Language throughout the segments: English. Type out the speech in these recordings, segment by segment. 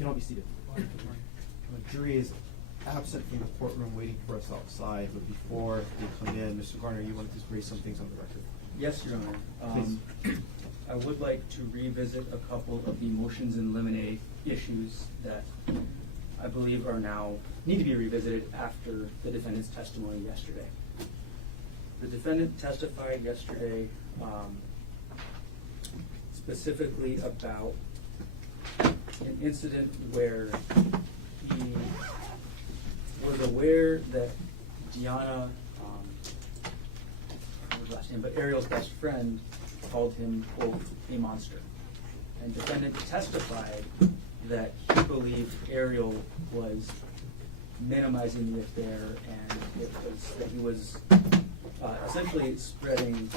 can all be seated. The jury is absent from the courtroom waiting for us outside, but before they come in, Mr. Garner, you wanted to raise some things on the record. Yes, Your Honor. Please. I would like to revisit a couple of the motions in limine issues that I believe need to be revisited after the defendant's testimony yesterday. The defendant testified yesterday specifically about an incident where he was aware that Deanna, what was his last name, but Ariel's best friend called him, quote, a monster. And defendant testified that he believed Ariel was minimizing the affair, and it was that he was essentially spreading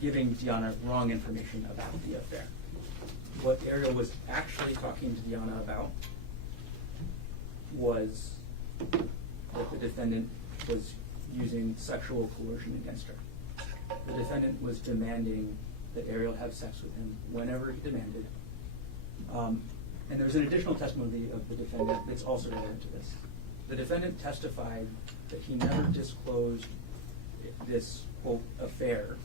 giving Deanna wrong information about the affair. What Ariel was actually talking to Deanna about was that the defendant was using sexual coercion against her. The defendant was demanding that Ariel have sex with him whenever he demanded. And there's an additional testimony of the defendant that's also related to this. The defendant testified that he never disclosed this, quote, affair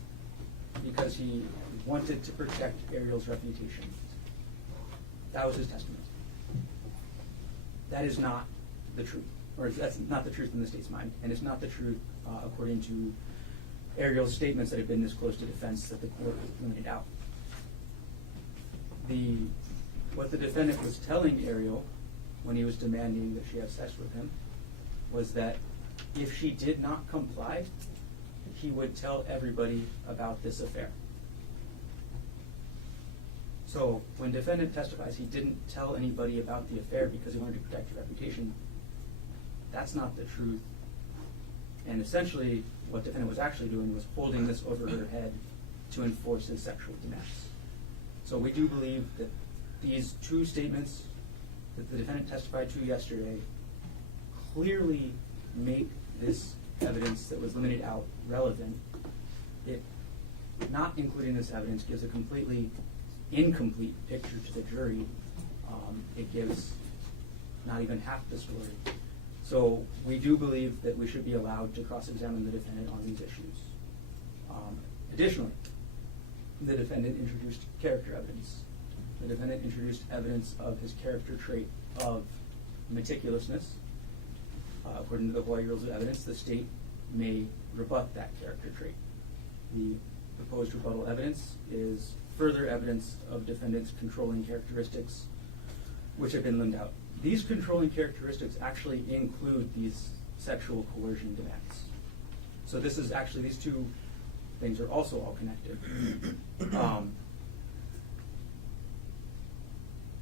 because he wanted to protect Ariel's reputation. That was his testimony. That is not the truth, or that's not the truth in the state's mind, and it's not the truth according to Ariel's statements that have been disclosed to defense that the court limited out. What the defendant was telling Ariel when he was demanding that she have sex with him was that if she did not comply, he would tell everybody about this affair. So when defendant testifies he didn't tell anybody about the affair because he wanted to protect her reputation, that's not the truth. And essentially what defendant was actually doing was holding this over her head to enforce his sexual demands. So we do believe that these two statements that the defendant testified to yesterday clearly make this evidence that was limited out relevant. It, not including this evidence, gives a completely incomplete picture to the jury. It gives not even half the story. So we do believe that we should be allowed to cross-examine the defendant on these issues. Additionally, the defendant introduced character evidence. The defendant introduced evidence of his character trait of meticulousness. According to the Hawaii Rules of Evidence, the state may rebut that character trait. The proposed rebuttal evidence is further evidence of defendant's controlling characteristics, which have been limbed out. These controlling characteristics actually include these sexual coercion demands. So this is actually, these two things are also all connected.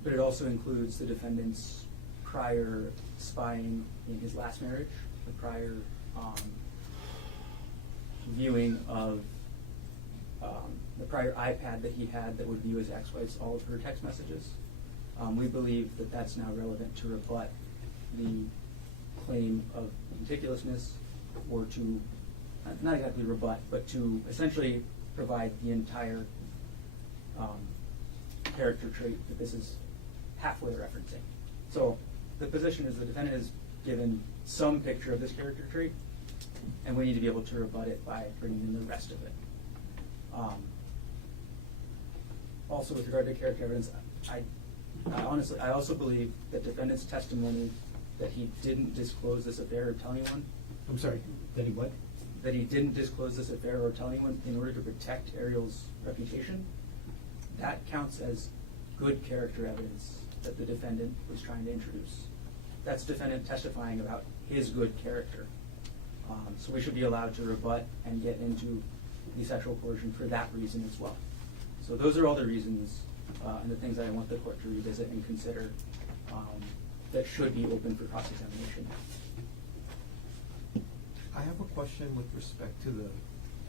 But it also includes the defendant's prior spying in his last marriage, the prior viewing of the prior iPad that he had that would view his ex-wife's all of her text messages. We believe that that's now relevant to rebut the claim of meticulousness, or to, not exactly rebut, but to essentially provide the entire character trait that this is halfway referencing. So the position is the defendant is given some picture of this character trait, and we need to be able to rebut it by bringing in the rest of it. Also, with regard to character evidence, I also believe that defendant's testimony that he didn't disclose this affair or tell anyone. I'm sorry, that he what? That he didn't disclose this affair or tell anyone in order to protect Ariel's reputation, that counts as good character evidence that the defendant was trying to introduce. That's defendant testifying about his good character. So we should be allowed to rebut and get into the sexual coercion for that reason as well. So those are all the reasons and the things that I want the court to revisit and consider that should be open for cross-examination. I have a question with respect to the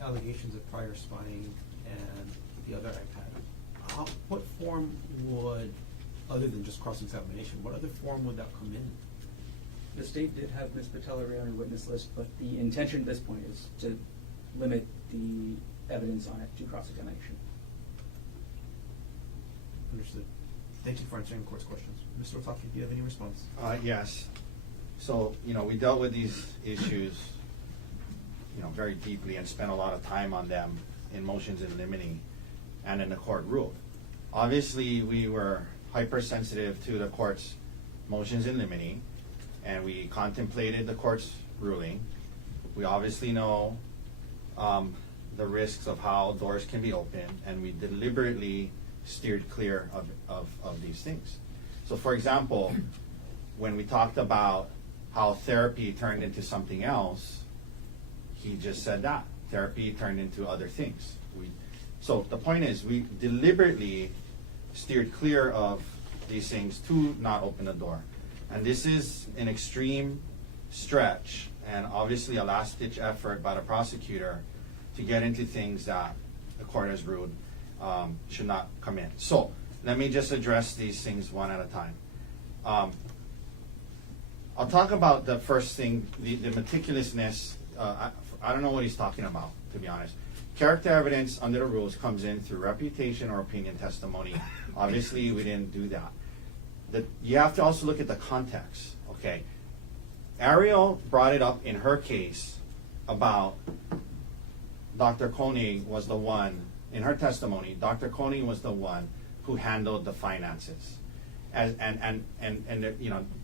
allegations of prior spying and the other iPad. What form would, other than just cross-examination, what other form would that come in? The state did have Ms. Patella on her witness list, but the intention at this point is to limit the evidence on it to cross-examination. Understood. Thank you for answering the court's questions. Mr. Otake, do you have any response? Yes. So, we dealt with these issues, very deeply and spent a lot of time on them in motions in limine and in the court ruled. Obviously, we were hypersensitive to the court's motions in limine, and we contemplated the court's ruling. We obviously know the risks of how doors can be opened, and we deliberately steered clear of these things. So, for example, when we talked about how therapy turned into something else, he just said that. Therapy turned into other things. So the point is, we deliberately steered clear of these things to not open the door. And this is an extreme stretch and obviously a last-ditch effort by the prosecutor to get into things that the court has ruled should not come in. So let me just address these things one at a time. I'll talk about the first thing, the meticulousness. I don't know what he's talking about, to be honest. Character evidence under the rules comes in through reputation or opinion testimony. Obviously, we didn't do that. You have to also look at the context, okay? Ariel brought it up in her case about Dr. Konig was the one, in her testimony, Dr. Konig was the one who handled the finances. And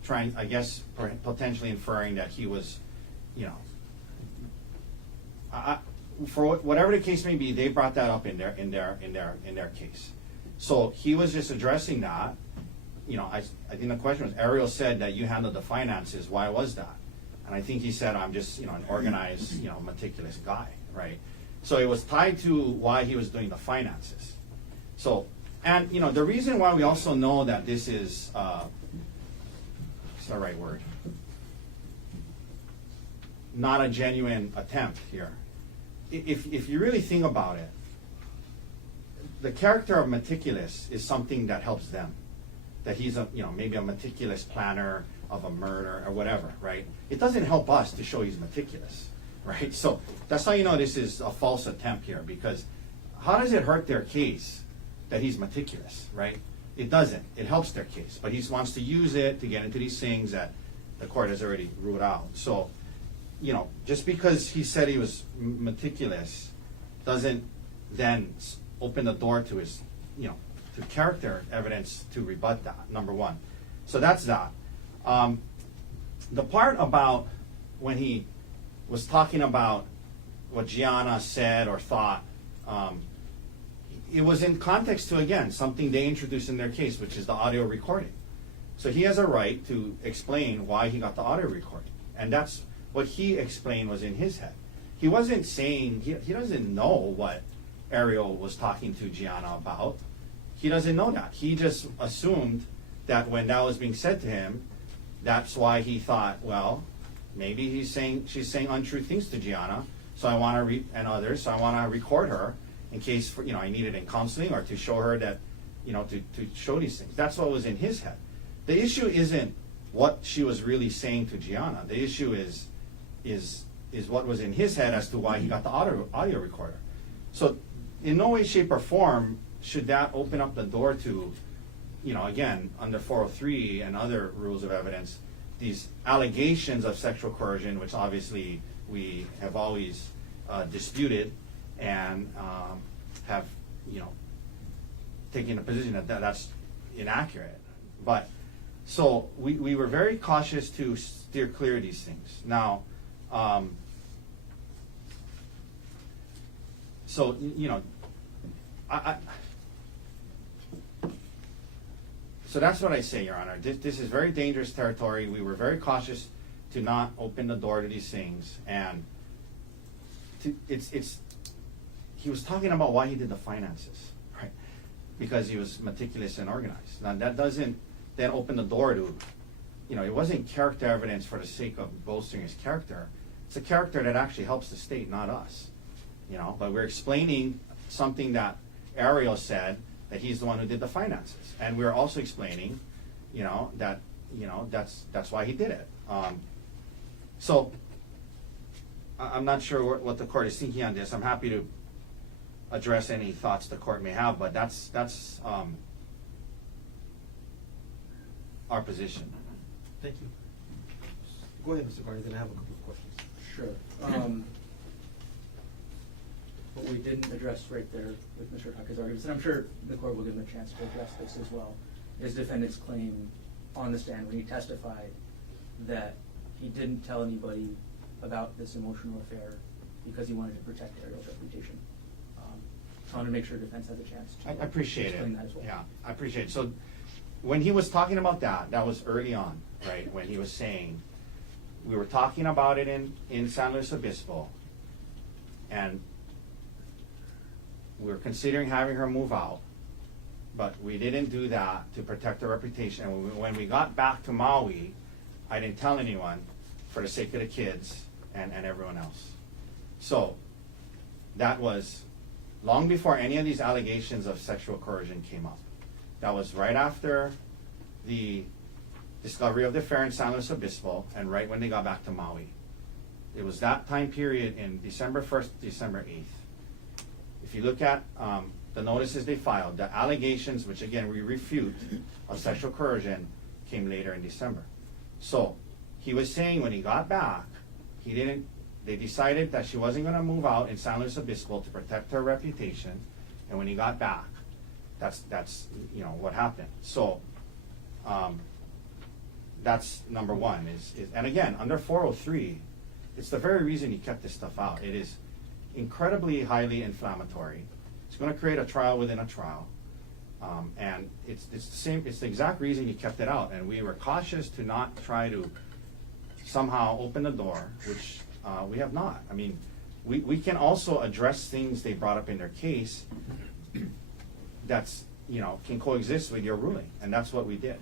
trying, I guess, potentially inferring that he was, for whatever the case may be, they brought that up in their case. So he was just addressing that. I think the question was, Ariel said that you handled the finances. Why was that? And I think he said, I'm just, an organized, meticulous guy, right? So it was tied to why he was doing the finances. So, and the reason why we also know that this is, what's the right word? Not a genuine attempt here. If you really think about it, the character of meticulous is something that helps them. That he's maybe a meticulous planner of a murder or whatever, right? It doesn't help us to show he's meticulous, right? So that's how you know this is a false attempt here, because how does it hurt their case that he's meticulous, right? It doesn't. It helps their case, but he wants to use it to get into these things that the court has already ruled out. So, just because he said he was meticulous doesn't then open the door to his, to character evidence to rebut that, number one. So that's that. The part about when he was talking about what Gianna said or thought, it was in context to, again, something they introduced in their case, which is the audio recording. So he has a right to explain why he got the audio recording. And that's what he explained was in his head. He wasn't saying, he doesn't know what Ariel was talking to Gianna about. He doesn't know that. He just assumed that when that was being said to him, that's why he thought, well, maybe she's saying untrue things to Gianna, so I want to and others, so I want to record her in case I need it in counseling or to show her that, to show these things. That's what was in his head. The issue isn't what she was really saying to Gianna. The issue is what was in his head as to why he got the audio recorder. So in no way, shape, or form should that open up the door to, again, under 403 and other rules of evidence, these allegations of sexual coercion, which obviously we have always disputed and have, taken a position that that's inaccurate. But so we were very cautious to steer clear of these things. Now, so so that's what I say, Your Honor. This is very dangerous territory. We were very cautious to not open the door to these things, and he was talking about why he did the finances, right? Because he was meticulous and organized. Now that doesn't then open the door to, it wasn't character evidence for the sake of bolstering his character. It's a character that actually helps the state, not us. But we're explaining something that Ariel said, that he's the one who did the finances, and we're also explaining, that that's why he did it. So I'm not sure what the court is thinking on this. I'm happy to address any thoughts the court may have, but that's our position. Thank you. Go ahead, Mr. Carney, then I have a couple of questions. Sure. What we didn't address right there with Mr. Taka's arguments, and I'm sure the court will give him a chance to address this as well, is defendant's claim on the stand when he testified that he didn't tell anybody about this emotional affair because he wanted to protect Ariel's reputation. I want to make sure defense has a chance to I appreciate it. explain that as well. Yeah, I appreciate it. So when he was talking about that was early on, right? When he was saying, we were talking about it in San Luis Obispo, and we were considering having her move out, but we didn't do that to protect her reputation. And when we got back to Maui, I didn't tell anyone for the sake of the kids and everyone else. So that was long before any of these allegations of sexual coercion came up. That was right after the discovery of the affair in San Luis Obispo and right when they got back to Maui. It was that time period in December 1st, December 8th. If you look at the notices they filed, the allegations, which again we refute, of sexual coercion came later in December. So he was saying when he got back, they decided that she wasn't going to move out in San Luis Obispo to protect her reputation, and when he got back, that's what happened. So that's number one. And again, under 403, it's the very reason he kept this stuff out. It is incredibly highly inflammatory. It's going to create a trial within a trial, and it's the same. It's the exact reason he kept it out. And we were cautious to not try to somehow open the door, which we have not. I mean, we can also address things they brought up in their case that's can coexist with your ruling, and that's what we did.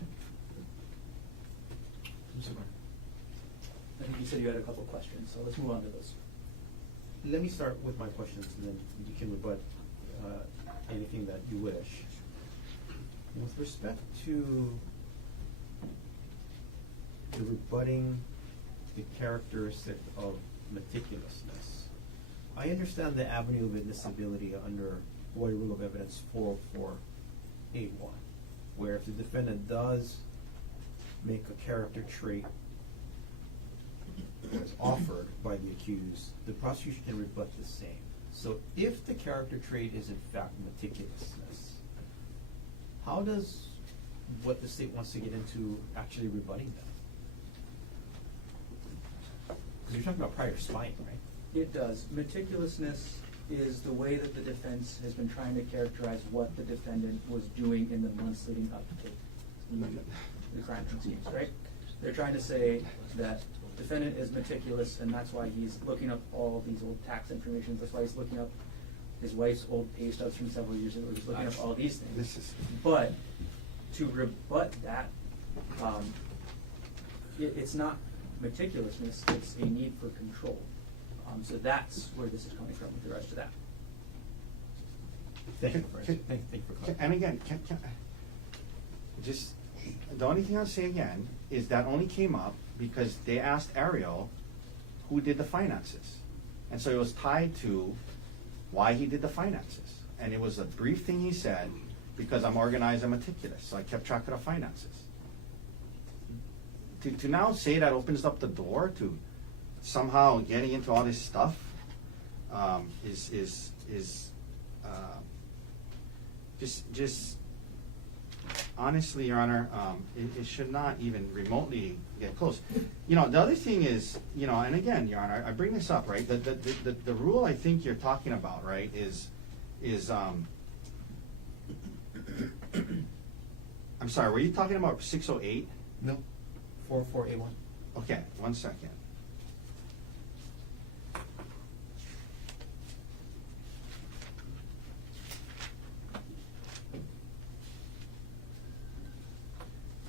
I think you said you had a couple of questions, so let's move on to those. Let me start with my questions, and then you can rebut anything that you wish. With respect to the rebutting the characteristic of meticulousness, I understand the avenue of admissibility under Hawaii Rule of Evidence 404A1, where if the defendant does make a character trait that's offered by the accused, the prosecution can rebut the same. So if the character trait is in fact meticulousness, how does what the state wants to get into actually rebutting that? Because you're talking about prior spying, right? It does. Meticulousness is the way that the defense has been trying to characterize what the defendant was doing in the months leading up to the crime proceedings, right? They're trying to say that defendant is meticulous, and that's why he's looking up all these old tax information. That's why he's looking up his wife's old pay stubs from several years ago. He's looking up all these things. But to rebut that, it's not meticulousness, it's a need for control. So that's where this is coming from with regards to that. Thank you for clarifying. And again, just the only thing I'll say again is that only came up because they asked Ariel who did the finances. And so it was tied to why he did the finances. And it was a brief thing he said, because I'm organized and meticulous, so I kept track of the finances. To now say that opens up the door to somehow getting into all this stuff is just honestly, Your Honor, it should not even remotely get close. The other thing is, and again, Your Honor, I bring this up, right? The rule I think you're talking about, right, is I'm sorry, were you talking about 608? No, 404A1. Okay, 1 second.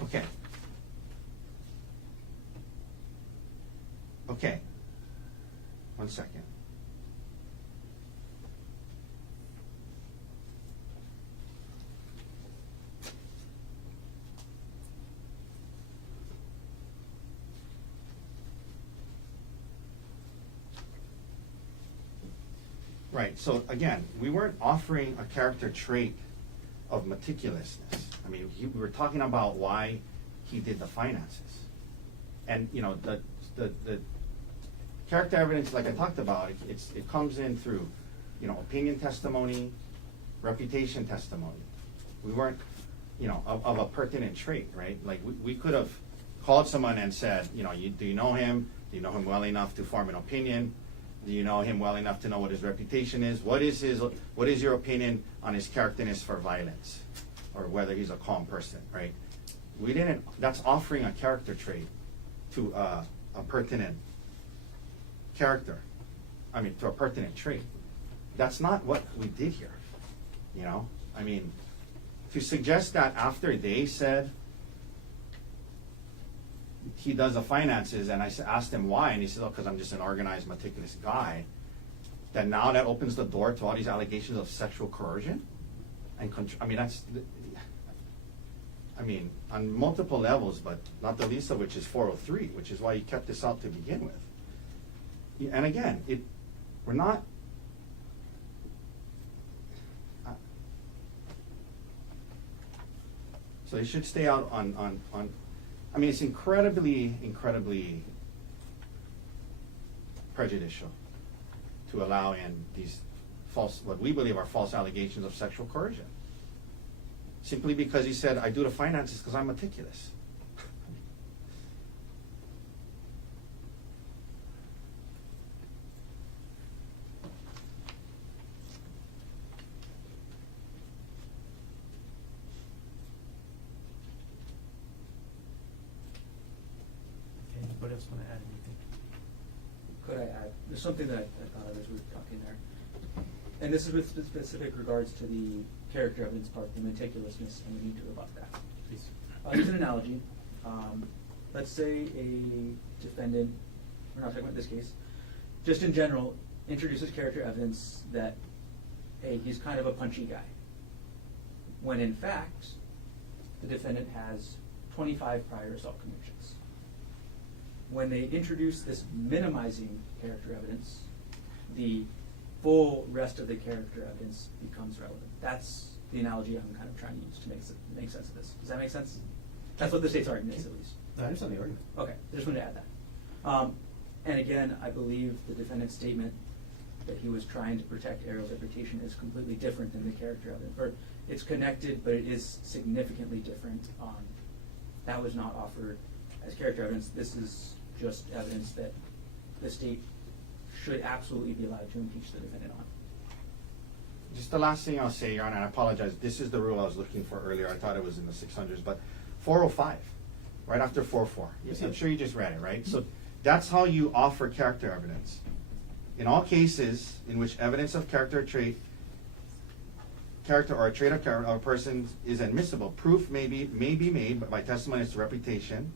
Okay. Okay. 1 second. Right, so again, we weren't offering a character trait of meticulousness. I mean, we were talking about why he did the finances. And, you know, the character evidence, like I talked about, it comes in through, you know, opinion testimony, reputation testimony. We weren't, you know, of a pertinent trait, right? Like, we could have called someone and said, you know, do you know him? Do you know him well enough to form an opinion? Do you know him well enough to know what his reputation is? What is your opinion on his characterness for violence? Or whether he's a calm person, right? That's offering a character trait to a pertinent character. I mean, to a pertinent trait. That's not what we did here, you know? I mean, to suggest that after they said he does the finances, and I asked him why, and he said, oh, because I'm just an organized, meticulous guy, that now that opens the door to all these allegations of sexual coercion? And I mean, on multiple levels, but not the least of which is 403, which is why he kept this out to begin with. And again, we're not, so it should stay out on, I mean, it's incredibly prejudicial to allow in these false, what we believe are false allegations of sexual coercion. Simply because he said, I do the finances because I'm meticulous. Anybody else want to add anything? Could I add? There's something that I thought of as we were talking there. And this is with specific regards to the character evidence part, the meticulousness, and we need to rebut that. Please. I'll use an analogy. Let's say a defendant, we're not talking about this case, just in general, introduces character evidence that, hey, he's kind of a punchy guy. When in fact, the defendant has 25 prior assault convictions. When they introduce this minimizing character evidence, the full rest of the character evidence becomes relevant. That's the analogy I'm kind of trying to use to make sense of this. Does that make sense? That's what the state's argument is, at least. I understand the argument. Okay, I just wanted to add that. And again, I believe the defendant's statement that he was trying to protect Ariel's reputation is completely different than the character evidence. Or it's connected, but it is significantly different. That was not offered as character evidence. This is just evidence that the state should absolutely be allowed to impeach the defendant on. Just the last thing I'll say, Your Honor, and I apologize, this is the rule I was looking for earlier. I thought it was in the 600s, but 405, right after 404. I'm sure you just read it, right? So that's how you offer character evidence. In all cases in which evidence of character or a trait of character of a person is admissible, proof may be made by testimony as to reputation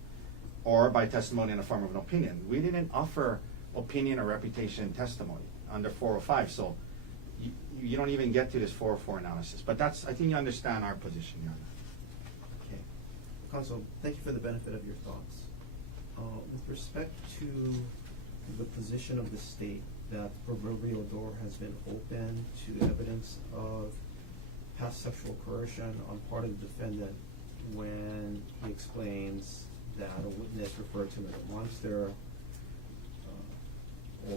or by testimony in the form of an opinion. We didn't offer opinion or reputation testimony under 405, so you don't even get to this 404 analysis. But that's, I think you understand our position, Your Honor. Okay. Counsel, thank you for the benefit of your thoughts. With respect to the position of the state that the proverbial door has been open to evidence of past sexual coercion on part of the defendant when he explains that a witness referred to him as a monster,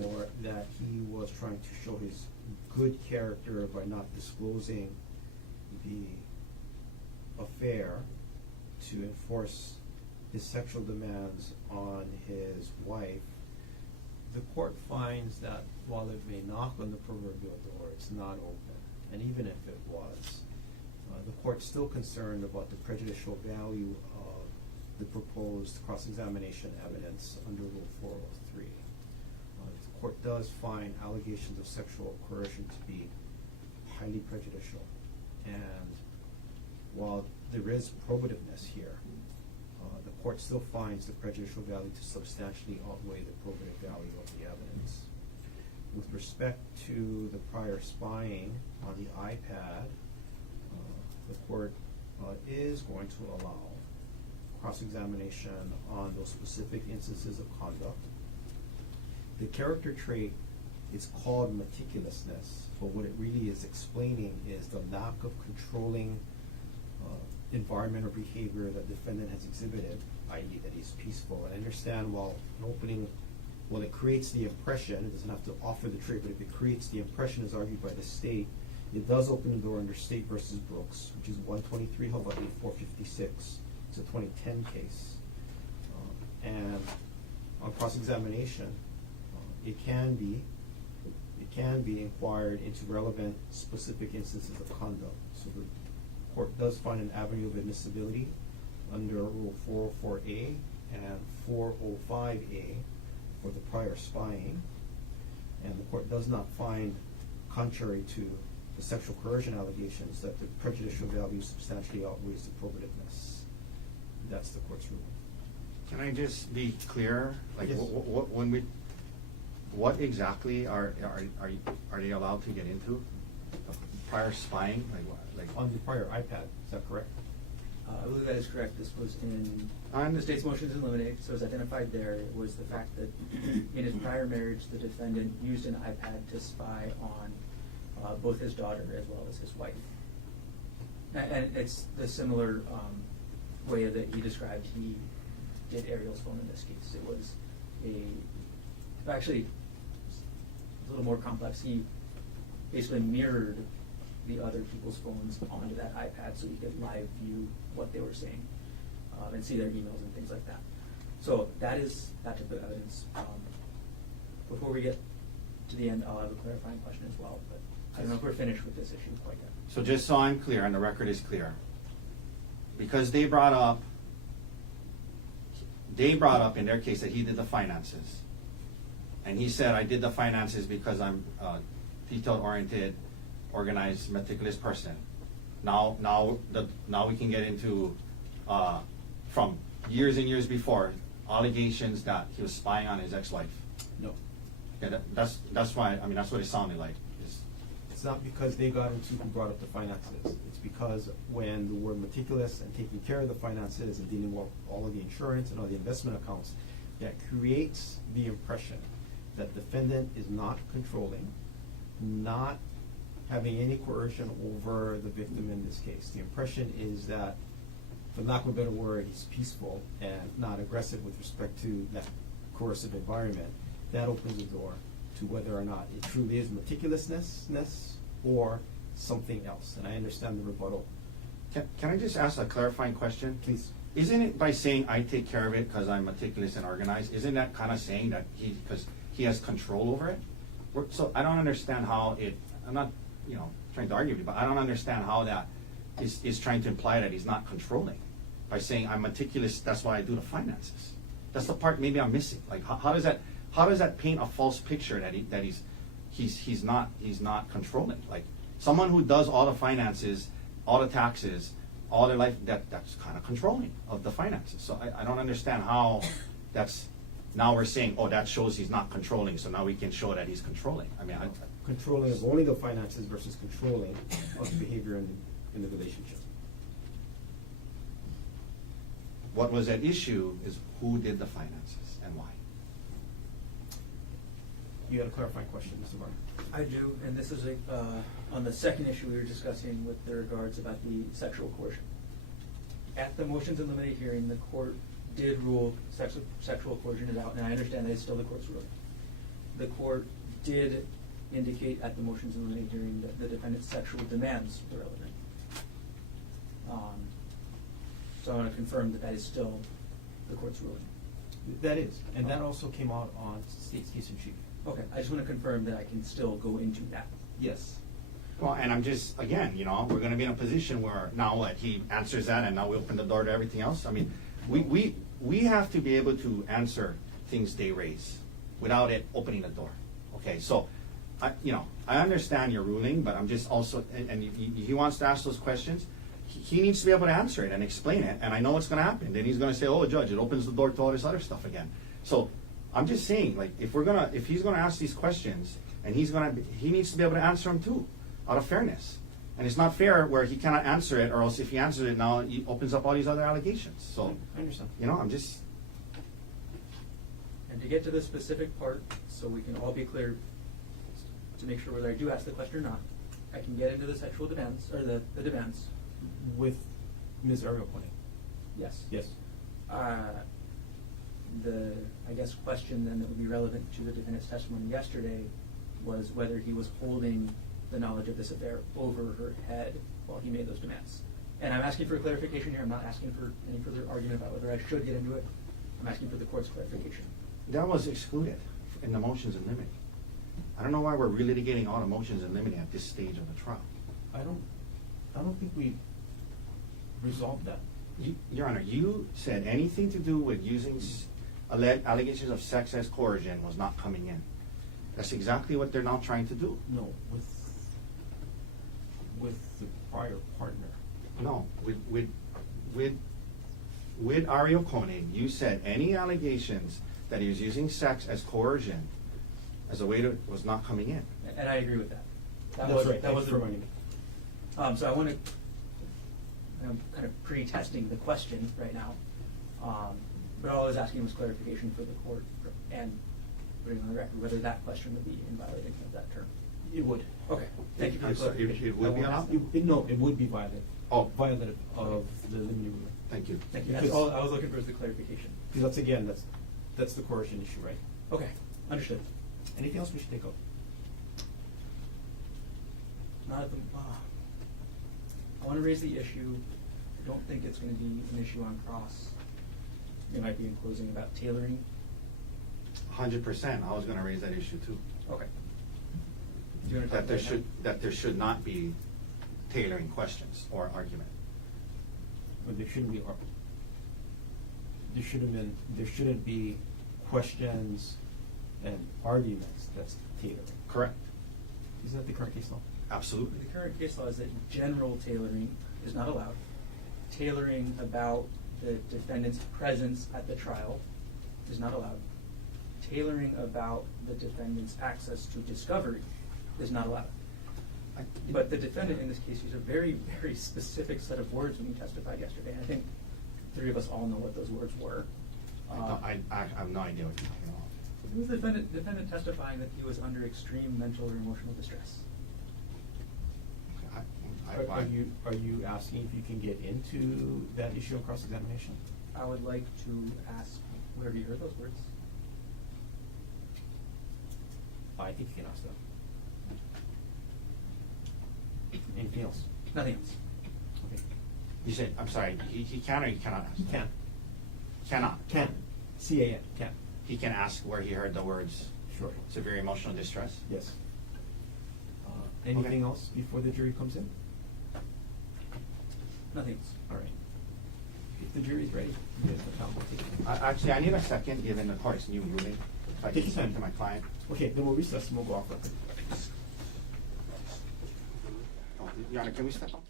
or that he was trying to show his good character by not disclosing the affair to enforce his sexual demands on his wife. The court finds that while it may knock on the proverbial door, it's not open. And even if it was, the court's still concerned about the prejudicial value of the proposed cross-examination evidence under Rule 403. The court does find allegations of sexual coercion to be highly prejudicial. And while there is probativeness here, the court still finds the prejudicial value to substantially outweigh the probative value of the evidence. With respect to the prior spying on the iPad, the court is going to allow cross-examination on those specific instances of conduct. The character trait it's called meticulousness, but what it really is explaining is the lack of controlling environment or behavior that defendant has exhibited, i.e. that he's peaceful. And I understand while it creates the impression, it doesn't have to offer the trait, but if it creates the impression as argued by the state, it does open the door under State versus Brooks, which is 123 Hawaii 456. It's a 2010 case. And on cross-examination, it can be inquired into relevant specific instances of conduct. So the court does find an avenue of admissibility under Rule 404A and 405A for the prior spying, and the court does not find, contrary to the sexual coercion allegations, that the prejudicial value substantially outweighs the probativeness. That's the court's ruling. Can I just be clear? Like, Yes. what exactly are they allowed to get into? Prior spying, like what? Like On the prior iPad, is that correct? I believe that is correct. This was in On- the state's motions in limine, so it's identified there. It was the fact that in his prior marriage, the defendant used an iPad to spy on both his daughter as well as his wife. And it's the similar way that he described he did Ariel's phone in this case. It was actually a little more complex. He basically mirrored the other people's phones onto that iPad so he could live view what they were saying and see their emails and things like that. So that is that type of evidence. Before we get to the end, I'll have a clarifying question as well, but I don't know if we're finished with this issue quite yet. So just so I'm clear, and the record is clear, because they brought up in their case that he did the finances, and he said, I did the finances because I'm a detail-oriented, organized, meticulous person. Now we can get into from years and years before allegations that he was spying on his ex-wife. No. Okay, that's why, I mean, that's what it sounded like. It's not because they got into who brought up the finances. It's because when the word meticulous and taking care of the finances and dealing with all of the insurance and all the investment accounts, that creates the impression that defendant is not controlling, not having any coercion over the victim in this case. The impression is that, for lack of a better word, he's peaceful and not aggressive with respect to that coercive environment. That opens the door to whether or not it truly is meticulousness or something else. And I understand the rebuttal. Can I just ask a clarifying question? Please. Isn't it by saying I take care of it because I'm meticulous and organized, isn't that kind of saying that because he has control over it? So I don't understand how I'm not, trying to argue with you, but I don't understand how that is trying to imply that he's not controlling. By saying I'm meticulous, that's why I do the finances. That's the part maybe I'm missing. Like how does that paint a false picture that he's not controlling? Like someone who does all the finances, all the taxes, all their life, that's kind of controlling of the finances. So I don't understand how that's, now we're saying, oh, that shows he's not controlling, so now we can show that he's controlling. I mean, Controlling of only the finances versus controlling of the behavior in the relationship. what was at issue is who did the finances and why. You had a clarifying question, Mr. Martin. I do, and this is on the second issue we were discussing with the regards about the sexual coercion. At the motions in limine hearing, the court did rule sexual coercion is out, and I understand that it's still the court's ruling. The court did indicate at the motions in limine hearing that the defendant's sexual demands were relevant. So I want to confirm that that is still the court's ruling. That is, and that also came out on State's case in chief. Okay, I just want to confirm that I can still go into that. Yes. Well, and I'm just, again, we're going to be in a position where now what, he answers that and now we open the door to everything else. I mean, we have to be able to answer things they raise without it opening the door. Okay, so, I understand your ruling, but I'm just also, and he wants to ask those questions. He needs to be able to answer it and explain it, and I know what's going to happen. Then he's going to say, "Oh, Judge, it opens the door to all this other stuff again." So, I'm just saying, like, if he's going to ask these questions, and he needs to be able to answer them too, out of fairness. And it's not fair where he cannot answer it, or else if he answers it now, he opens up all these other allegations. So, I understand. I'm just. And to get to the specific part, so we can all be clear, to make sure whether I do ask the question or not. I can get into the sexual defense, or the defense. With Ms. Ariel Konig? Yes. Yes. The, I guess, question then that would be relevant to the defendant's testimony yesterday was whether he was holding the knowledge of this affair over her head while he made those demands. And I'm asking for clarification here. I'm not asking for any further argument about whether I should get into it. I'm asking for the court's clarification. That was excluded in the motions in limine. I don't know why we're relitigating all the motions in limine at this stage of the trial. I don't think we resolved that. Your Honor, you said anything to do with using allegations of sex as coercion was not coming in. That's exactly what they're now trying to do. No, with the prior partner. No, with Ariel Konig, you said any allegations that he was using sex as coercion as a way to, was not coming in. And I agree with that. That's right. That was Thanks the for reminding me. So I want to, I'm kind of pre-testing the question right now. But all I was asking was clarification for the court and putting on the record whether that question would be in violation of that term. It would. Okay, thank you for the I'm sorry, clarification. it would be allowed? No, it would be violative. Oh. Violative of the limiting rule. Thank you. Thank you. That's all I was looking for is the clarification. Because that's the coercion issue, right? Okay, understood. Anything else we should take up? Not at the, I want to raise the issue. I don't think it's going to be an issue on cross. It might be in closing about tailoring. 100%. I was going to raise that issue too. Okay. Do you want to talk That there should not be tailoring questions or argument. But there shouldn't be. There shouldn't be questions and arguments. That's tailoring. Correct. Isn't that the current case law? Absolutely. The current case law is that general tailoring is not allowed. Tailoring about the defendant's presence at the trial is not allowed. Tailoring about the defendant's access to discovery is not allowed. But the defendant in this case used a very, very specific set of words when he testified yesterday. And I think the three of us all know what those words were. I have no idea what you're talking about. It was the defendant testifying that he was under extreme mental or emotional distress. Are you asking if you can get into that issue of cross-examination? I would like to ask where you heard those words. I think you can ask them. Anything else? Nothing else. Okay. You said, I'm sorry, he can or he cannot ask? He can. Cannot? Can. C-A-N. Can. He can ask where he heard the words Sure. severe emotional distress? Yes. Anything Okay. else before the jury comes in? Nothing else. All right. If the jury's ready, you guys can come. We'll take it. Actually, I need a second, given the court's new ruling. If I Take can your time. speak to my client. Okay, then we'll recess and we'll go off record. Oh, Your Honor, can we step up?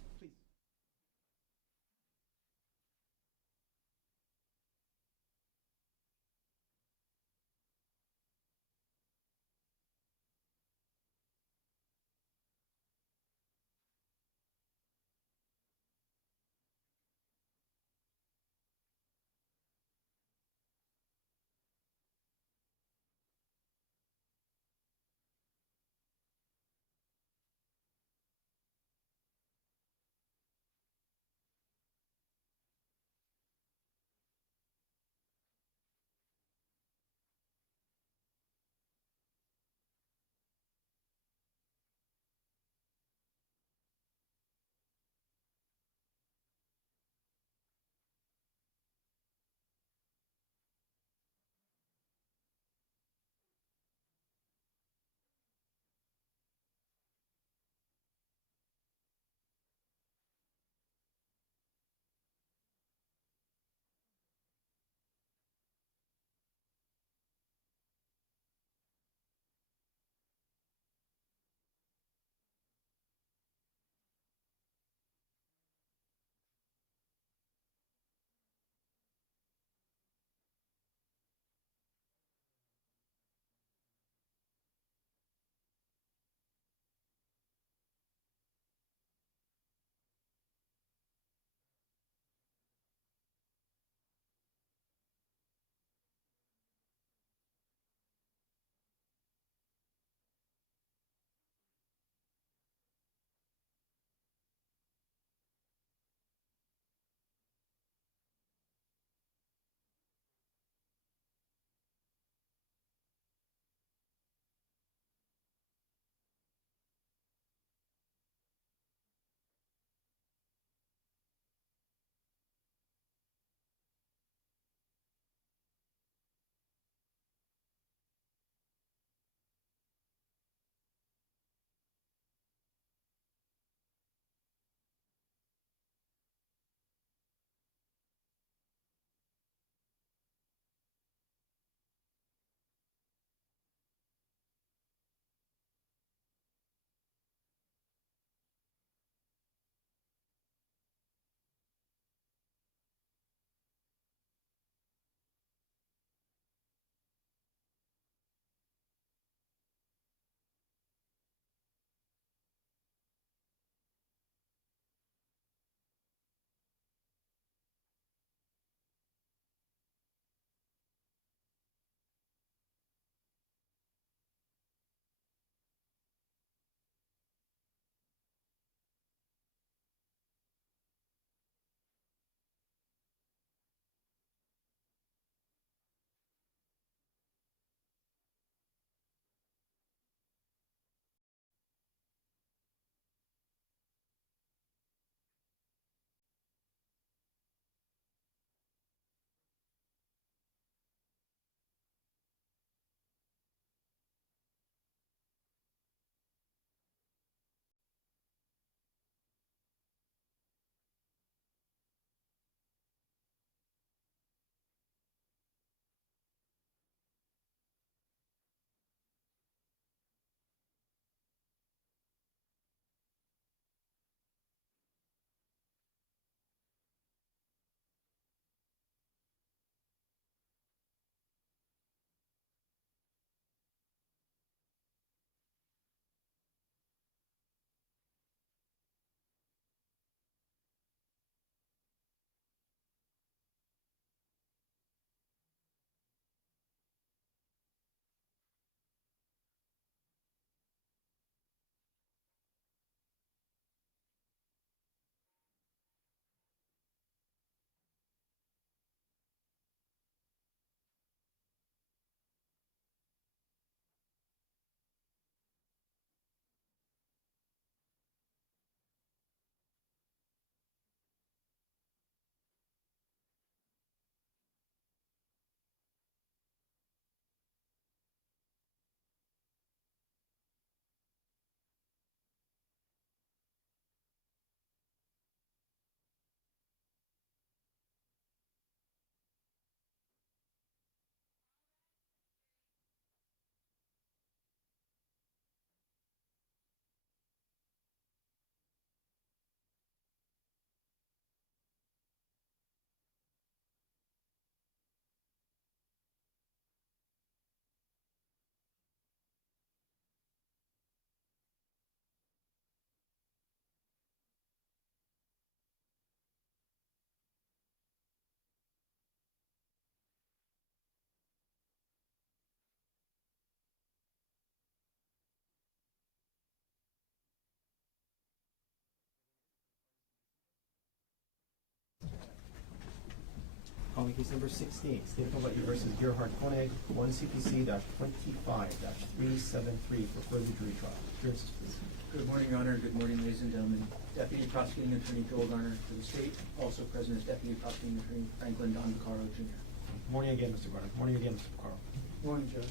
calling case number 16, State of Hawaii versus Gerhardt Konig, 1 CPC-25-373 for further jury trial. Appearances, please. Good morning, Your Honor. Good morning, ladies and gentlemen. Deputy Prosecuting Attorney Joel Garner for the state. Also present is Deputy Prosecuting Attorney Franklin Don Vaccaro, Jr. Good morning again, Mr. Garner. Good morning again, Mr. Vaccaro. Good morning, Judge.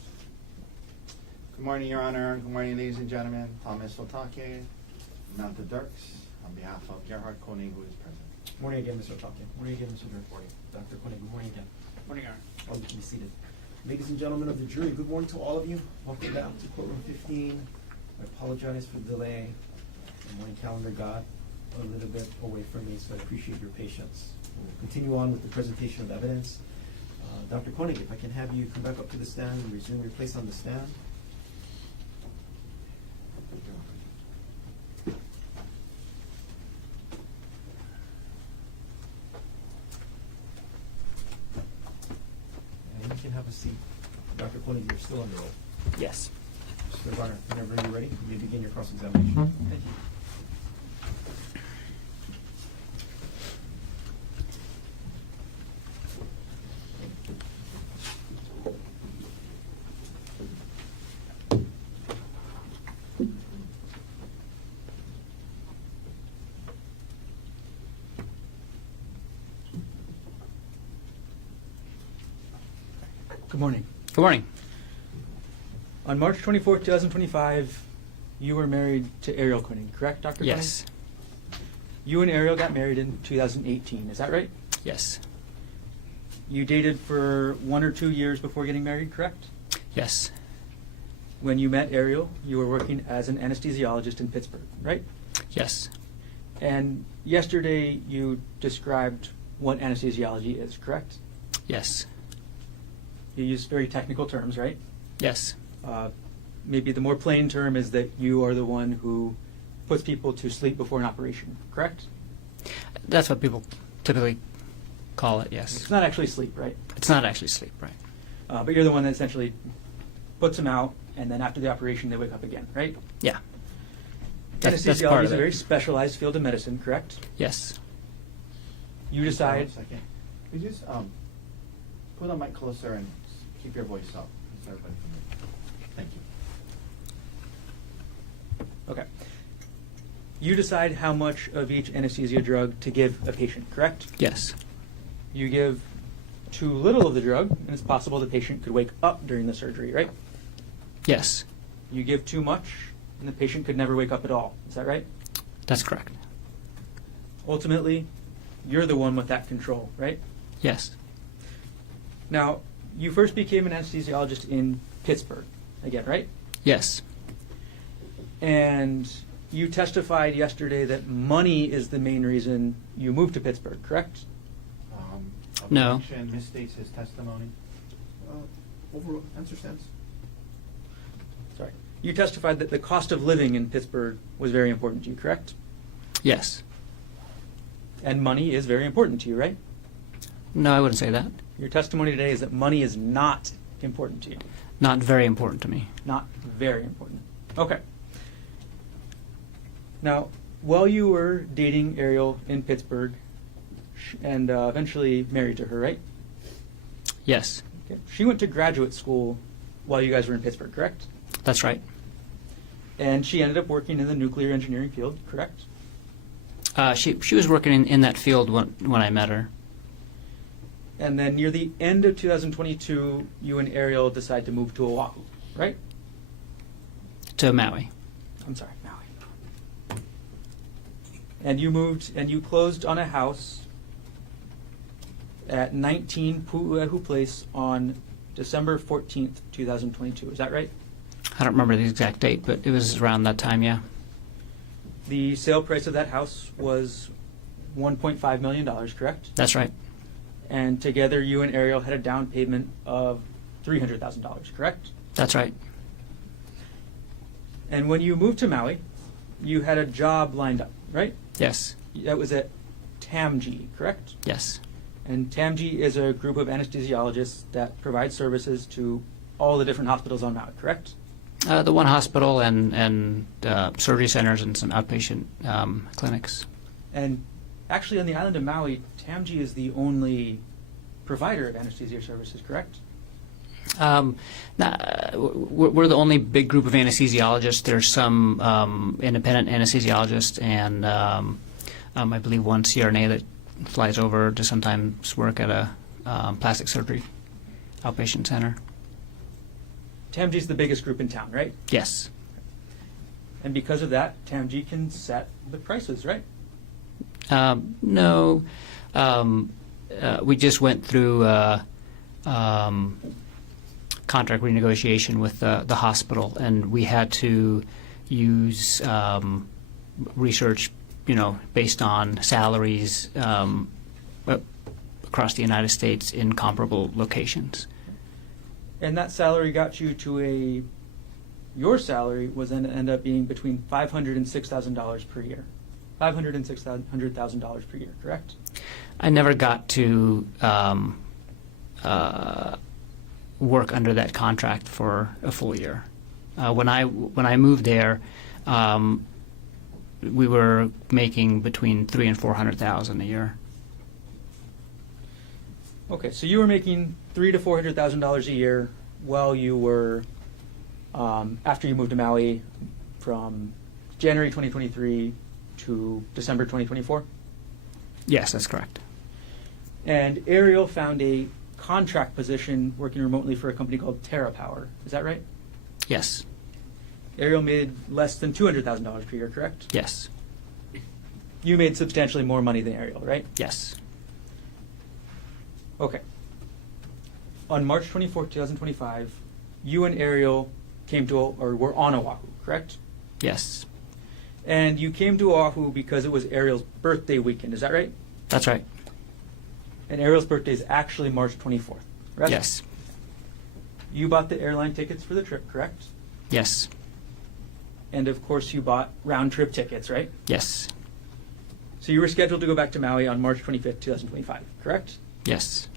Good morning, Your Honor. Good morning, ladies and gentlemen. Thomas Otake, Nanta Dirks, on behalf of Gerhardt Konig, who is present. Good morning again, Mr. Otake. Good morning again, Mr. Dirk. Dr. Konig, good morning again. Morning, Your Honor. All you can be seated. Ladies and gentlemen of the jury, good morning to all of you. Welcome back to courtroom 15. I apologize for the delay. The morning calendar got a little bit away from me, so I appreciate your patience. We'll continue on with the presentation of evidence. Dr. Konig, if I can have you come back up to the stand and resume your place on the stand. And you can have a seat. Dr. Konig, you're still on the roll. Yes. Mr. Garner, whenever you're ready, you may begin your cross-examination. Thank you. Good morning. Good morning. On March 24th, 2025, you were married to Ariel Konig, correct, Dr. Konig? Yes. You and Ariel got married in 2018, is that right? Yes. You dated for 1 or 2 years before getting married, correct? Yes. When you met Ariel, you were working as an anesthesiologist in Pittsburgh, right? Yes. And yesterday you described what anesthesiology is, correct? Yes. You used very technical terms, right? Yes. Maybe the more plain term is that you are the one who puts people to sleep before an operation, correct? That's what people typically call it, It's yes. not actually sleep, right? It's not actually sleep, right? But you're the one that essentially puts them out, and then after the operation they wake up again, right? Yeah. That's Anesthesiology part is of a very it. specialized field of medicine, correct? Yes. You decide. 1 second. Could you just put the mic closer and keep your voice up? So everybody can hear. Thank you. Okay. You decide how much of each anesthesia drug to give a patient, correct? Yes. You give too little of the drug, and it's possible the patient could wake up during the surgery, right? Yes. You give too much, and the patient could never wake up at all. Is that right? That's correct. Ultimately, you're the one with that control, right? Yes. Now, you first became an anesthesiologist in Pittsburgh, again, right? Yes. And you testified yesterday that money is the main reason you moved to Pittsburgh, correct? No. Objection misstates his testimony. Overall, answer stands. Sorry. You testified that the cost of living in Pittsburgh was very important to you, correct? Yes. And money is very important to you, right? No, I wouldn't say that. Your testimony today is that money is not important to you. Not very important to me. Not very important. Okay. Now, while you were dating Ariel in Pittsburgh and eventually married to her, right? Yes. Okay. She went to graduate school while you guys were in Pittsburgh, correct? That's right. And she ended up working in the nuclear engineering field, correct? She was working in that field when I met her. And then near the end of 2022, you and Ariel decide to move to Oahu, right? To Maui. I'm sorry, Maui. And you moved and you closed on a house at 19 Pu'uehu Place on December 14th, 2022. Is that right? I don't remember the exact date, but it was around that time, yeah. The sale price of that house was $1.5 million, correct? That's right. And together you and Ariel had a down payment of $300,000, correct? That's right. And when you moved to Maui, you had a job lined up, right? Yes. That was at TAMG, correct? Yes. And TAMG is a group of anesthesiologists that provide services to all the different hospitals on Maui, correct? The one hospital and surgery centers and some outpatient clinics. And actually on the island of Maui, TAMG is the only provider of anesthesia services, correct? We're the only big group of anesthesiologists. There's some independent anesthesiologists and I believe one CRNA that flies over to sometimes work at a plastic surgery outpatient center. TAMG is the biggest group in town, right? Yes. And because of that, TAMG can set the prices, right? No. We just went through contract renegotiation with the hospital, and we had to use research, based on salaries across the United States in comparable locations. And that salary got you to your salary was then end up being between $500,000 and $6,000 per year. $500,000 and $600,000 per year, correct? I never got to work under that contract for a full year. When I moved there, we were making between $300,000 and $400,000 a year. Okay, so you were making $300,000 to $400,000 a year while you were after you moved to Maui from January 2023 to December 2024? Yes, that's correct. And Ariel found a contract position working remotely for a company called TerraPower. Is that right? Yes. Ariel made less than $200,000 per year, correct? Yes. You made substantially more money than Ariel, right? Yes. Okay. On March 24, 2025, you and Ariel were on Oahu, correct? Yes. And you came to Oahu because it was Ariel's birthday weekend, is that right? That's right. And Ariel's birthday is actually March 24th, right? Yes. You bought the airline tickets for the trip, correct? Yes. And of course you bought round-trip tickets, right? Yes. So you were scheduled to go back to Maui on March 25th, 2025, correct? Yes.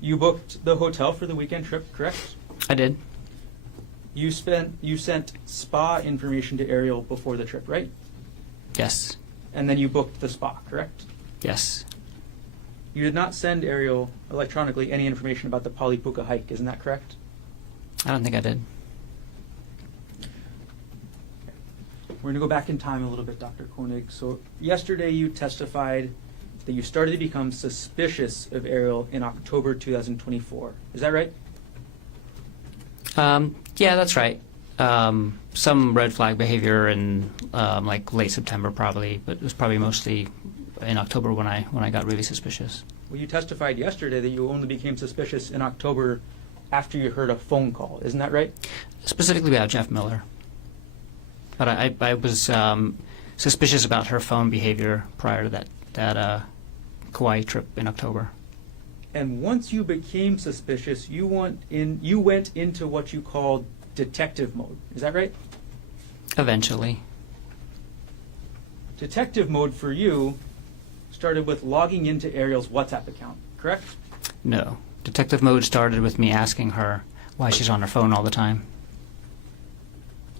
You booked the hotel for the weekend trip, correct? I did. You sent spa information to Ariel before the trip, right? Yes. And then you booked the spa, correct? Yes. You did not send Ariel electronically any information about the Polipuka hike, isn't that correct? I don't think I did. We're going to go back in time a little bit, Dr. Konig. So yesterday you testified that you started to become suspicious of Ariel in October 2024. Is that right? Yeah, that's right. Some red flag behavior in like late September probably, but it was probably mostly in October when I got really suspicious. Well, you testified yesterday that you only became suspicious in October after you heard a phone call. Isn't that right? Specifically about Jeff Miller. But I was suspicious about her phone behavior prior to that Kauai trip in October. And once you became suspicious, you went into what you called detective mode. Is that right? Eventually. Detective mode for you started with logging into Ariel's WhatsApp account, correct? No. Detective mode started with me asking her why she's on her phone all the time.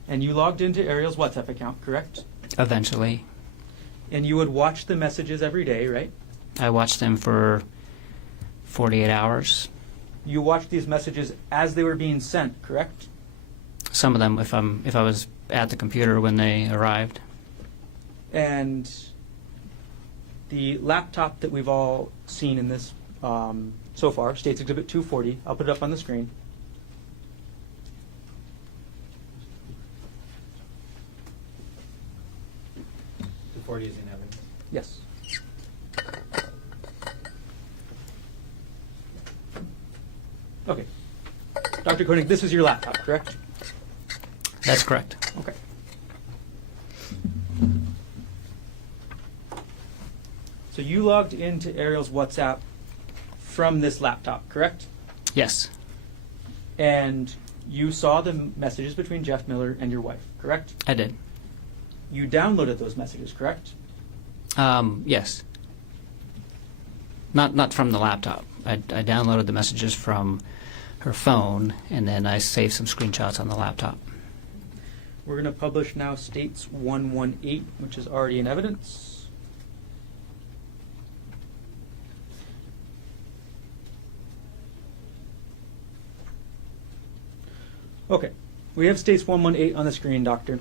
And you logged into Ariel's WhatsApp account, correct? Eventually. And you would watch the messages every day, right? I watched them for 48 hours. You watched these messages as they were being sent, correct? Some of them if I was at the computer when they arrived. And the laptop that we've all seen in this so far, States Exhibit 240, I'll put it up on the screen. Is in evidence. Yes. Okay. Dr. Konig, this is your laptop, correct? That's correct. Okay. So you logged into Ariel's WhatsApp from this laptop, correct? Yes. And you saw the messages between Jeff Miller and your wife, correct? I did. You downloaded those messages, correct? Yes. Not from the laptop. I downloaded the messages from her phone, and then I saved some screenshots on the laptop. We're going to publish now States 118, which is already in evidence. Okay. We have States 118 on the screen, Doctor.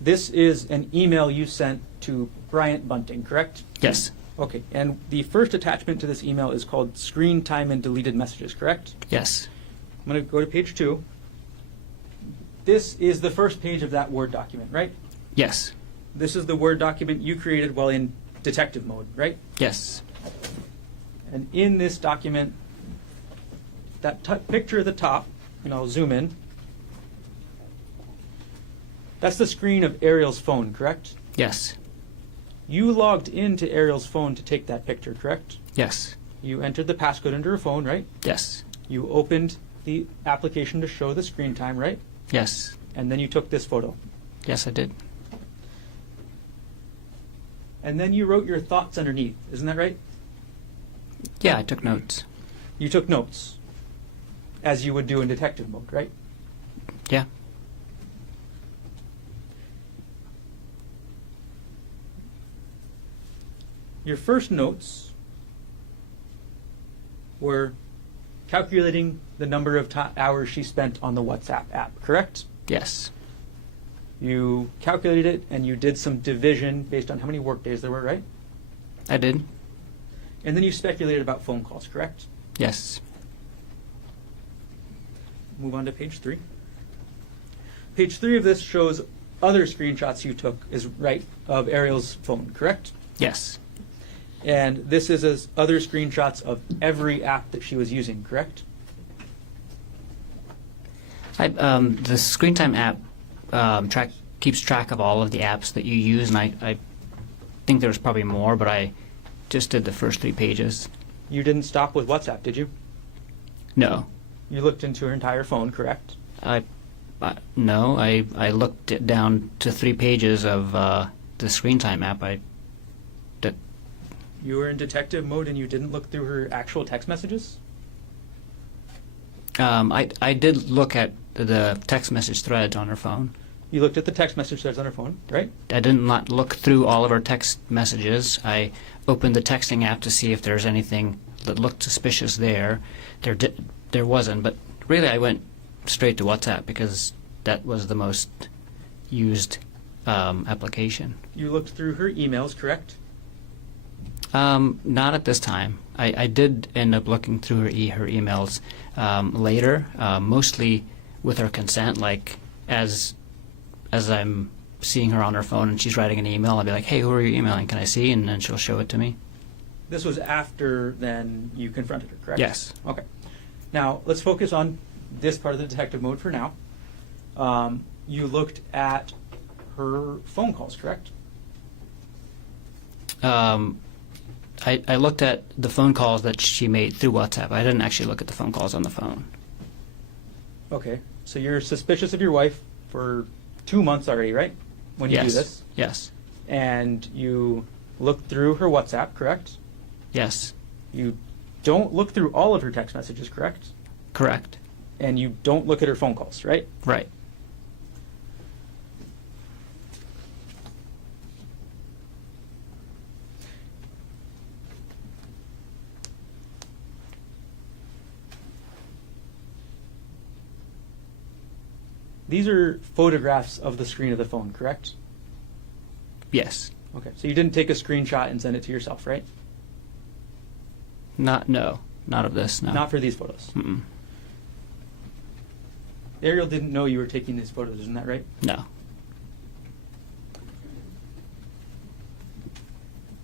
This is an email you sent to Bryant Bunting, correct? Yes. Okay. And the first attachment to this email is called Screen Time and Deleted Messages, correct? Yes. I'm going to go to page 2. This is the first page of that Word document, right? Yes. This is the Word document you created while in detective mode, right? Yes. And in this document, that picture at the top, and I'll zoom in, that's the screen of Ariel's phone, correct? Yes. You logged into Ariel's phone to take that picture, correct? Yes. You entered the passcode into her phone, right? Yes. You opened the application to show the screen time, right? Yes. And then you took this photo. Yes, I did. And then you wrote your thoughts underneath, isn't that right? Yeah, I took notes. You took notes, as you would do in detective mode, right? Yeah. Your first notes were calculating the number of hours she spent on the WhatsApp app, correct? Yes. You calculated it and you did some division based on how many work days there were, right? I did. And then you speculated about phone calls, correct? Yes. Move on to page 3. Page 3 of this shows other screenshots you took of Ariel's phone, correct? Yes. And this is other screenshots of every app that she was using, correct? The Screen Time app keeps track of all of the apps that you use, and I think there's probably more, but I just did the first 3 pages. You didn't stop with WhatsApp, did you? No. You looked into her entire phone, correct? No, I looked it down to 3 pages of the Screen Time app. You were in detective mode and you didn't look through her actual text messages? I did look at the text message threads on her phone. You looked at the text message threads on her phone, right? I did not look through all of her text messages. I opened the texting app to see if there's anything that looked suspicious there. There wasn't, but really I went straight to WhatsApp because that was the most used application. You looked through her emails, correct? Not at this time. I did end up looking through her emails later, mostly with her consent. Like as I'm seeing her on her phone and she's writing an email, I'll be like, "Hey, who are you emailing? Can I see?" And then she'll show it to me. This was after then you confronted her, correct? Yes. Okay. Now let's focus on this part of the detective mode for now. You looked at her phone calls, correct? I looked at the phone calls that she made through WhatsApp. I didn't actually look at the phone calls on the phone. Okay. So you're suspicious of your wife for 2 months already, right? When you do this? Yes. And you looked through her WhatsApp, correct? Yes. You don't look through all of her text messages, correct? Correct. And you don't look at her phone calls, right? Right. These are photographs of the screen of the phone, correct? Yes. Okay. So you didn't take a screenshot and send it to yourself, right? Not of this. No. Not for these photos. Mm-mm. Ariel didn't know you were taking these photos, isn't that right? No.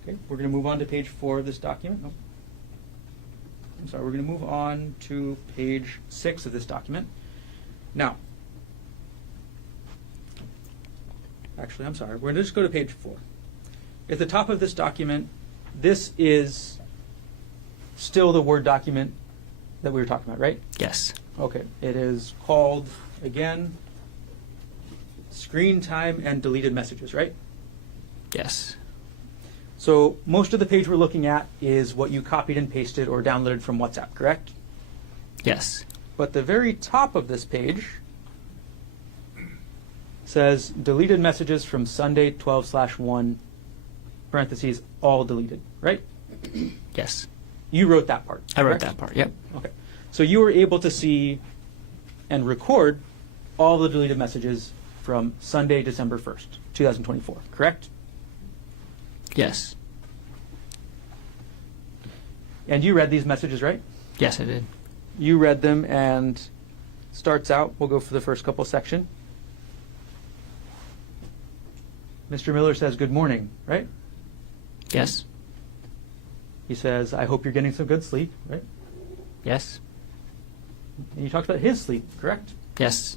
Okay. We're going to move on to page 4 of this document. Oh. I'm sorry. We're going to move on to page 6 of this document. Now, actually, I'm sorry. We're going to just go to page 4. At the top of this document, this is still the Word document that we were talking about, right? Yes. Okay. It is called, again, Screen Time and Deleted Messages, right? Yes. So most of the page we're looking at is what you copied and pasted or downloaded from WhatsApp, correct? Yes. But the very top of this page says deleted messages from Sunday 12/1, parentheses, all deleted, right? Yes. You wrote that part. I wrote correct? that part. Yep. Okay. So you were able to see and record all the deleted messages from Sunday, December 1st, 2024, correct? Yes. And you read these messages, right? Yes, I did. You read them, and starts out, we'll go for the first couple section. Mr. Miller says, good morning, right? Yes. He says, I hope you're getting some good sleep, right? Yes. And he talks about his sleep, correct? Yes.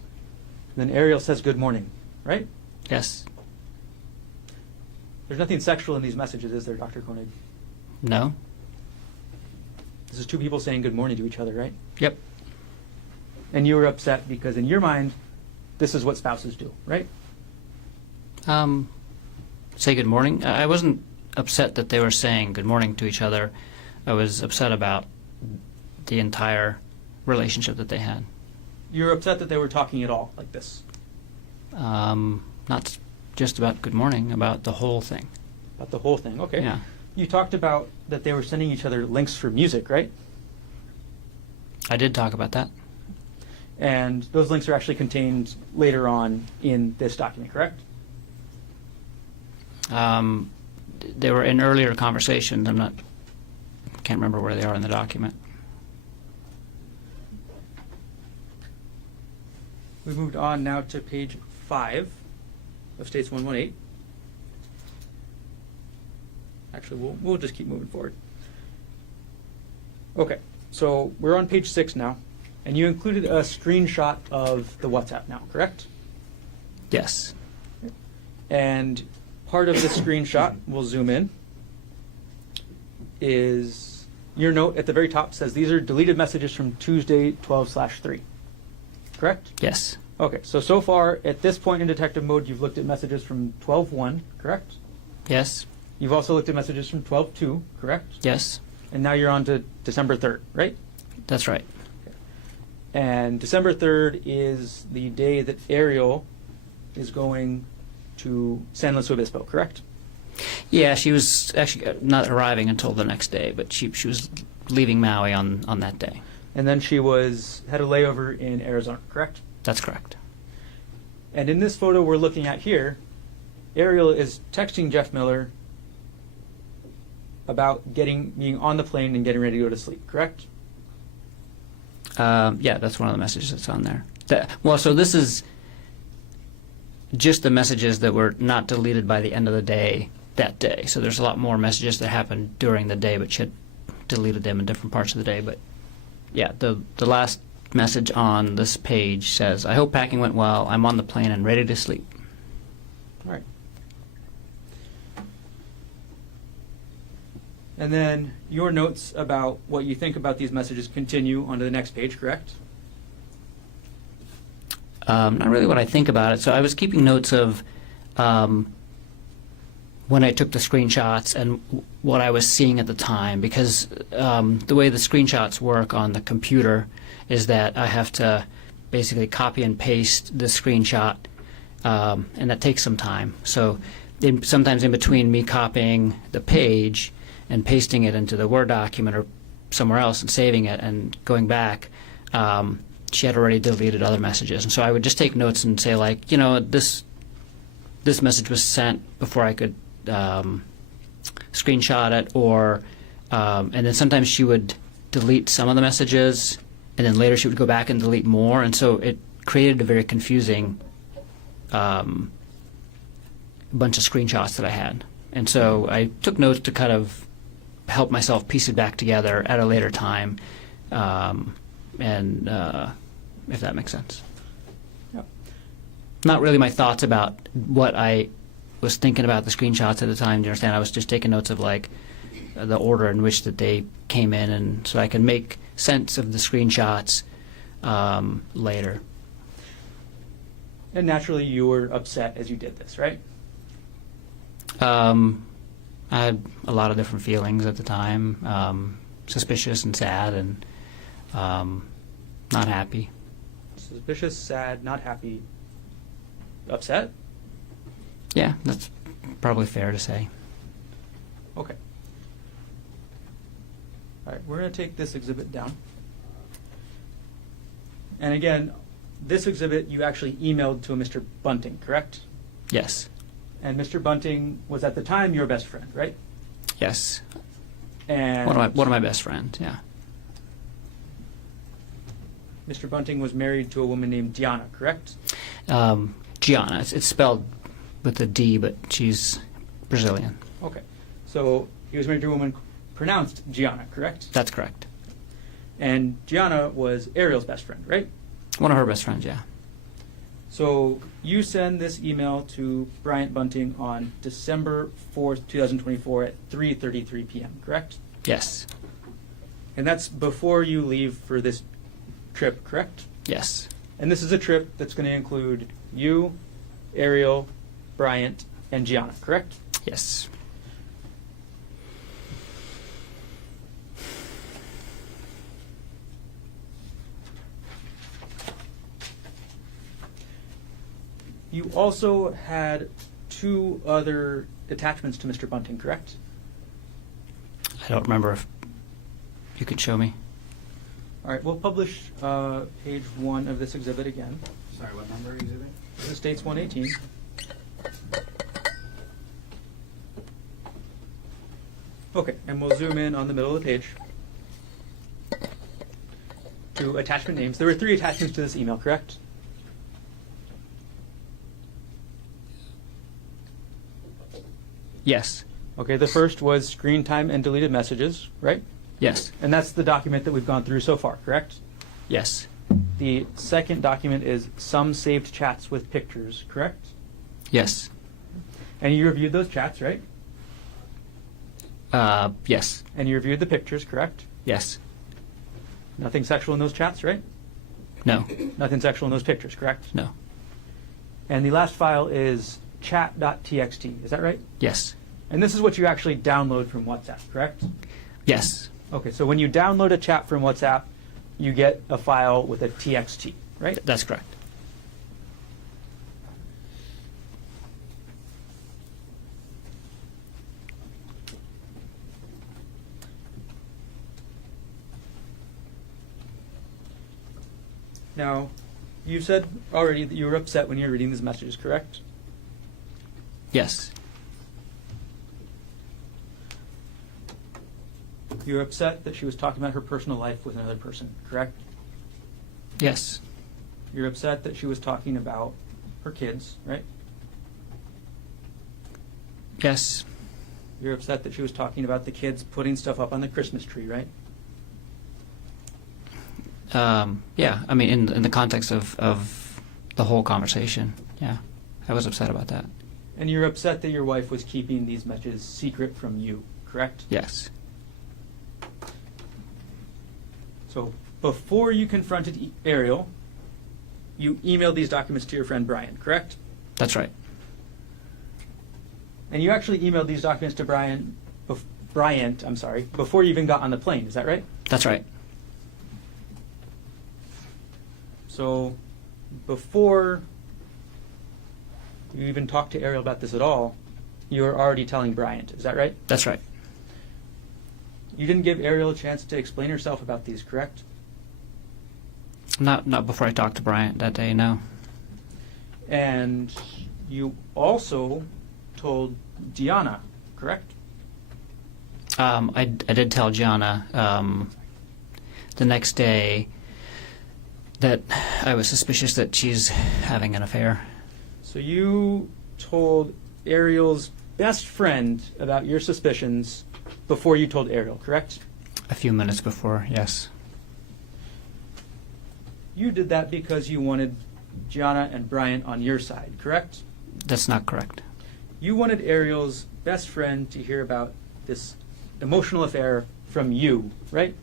And then Ariel says, good morning, right? Yes. There's nothing sexual in these messages, is there, Dr. Konig? No. This is two people saying good morning to each other, right? Yep. And you were upset because in your mind, this is what spouses do, right? Say good morning. I wasn't upset that they were saying good morning to each other. I was upset about the entire relationship that they had. You were upset that they were talking at all like this. Not just about good morning, about the whole thing. About the whole thing, okay. Yeah. You talked about that they were sending each other links for music, right? I did talk about that. And those links are actually contained later on in this document, correct? They were in earlier conversations. Can't remember where they are in the document. We've moved on now to page 5 of States 118. Actually, we'll just keep moving forward. Okay, so we're on page 6 now, and you included a screenshot of the WhatsApp now, correct? Yes. And part of the screenshot, we'll zoom in, is your note at the very top says these are deleted messages from Tuesday 12/3. Correct? Yes. Okay, so far at this point in detective mode, you've looked at messages from 12/1, correct? Yes. You've also looked at messages from 12/2, correct? Yes. And now you're on to December 3rd, right? That's right. And December 3rd is the day that Ariel is going to San Luis Obispo, correct? Yeah, she was actually not arriving until the next day, but she was leaving Maui on that day. And then she had a layover in Arizona, correct? That's correct. And in this photo we're looking at here, Ariel is texting Jeff Miller about being on the plane and getting ready to go to sleep, correct? Yeah, that's one of the messages that's on there. So this is just the messages that were not deleted by the end of the day that day. So there's a lot more messages that happened during the day, but she had deleted them in different parts of the day. But yeah, the last message on this page says, I hope packing went well. I'm on the plane and ready to sleep. All right. And then your notes about what you think about these messages continue onto the next page, correct? Not really what I think about it. So I was keeping notes of when I took the screenshots and what I was seeing at the time, because the way the screenshots work on the computer is that I have to basically copy and paste the screenshot, and that takes some time. So sometimes in between me copying the page and pasting it into the Word document or somewhere else and saving it and going back, she had already deleted other messages. And so I would just take notes and say, like, this message was sent before I could screenshot it, or and then sometimes she would delete some of the messages, and then later she would go back and delete more, and so it created a very confusing bunch of screenshots that I had. And so I took notes to kind of help myself piece it back together at a later time, and if that makes sense. Yep. Not really my thoughts about what I was thinking about the screenshots at the time. Do you understand? I was just taking notes of like the order in which that they came in, and so I can make sense of the screenshots later. And naturally you were upset as you did this, right? I had a lot of different feelings at the time, suspicious and sad and not happy. Suspicious, sad, not happy, upset? Yeah, that's probably fair to say. Okay. All right, we're going to take this exhibit down. And again, this exhibit you actually emailed to a Mr. Bunting, correct? Yes. And Mr. Bunting was at the time your best friend, right? Yes. And One of my best friends. Yeah. Mr. Bunting was married to a woman named Gianna, correct? Gianna. It's spelled with a D, but she's Brazilian. Okay. So he was married to a woman pronounced Gianna, correct? That's correct. And Gianna was Ariel's best friend, right? One of her best friends. Yeah. So you send this email to Bryant Bunting on December 4th, 2024 at 3:33 p.m., correct? Yes. And that's before you leave for this trip, correct? Yes. And this is a trip that's going to include you, Ariel, Bryant, and Gianna, correct? Yes. You also had 2 other attachments to Mr. Bunting, correct? I don't remember if you could show me. All right, we'll publish page 1 of this exhibit again. Sorry, what number exhibit? This states 118. Okay, and we'll zoom in on the middle of the page to attachment names. There were 3 attachments to this email, correct? Yes. Okay, the first was screen time and deleted messages, right? Yes. And that's the document that we've gone through so far, correct? Yes. The second document is some saved chats with pictures, correct? Yes. And you reviewed those chats, right? Yes. And you reviewed the pictures, correct? Yes. Nothing sexual in those chats, right? No. Nothing sexual in those pictures, correct? No. And the last file is chat.txt, is that right? Yes. And this is what you actually download from WhatsApp, correct? Yes. Okay, so when you download a chat from WhatsApp, you get a file with a txt, right? That's correct. Now, you said already that you were upset when you were reading these messages, correct? Yes. You were upset that she was talking about her personal life with another person, correct? Yes. You're upset that she was talking about her kids, right? Yes. You're upset that she was talking about the kids putting stuff up on the Christmas tree, right? Yeah. I mean, in the context of the whole conversation, yeah, I was upset about that. And you're upset that your wife was keeping these messages secret from you, correct? Yes. So before you confronted Ariel, you emailed these documents to your friend Brian, correct? That's right. And you actually emailed these documents to Bryant, before you even got on the plane, is that right? That's right. So before you even talked to Ariel about this at all, you were already telling Bryant, is that right? That's right. You didn't give Ariel a chance to explain herself about these, correct? Not before I talked to Bryant that day, no. And you also told Gianna, correct? I did tell Gianna the next day that I was suspicious that she's having an affair. So you told Ariel's best friend about your suspicions before you told Ariel, correct? A few minutes before, yes. You did that because you wanted Gianna and Bryant on your side, correct? That's not correct. You wanted Ariel's best friend to hear about this emotional affair from you, right?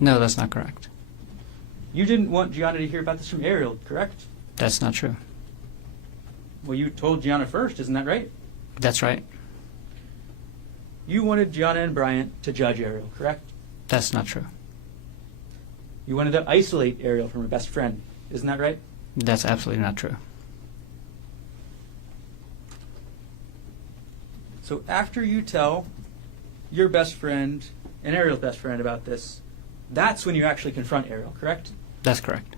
No, that's not correct. You didn't want Gianna to hear about this from Ariel, correct? That's not true. Well, you told Gianna first, isn't that right? That's right. You wanted Gianna and Bryant to judge Ariel, correct? That's not true. You wanted to isolate Ariel from her best friend, isn't that right? That's absolutely not true. So after you tell your best friend and Ariel's best friend about this, that's when you actually confront Ariel, correct? That's correct.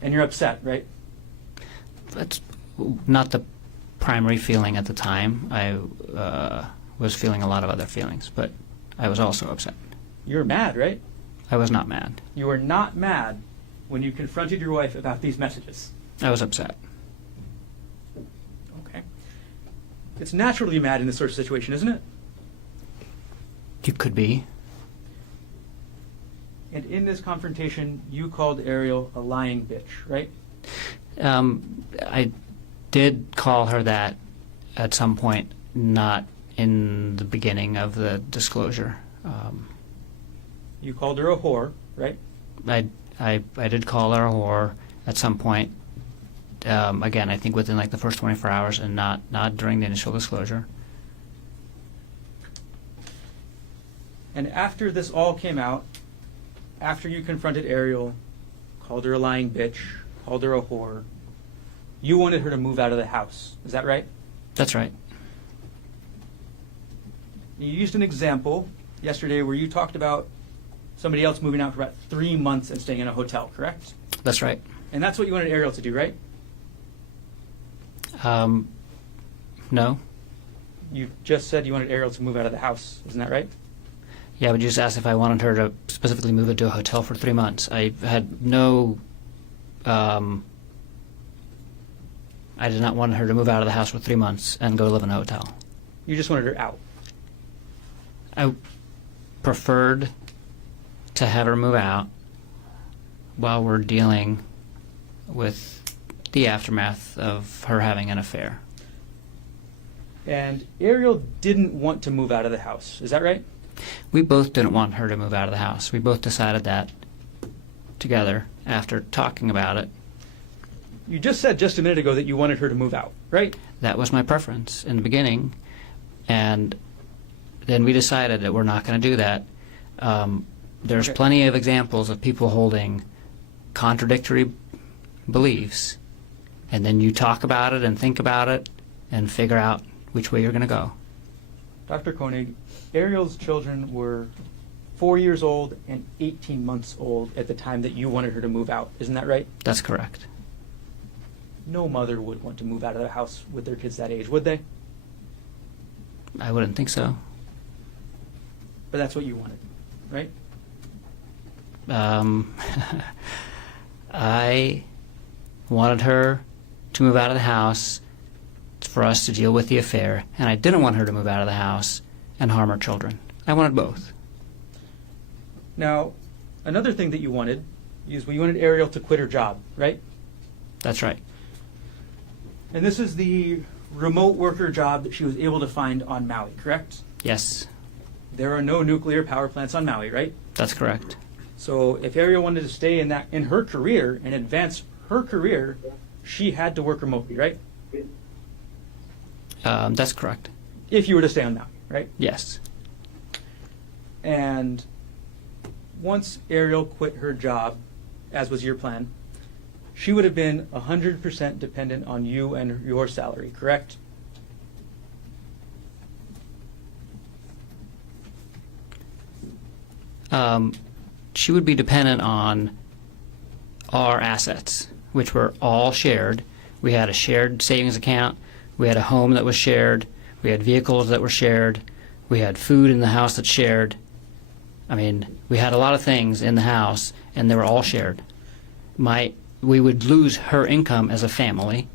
And you're upset, right? That's not the primary feeling at the time. I was feeling a lot of other feelings, but I was also upset. You're mad, right? I was not mad. You were not mad when you confronted your wife about these messages. I was upset. Okay. It's natural to be mad in this sort of situation, isn't it? You could be. And in this confrontation, you called Ariel a lying bitch, right? I did call her that at some point, not in the beginning of the disclosure. You called her a whore, right? I did call her a whore at some point. Again, I think within like the first 24 hours, and not during the initial disclosure. And after this all came out, after you confronted Ariel, called her a lying bitch, called her a whore, you wanted her to move out of the house. Is that right? That's right. You used an example yesterday where you talked about somebody else moving out for about 3 months and staying in a hotel, correct? That's right. And that's what you wanted Ariel to do, right? No. You just said you wanted Ariel to move out of the house. Isn't that right? Yeah, but you just asked if I wanted her to specifically move into a hotel for 3 months. I had no. I did not want her to move out of the house for 3 months and go live in a hotel. You just wanted her out. I preferred to have her move out while we're dealing with the aftermath of her having an affair. And Ariel didn't want to move out of the house. Is that right? We both didn't want her to move out of the house. We both decided that together after talking about it. You just said just a minute ago that you wanted her to move out, right? That was my preference in the beginning, and then we decided that we're not going to do that. There's Okay. plenty of examples of people holding contradictory beliefs, and then you talk about it and think about it and figure out which way you're going to go. Dr. Konig, Ariel's children were 4 years old and 18 months old at the time that you wanted her to move out. Isn't that right? That's correct. No mother would want to move out of the house with their kids that age, would they? I wouldn't think so. But that's what you wanted, right? I wanted her to move out of the house for us to deal with the affair, and I didn't want her to move out of the house and harm her children. I wanted both. Now, another thing that you wanted is you wanted Ariel to quit her job, right? That's right. And this is the remote worker job that she was able to find on Maui, correct? Yes, There are no nuclear power plants on Maui, right? that's correct. So if Ariel wanted to stay in her career and advance her career, she had to work remotely, right? That's correct. If you were to stay on Maui, right? Yes. And once Ariel quit her job, as was your plan, she would have been 100% dependent on you and your salary, correct? She would be dependent on our assets, which were all shared. We had a shared savings account. We had a home that was shared. We had vehicles that were shared. We had food in the house that's shared. I mean, we had a lot of things in the house, and they were all shared. We would lose her income as a family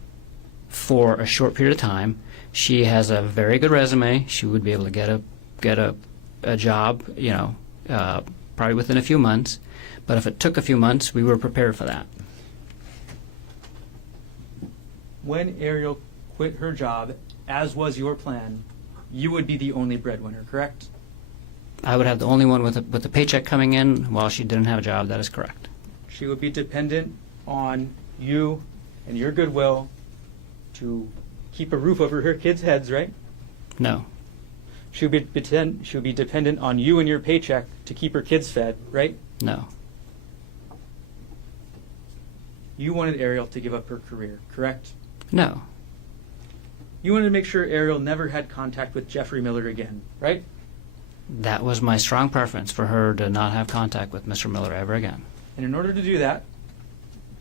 for a short period of time. She has a very good resume. She would be able to get a job, probably within a few months. But if it took a few months, we were prepared for that. When Ariel quit her job, as was your plan, you would be the only breadwinner, correct? I would have the only one with a paycheck coming in while she didn't have a job. That is correct. She would be dependent on you and your goodwill to keep a roof over her kids' heads, right? No. She would be dependent on you and your paycheck to keep her kids fed, right? No. You wanted Ariel to give up her career, correct? No. You wanted to make sure Ariel never had contact with Jeffrey Miller again, right? That was my strong preference, for her to not have contact with Mr. Miller ever again. And in order to do that,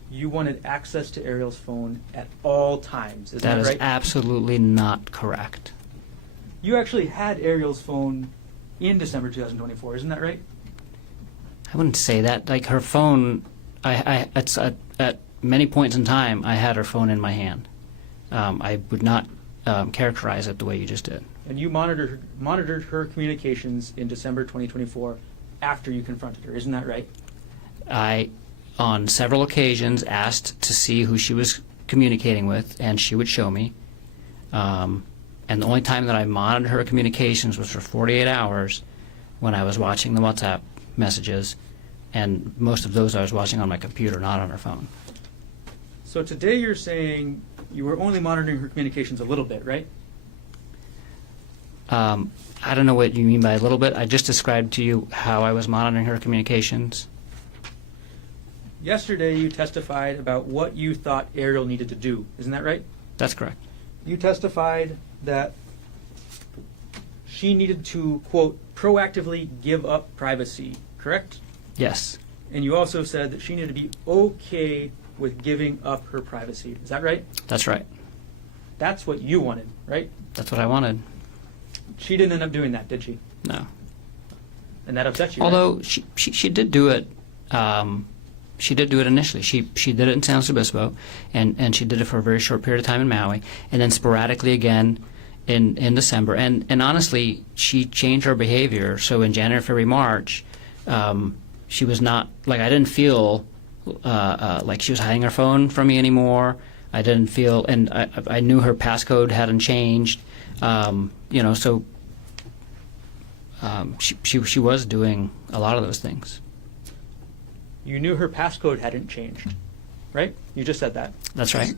you wanted access to Ariel's phone at all times. Isn't that That is right? absolutely not correct. You actually had Ariel's phone in December 2024, isn't that right? I wouldn't say that. Like her phone, it's at many points in time, I had her phone in my hand. I would not characterize it the way you just did. And you monitored her communications in December 2024 after you confronted her, isn't that right? I, on several occasions, asked to see who she was communicating with, and she would show me. And the only time that I monitored her communications was for 48 hours when I was watching the WhatsApp messages, and most of those I was watching on my computer, not on her phone. So today you're saying you were only monitoring her communications a little bit, right? I don't know what you mean by a little bit. I just described to you how I was monitoring her communications. Yesterday you testified about what you thought Ariel needed to do, isn't that right? That's correct. You testified that she needed to, quote, proactively give up privacy, correct? Yes, And you also said that she needed to be okay with giving up her privacy. Is that right? that's right. That's what you wanted, right? That's what I wanted. She didn't end up doing that, did she? No. And that upset you, right? Although she did do it. She did do it initially. She did it in San Luis Obispo, and she did it for a very short period of time in Maui, and then sporadically again in December. And honestly, she changed her behavior. So in January, February, March, she was not, like, I didn't feel like she was hiding her phone from me anymore. I didn't feel, and I knew her passcode hadn't changed. So she was doing a lot of those things. You knew her passcode hadn't changed, right? You just said that. That's right.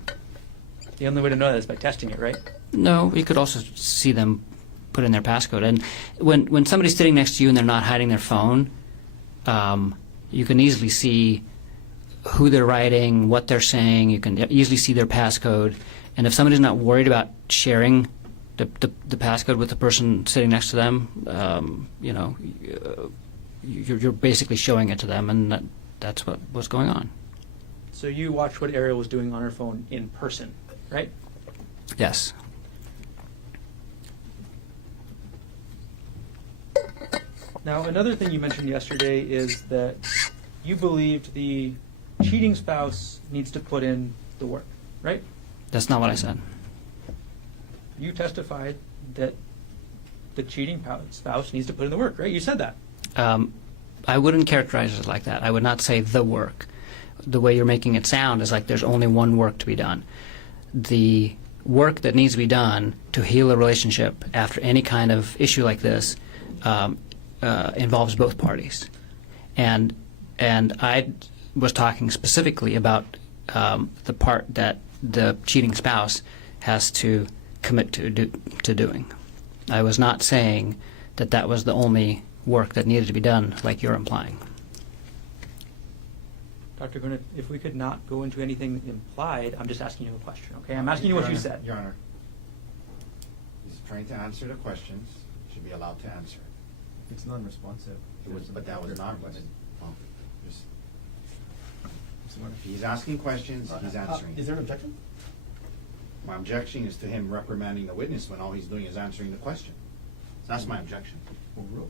The only way to know that is by testing it, right? No, you could also see them put in their passcode. And when somebody's sitting next to you and they're not hiding their phone, you can easily see who they're writing, what they're saying. You can easily see their passcode. And if somebody's not worried about sharing the passcode with the person sitting next to them, you're basically showing it to them, and that's what's going on. So you watched what Ariel was doing on her phone in person, right? Yes. Now, another thing you mentioned yesterday is that you believed the cheating spouse needs to put in the work, right? That's not what I said. You testified that the cheating spouse needs to put in the work, right? You said that. I wouldn't characterize it like that. I would not say the work. The way you're making it sound is like there's only one work to be done. The work that needs to be done to heal a relationship after any kind of issue like this involves both parties. And I was talking specifically about the part that the cheating spouse has to commit to doing. I was not saying that was the only work that needed to be done, like you're implying. Dr. Konig, if we could not go into anything implied, I'm just asking you a question, okay? I'm asking you what you said. Your Honor, he's trying to answer the questions, should be allowed to answer. It's non-responsive. But that was not, he's asking questions, he's answering. Is there an objection? My objection is to him reprimanding the witness when all he's doing is answering the question. That's my objection. Overruled.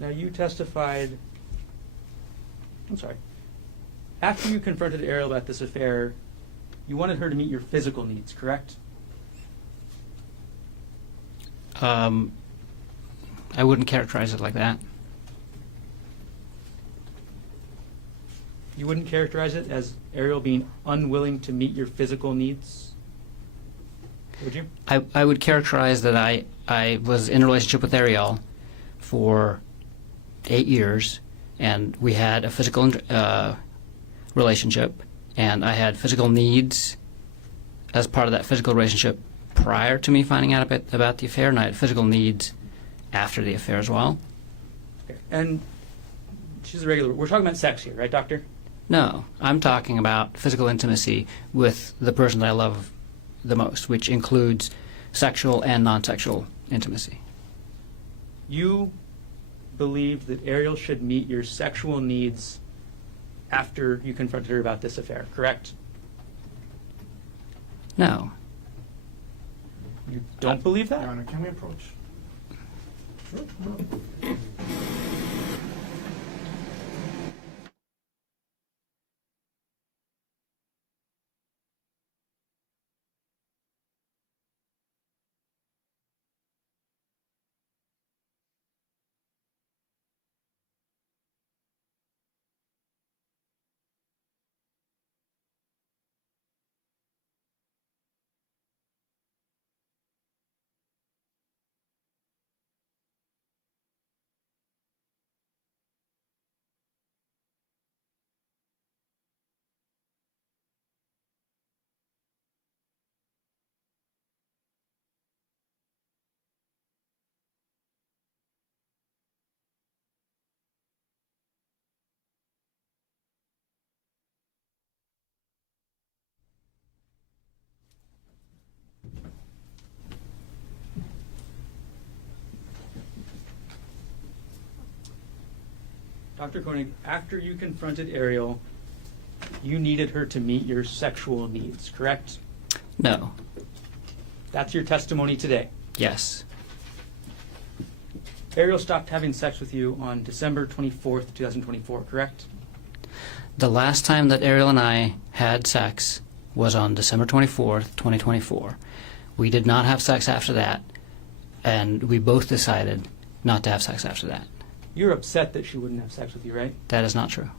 Now, you testified, after you confronted Ariel about this affair, you wanted her to meet your physical needs, correct? I wouldn't characterize it like that. You wouldn't characterize it as Ariel being unwilling to meet your physical needs, would you? I would characterize that I was in a relationship with Ariel for 8 years, and we had a physical relationship, and I had physical needs as part of that physical relationship prior to me finding out about the affair, and I had physical needs after the affair as well. Okay. And she's a regular. We're talking about sex here, right, doctor? No, I'm talking about physical intimacy with the person that I love the most, which includes sexual and non-sexual intimacy. You believed that Ariel should meet your sexual needs after you confronted her about this affair, correct? No. You don't believe that? Your Honor, can we approach? Dr. Konig, after you confronted Ariel, you needed her to meet your sexual needs, correct? No. That's your testimony today. Yes. Ariel stopped having sex with you on December 24th, 2024, correct? The last time that Ariel and I had sex was on December 24th, 2024. We did not have sex after that, and we both decided not to have sex after that. You're upset that she wouldn't have sex with you, right? That is not true.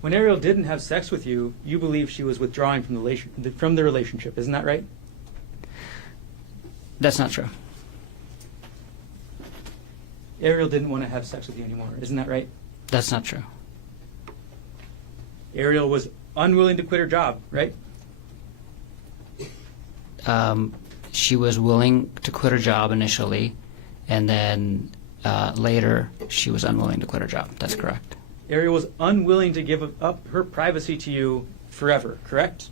When Ariel didn't have sex with you, you believe she was withdrawing from the relationship, isn't that right? That's not true. Ariel didn't want to have sex with you anymore, isn't that right? That's not true. Ariel was unwilling to quit her job, right? She was willing to quit her job initially, and then later she was unwilling to quit her job. That's correct. Ariel was unwilling to give up her privacy to you forever, correct?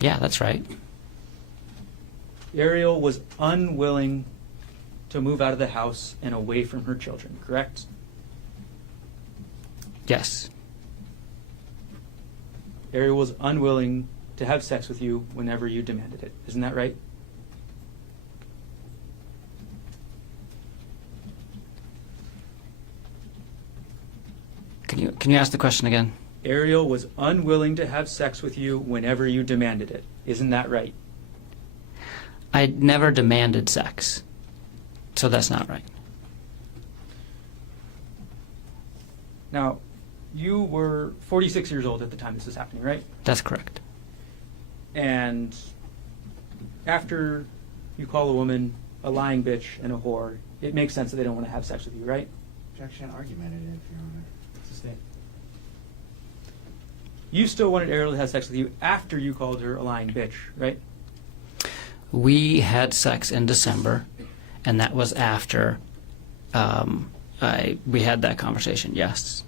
Yeah, that's right. Ariel was unwilling to move out of the house and away from her children, correct? Yes. Ariel was unwilling to have sex with you whenever you demanded it. Isn't that right? Can you ask the question again? Ariel was unwilling to have sex with you whenever you demanded it. Isn't that right? I never demanded sex, so that's not right. Now, you were 46 years old at the time this was happening, right? That's correct. And after you call a woman a lying bitch and a whore, it makes sense that they don't want to have sex with you, right? Objection argumented, Your Honor. Sustain. You still wanted Ariel to have sex with you after you called her a lying bitch, right? We had sex in December, and that was after we had that conversation, yes.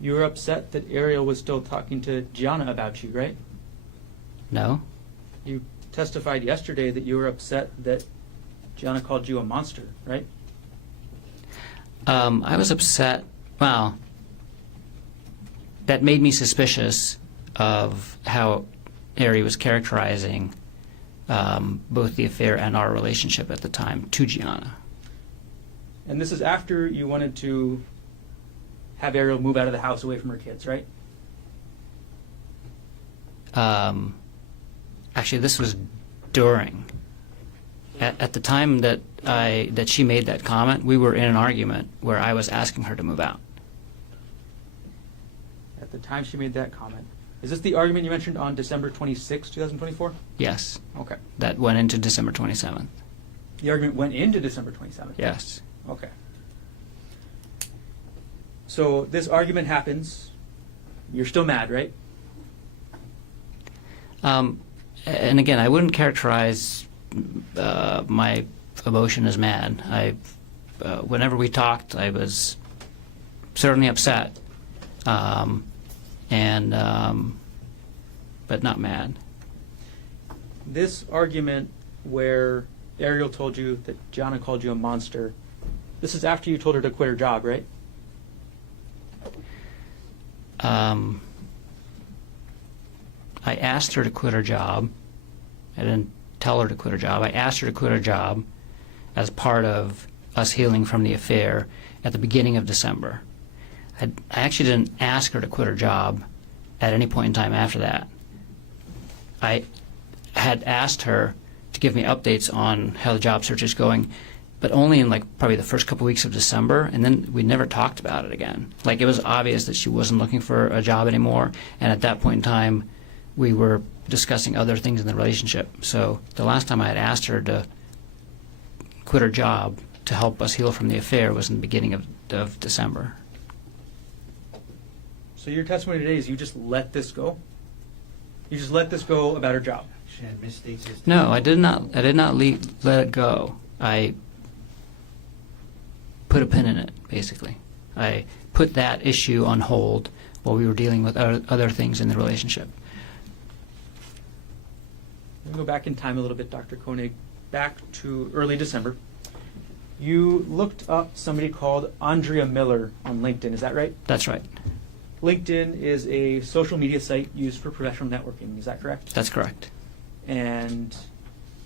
You were upset that Ariel was still talking to Gianna about you, right? No? You testified yesterday that you were upset that Gianna called you a monster, right? I was upset. Well, that made me suspicious of how Ari was characterizing both the affair and our relationship at the time to Gianna. And this is after you wanted to have Ariel move out of the house away from her kids, right? Actually, this was during. At the time that she made that comment, we were in an argument where I was asking her to move out. At the time she made that comment. Is this the argument you mentioned on December 26, 2024? Yes. Okay. That went into December 27th. The argument went into December 27th? Yes. Okay. So this argument happens. You're still mad, right? And again, I wouldn't characterize my emotion as mad. Whenever we talked, I was certainly upset, but not mad. this argument where Ariel told you that Gianna called you a monster, this is after you told her to quit her job, right? I asked her to quit her job. I didn't tell her to quit her job. I asked her to quit her job as part of us healing from the affair at the beginning of December. I actually didn't ask her to quit her job at any point in time after that. I had asked her to give me updates on how the job search is going, but only in probably the first couple weeks of December, and then we never talked about it again. It was obvious that she wasn't looking for a job anymore, and at that point in time, we were discussing other things in the relationship. So the last time I had asked her to quit her job to help us heal from the affair was in the beginning of December. So your testimony today is you just let this go? You just let this go about her job? She had misstates his No, I did not. I did not let it go. I put a pin in it, basically. I put that issue on hold while we were dealing with other things in the relationship. Let me go back in time a little bit, Dr. Konig, back to early December. You looked up somebody called Andrea Miller on LinkedIn, is that right? That's right. LinkedIn is a social media site used for professional networking, is that correct? That's correct. And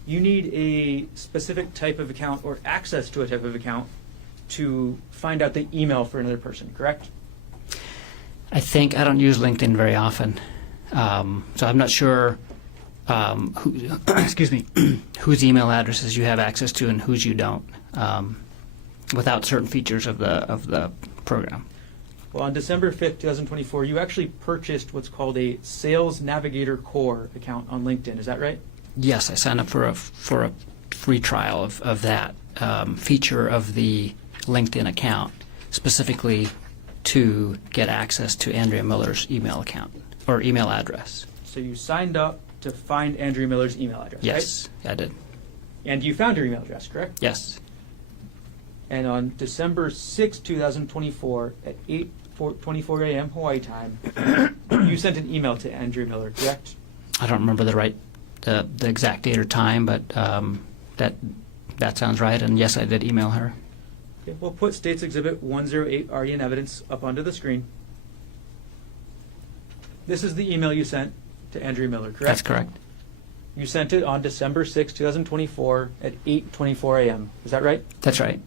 you need a specific type of account or access to a type of account to find out the email for another person, correct? I don't use LinkedIn very often, so I'm not sure excuse me, whose email addresses you have access to and whose you don't, without certain features of the program. Well, on December 5th, 2024, you actually purchased what's called a Sales Navigator Core account on LinkedIn. Is that right? Yes, I signed up for a free trial of that feature of the LinkedIn account, specifically to get access to Andrea Miller's email account or email address. So you signed up to find Andrea Miller's email address, Yes, right? I did. And you found her email address, correct? Yes, And on December 6, 2024, at 8:24 a.m. Hawaii time, you sent an email to Andrea Miller, correct? I don't remember the exact date or time, but that sounds right. And yes, I did email her. Okay, we'll put States Exhibit 108 already in evidence up onto the screen. This is the email you sent to Andrea Miller, correct? That's correct. You sent it on December 6, 2024 at 8:24 a.m. Is that right? That's right.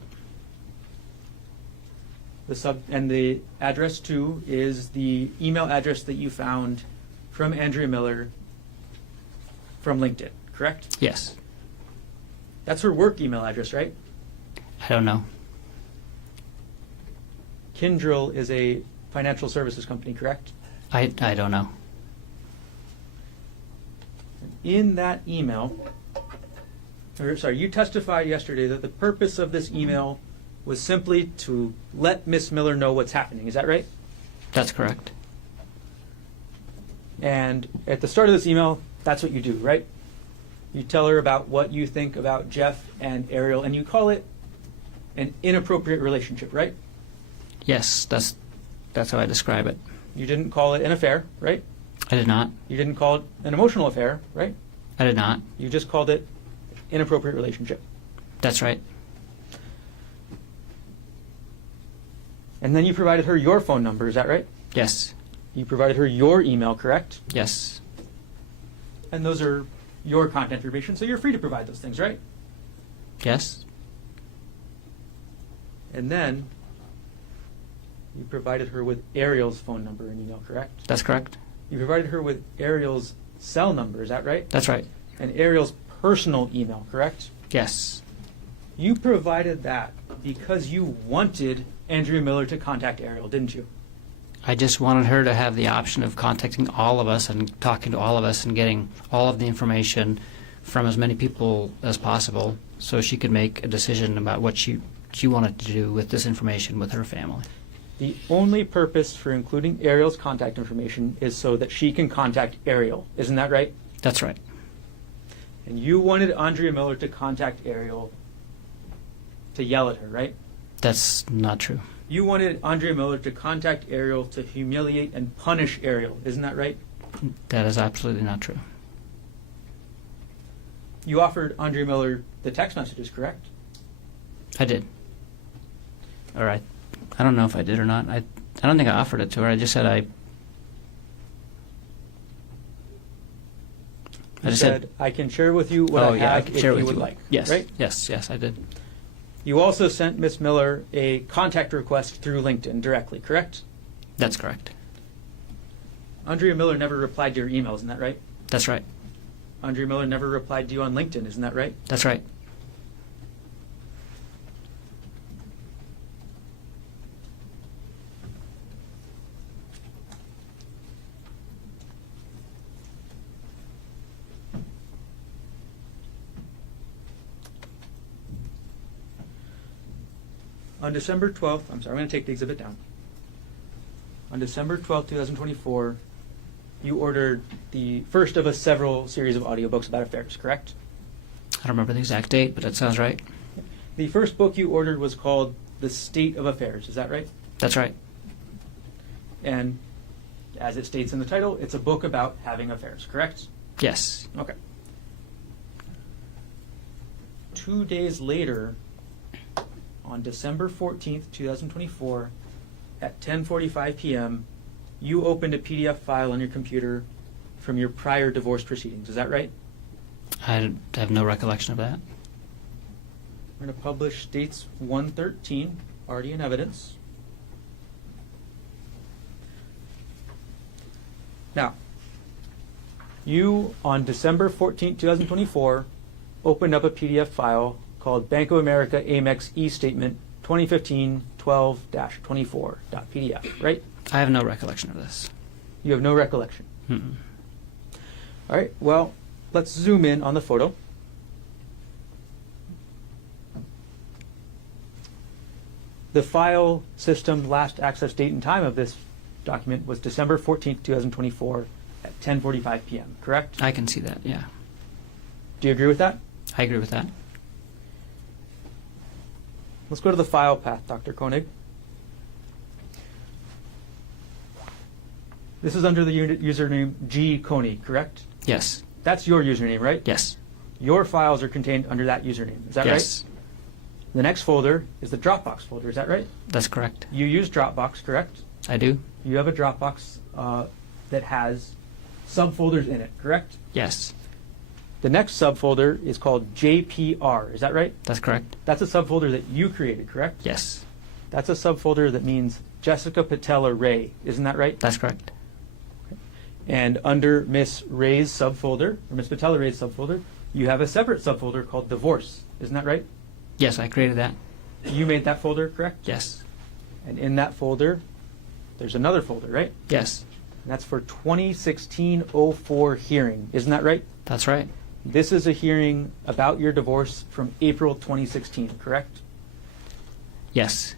The address too is the email address that you found from Andrea Miller from LinkedIn, correct? Yes. That's her work email address, right? I don't know. Kyndryl is a financial services company, correct? I don't know. In that email, you testified yesterday that the purpose of this email was simply to let Miss Miller know what's happening. Is that right? That's correct. And at the start of this email, that's what you do, right? You tell her about what you think about Jeff and Ariel, and you call it an inappropriate relationship, right? Yes, that's how I describe it. You didn't call it an affair, right? I did not. You didn't call it an emotional affair, right? I did not. You just called it inappropriate relationship. That's right. And then you provided her your phone number, is that right? Yes. You provided her your email, correct? Yes. And those are your contact information, so you're free to provide those things, right? Yes. And then you provided her with Ariel's phone number and email, correct? That's correct. You provided her with Ariel's cell number, is that right? That's right. And Ariel's personal email, correct? Yes. You provided that because you wanted Andrea Miller to contact Ariel, didn't you? I just wanted her to have the option of contacting all of us and talking to all of us and getting all of the information from as many people as possible so she could make a decision about what she wanted to do with this information with her family. The only purpose for including Ariel's contact information is so that she can contact Ariel. Isn't that right? That's right. And you wanted Andrea Miller to contact Ariel to yell at her, right? That's not true. You wanted Andrea Miller to contact Ariel to humiliate and punish Ariel. Isn't that right? That is absolutely not true. You offered Andre Miller the text messages, correct? I did. All right. I don't know if I did or not. I don't think I offered it to her. I just said I You just said, I can share with you what I have can if share you with would like. Yes. Right? Yes, I did. You also sent Ms. Miller a contact request through LinkedIn directly, correct? That's correct. Andrea Miller never replied to your email, isn't that right? That's right. Andrea Miller never replied to you on LinkedIn, isn't that right? That's right. On December 12th, I'm sorry, I'm going to take the exhibit down. On December 12th, 2024, you ordered the first of a several series of audiobooks about affairs, correct? I don't remember the exact date, but that sounds right. The first book you ordered was called The State of Affairs, is that right? That's right. And as it states in the title, it's a book about having affairs, correct? Yes. Okay. 2 days later, on December 14th, 2024, at 10:45 p.m., you opened a PDF file on your computer from your prior divorce proceedings. Is that right? I have no recollection of that. We're going to publish dates 113, already in evidence. Now, you, on December 14th, 2024, opened up a PDF file called Bank of America Amex E-Statement 2015-12-24.pdf, right? I have no recollection of this. You have no recollection. Mm-mm. All right, well, let's zoom in on the photo. The file system last access date and time of this document was December 14th, 2024 at 10:45 p.m., correct? I can see that, yeah. Do you agree with that? I agree with that. Let's go to the file path, Dr. Konig. This is under the username G. Konig, correct? Yes. That's your username, right? Yes. Your files are contained under that username. Is that Yes. right? The next folder is the Dropbox folder. Is that right? That's correct. You use Dropbox, correct? I do? You have a Dropbox that has subfolders in it, correct? Yes. The next subfolder is called JPR. Is that right? That's correct. That's a subfolder that you created, correct? Yes. That's a subfolder that means Jessica Patella Ray. Isn't that right? That's correct. And under Miss Ray's subfolder, or Miss Patella Ray's subfolder, you have a separate subfolder called Divorce. Isn't that right? Yes, I created that. You made that folder, correct? Yes. And in that folder, there's another folder, right? Yes. And that's for 2016-04 hearing. Isn't that right? That's right. This is a hearing about your divorce from April 2016, correct? Yes.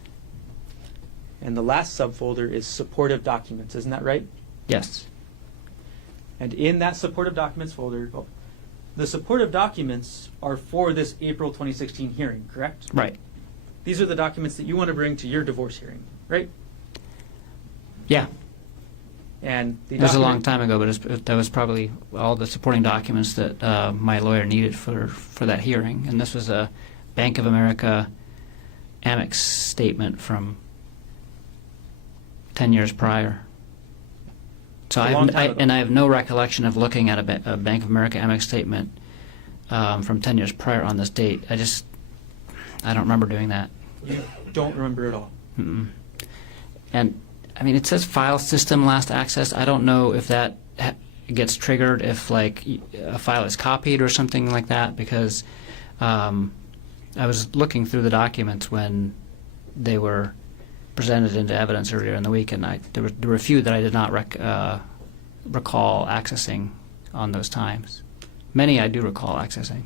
And the last subfolder is supportive documents. Isn't that right? Yes. And in that supportive documents folder, the supportive documents are for this April 2016 hearing, correct? Right. These are the documents that you want to bring to your divorce hearing, right? Yeah. And the It was a long document- time ago, but that was probably all the supporting documents that my lawyer needed for that hearing. And this was a Bank of America Amex statement from 10 years prior. So It's a long time ago. I have no recollection of looking at a Bank of America Amex statement from 10 years prior on this date. I don't remember doing that. You don't remember at all. Mm-mm. And I mean, it says file system last access. I don't know if that gets triggered if like a file is copied or something like that, because I was looking through the documents when they were presented into evidence earlier in the week, and there were a few that I did not recall accessing on those times. Many I do recall accessing.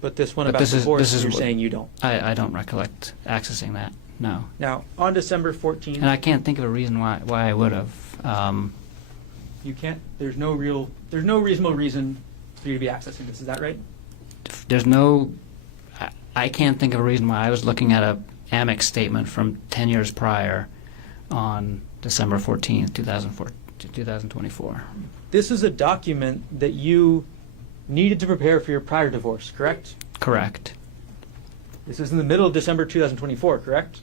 But this one But about this is- divorce, this is you're what- saying you don't. I don't recollect accessing that. No. Now, on December 14th, And I can't think of a reason why I would have. you can't. There's no reasonable reason for you to be accessing this. Is that right? There's no. I can't think of a reason why I was looking at a Amex statement from 10 years prior on December 14th, 2024. This is a document that you needed to prepare for your prior divorce, correct? Correct. This is in the middle of December 2024, correct?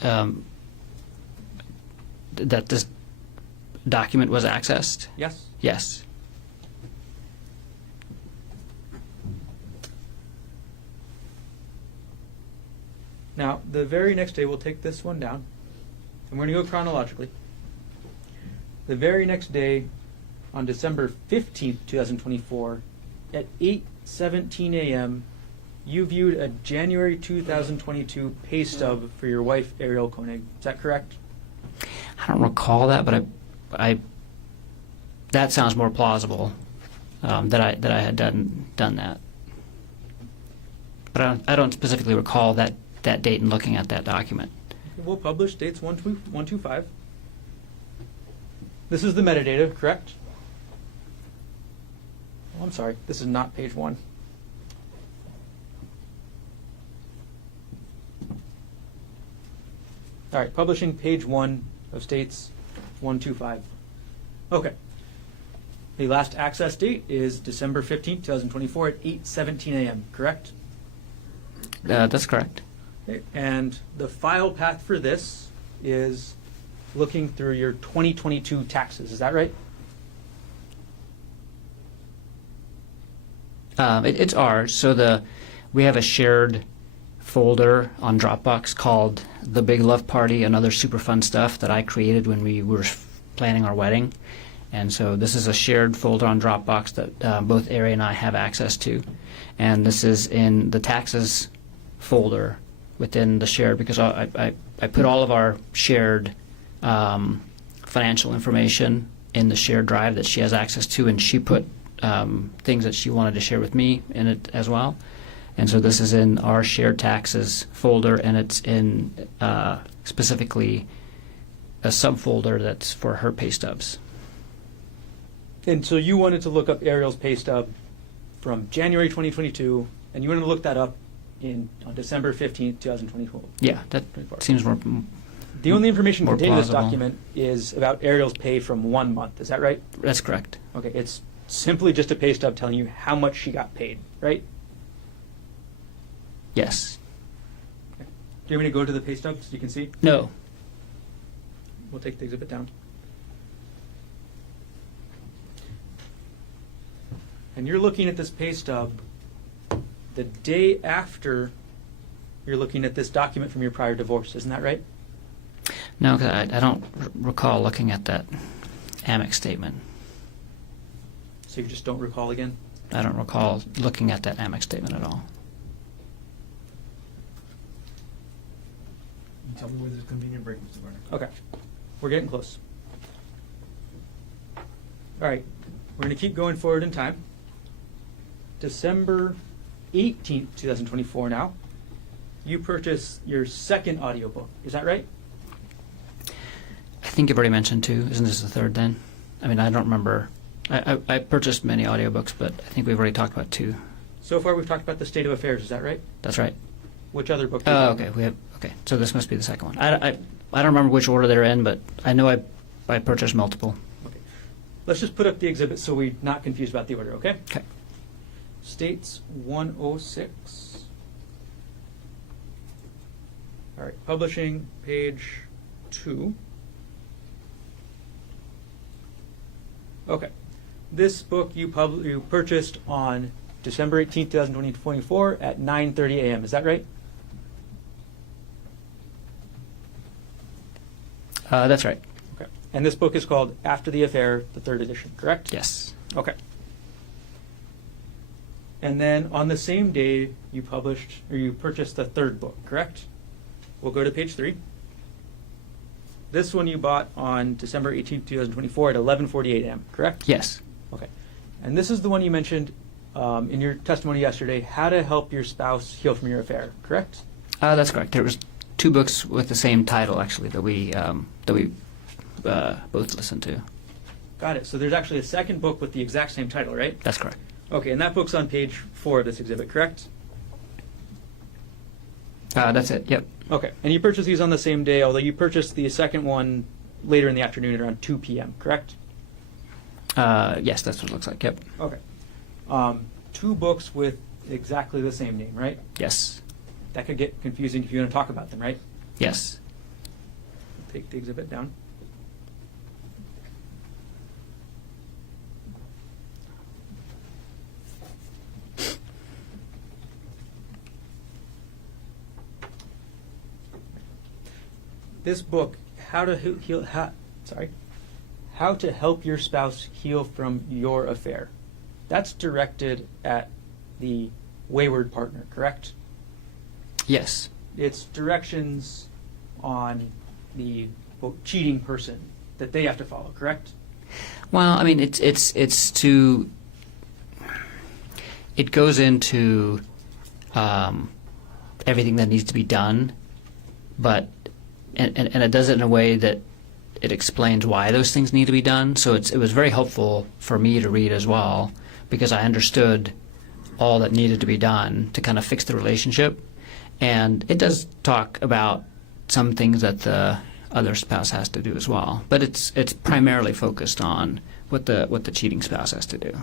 That this document was accessed? Yes. Yes. Now, the very next day, we'll take this one down, and we're going to go chronologically. The very next day, on December 15th, 2024, at 8:17 a.m., you viewed a January 2022 pay stub for your wife, Ariel Konig. Is that correct? I don't recall that, but I that sounds more plausible, that I had done that. But I don't specifically recall that date and looking at that document. We'll publish dates 125. This is the metadata, correct? Oh, I'm sorry, this is not page 1. All right, publishing page 1 of states 125. Okay. The last access date is December 15th, 2024 at 8:17 a.m., correct? That's correct. Okay. And the file path for this is looking through your 2022 taxes. Is that right? It's ours. So we have a shared folder on Dropbox called The Big Love Party and Other Super Fun Stuff that I created when we were planning our wedding. And so this is a shared folder on Dropbox that both Ari and I have access to. And this is in the taxes folder within the shared, because I put all of our shared financial information in the shared drive that she has access to, and she put things that she wanted to share with me in it as well. And so this is in our shared taxes folder, and it's in specifically a subfolder that's for her pay stubs. And so you wanted to look up Ariel's pay stub from January 2022, and you wanted to look that up on December 15th, 2024. Yeah, that seems more. The only information more contained in this plausible. document is about Ariel's pay from 1 month. Is that right? That's correct. Okay, it's simply just a pay stub telling you how much she got paid, right? Yes. Okay. Do you want me to go to the pay stub so you can see? No. We'll take the exhibit down. And you're looking at this pay stub the day after you're looking at this document from your prior divorce. Isn't that right? No, 'cause I don't recall looking at that Amex statement. So you just don't recall again? I don't recall looking at that Amex statement at all. Tell me where there's a convenient break, Mr. Garner. Okay. We're getting close. All right. We're going to keep going forward in time. December 18th, 2024 now. You purchase your second audiobook. Is that right? I think you've already mentioned 2. Isn't this the 3rd then? I mean, I don't remember. I purchased many audiobooks, but I think we've already talked about 2. So far we've talked about the state of affairs. Is that right? That's right. Which other book? do you Oh, have? okay. Okay. So this must be the second one. I don't remember which order they're in, but I know I purchased multiple. Okay. Let's just put up the exhibit so we're not confused about the order, okay? Okay. States 106. All right, publishing page 2. Okay. This book you purchased on December 18th, 2024 at 9:30 a.m. Is that right? That's right. Okay. And this book is called After the Affair, the 3rd edition, correct? Yes. Okay. And then on the same day, you purchased the 3rd book, correct? We'll go to page 3. This one you bought on December 18th, 2024 at 11:48 a.m., correct? Yes. Okay. And this is the one you mentioned in your testimony yesterday, How to Help Your Spouse Heal from Your Affair, correct? That's correct. There was 2 books with the same title, actually, that we both listened to. Got it. So there's actually a second book with the exact same title, right? That's correct. Okay, and that book's on page 4 of this exhibit, correct? That's it. Yep. Okay, and you purchased these on the same day, although you purchased the second one later in the afternoon at around 2 p.m., correct? Yes, that's what it looks like. Yep. Okay. Two books with exactly the same name, right? Yes. That could get confusing if you want to talk about them, right? Yes. Take the exhibit down. This book, How to Help Your Spouse Heal from Your Affair. That's directed at the wayward partner, correct? Yes. It's directions on the cheating person that they have to follow, correct? Well, I mean, it goes into everything that needs to be done, but and it does it in a way that it explains why those things need to be done. So it was very helpful for me to read as well, because I understood all that needed to be done to kind of fix the relationship. And it does talk about some things that the other spouse has to do as well, but it's primarily focused on what the cheating spouse has to do.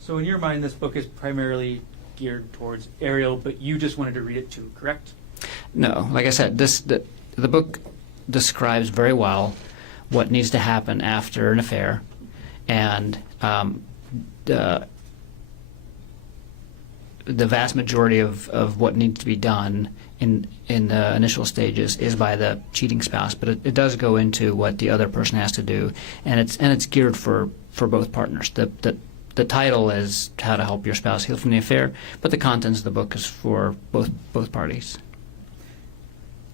So in your mind, this book is primarily geared towards Ariel, but you just wanted to read it too, correct? No, like I said, the book describes very well what needs to happen after an affair, and the vast majority of what needs to be done in the initial stages is by the cheating spouse, but it does go into what the other person has to do, and it's geared for both partners. The title is How to Help Your Spouse Heal from the Affair, but the contents of the book is for both parties.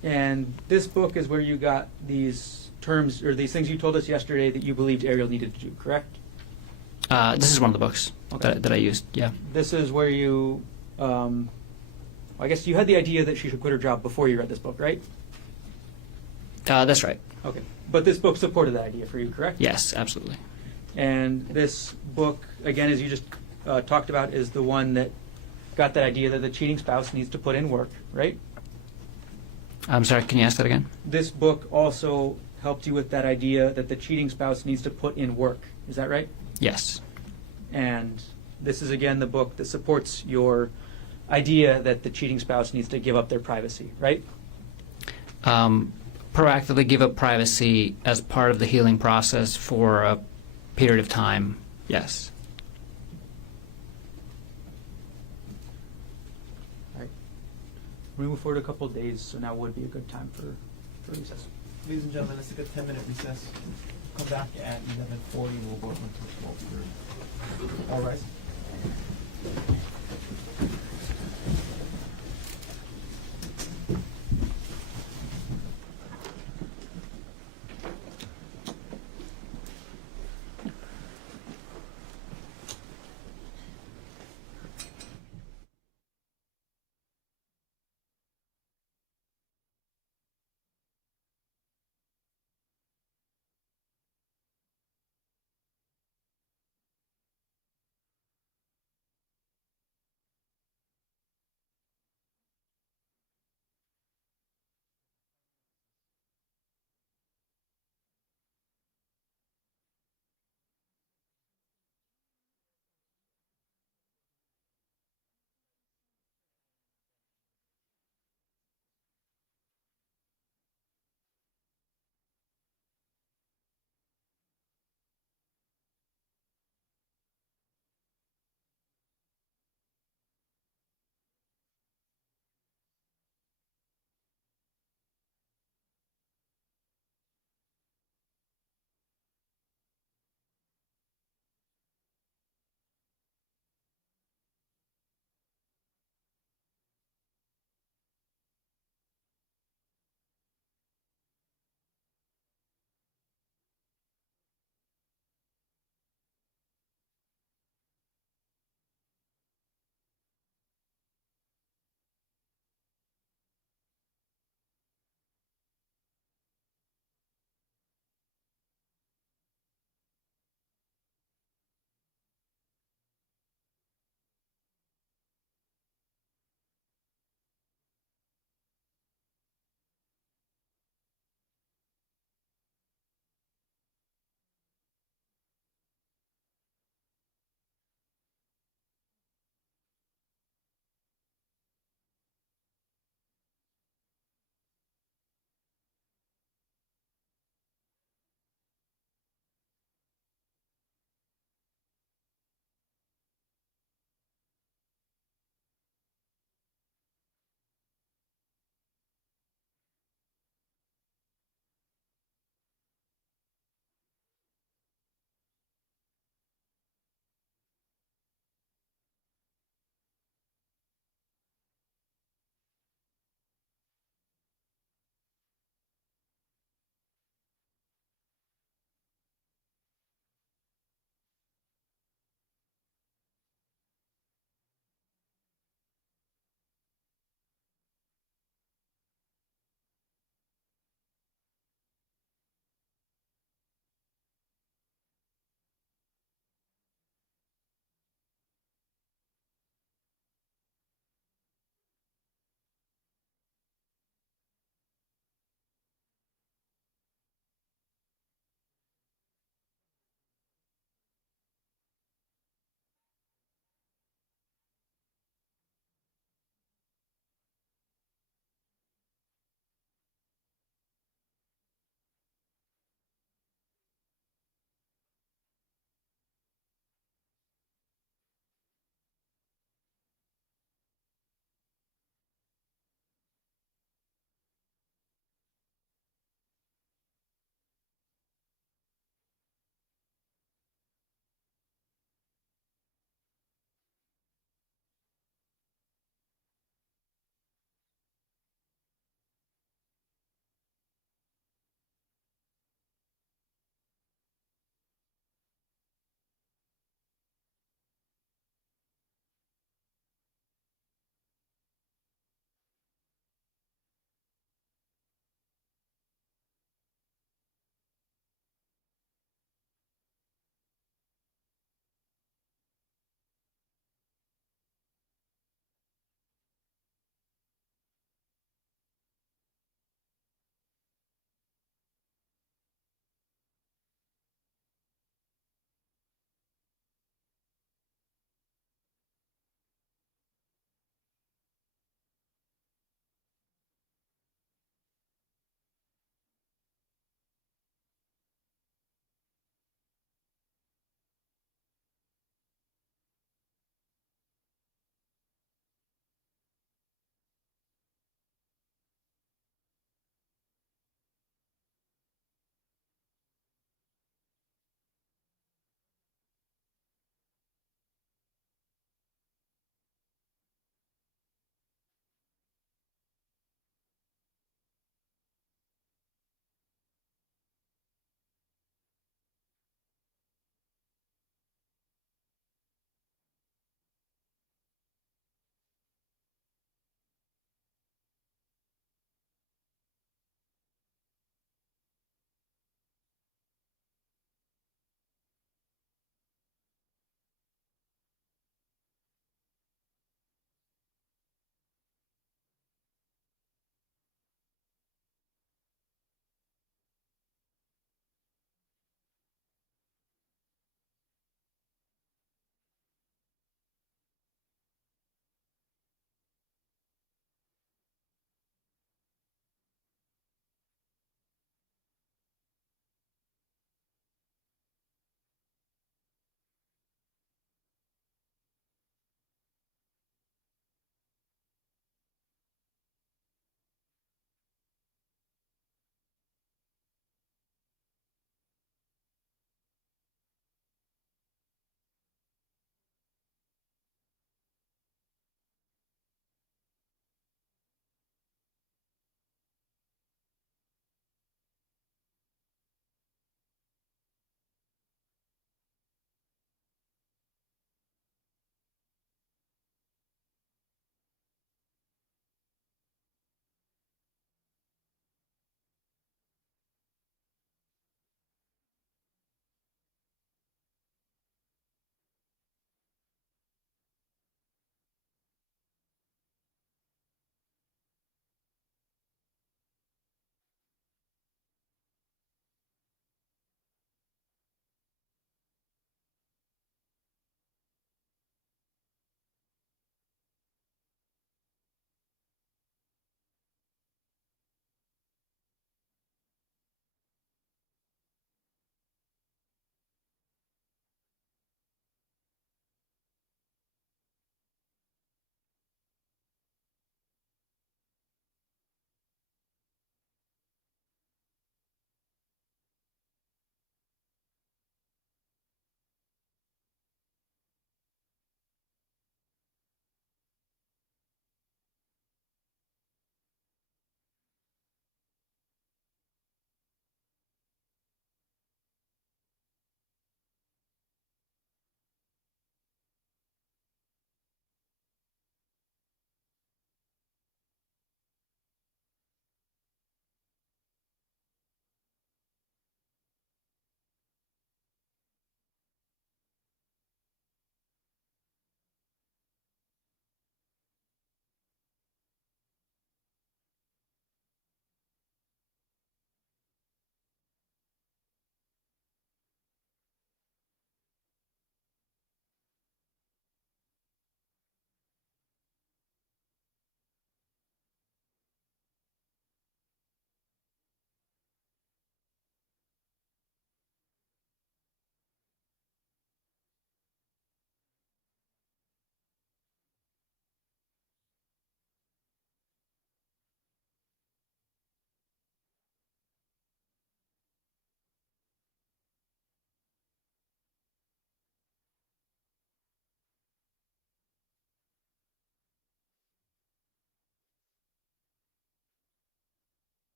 And this book is where you got these terms, or these things you told us yesterday that you believed Ariel needed to do, correct? This is one of the books that I used, yeah. This is where you, I guess you had the idea that she should quit her job before you read this book, right? That's right. Okay. But this book supported that idea for you, correct? Yes, absolutely. And this book, again, as you just talked about, is the one that got that idea that the cheating spouse needs to put in work, right? I'm sorry, can you ask that again? This book also helped you with that idea that the cheating spouse needs to put in work. Is that right? Yes. And this is, again, the book that supports your idea that the cheating spouse needs to give up their privacy, right? Proactively give up privacy as part of the healing process for a period of time, yes. All right. We're going to move forward a couple of days, so now would be a good time for recess. Ladies and gentlemen, let's take a 10-minute recess. Come back at 11:40. We'll go until 12:30. All rise.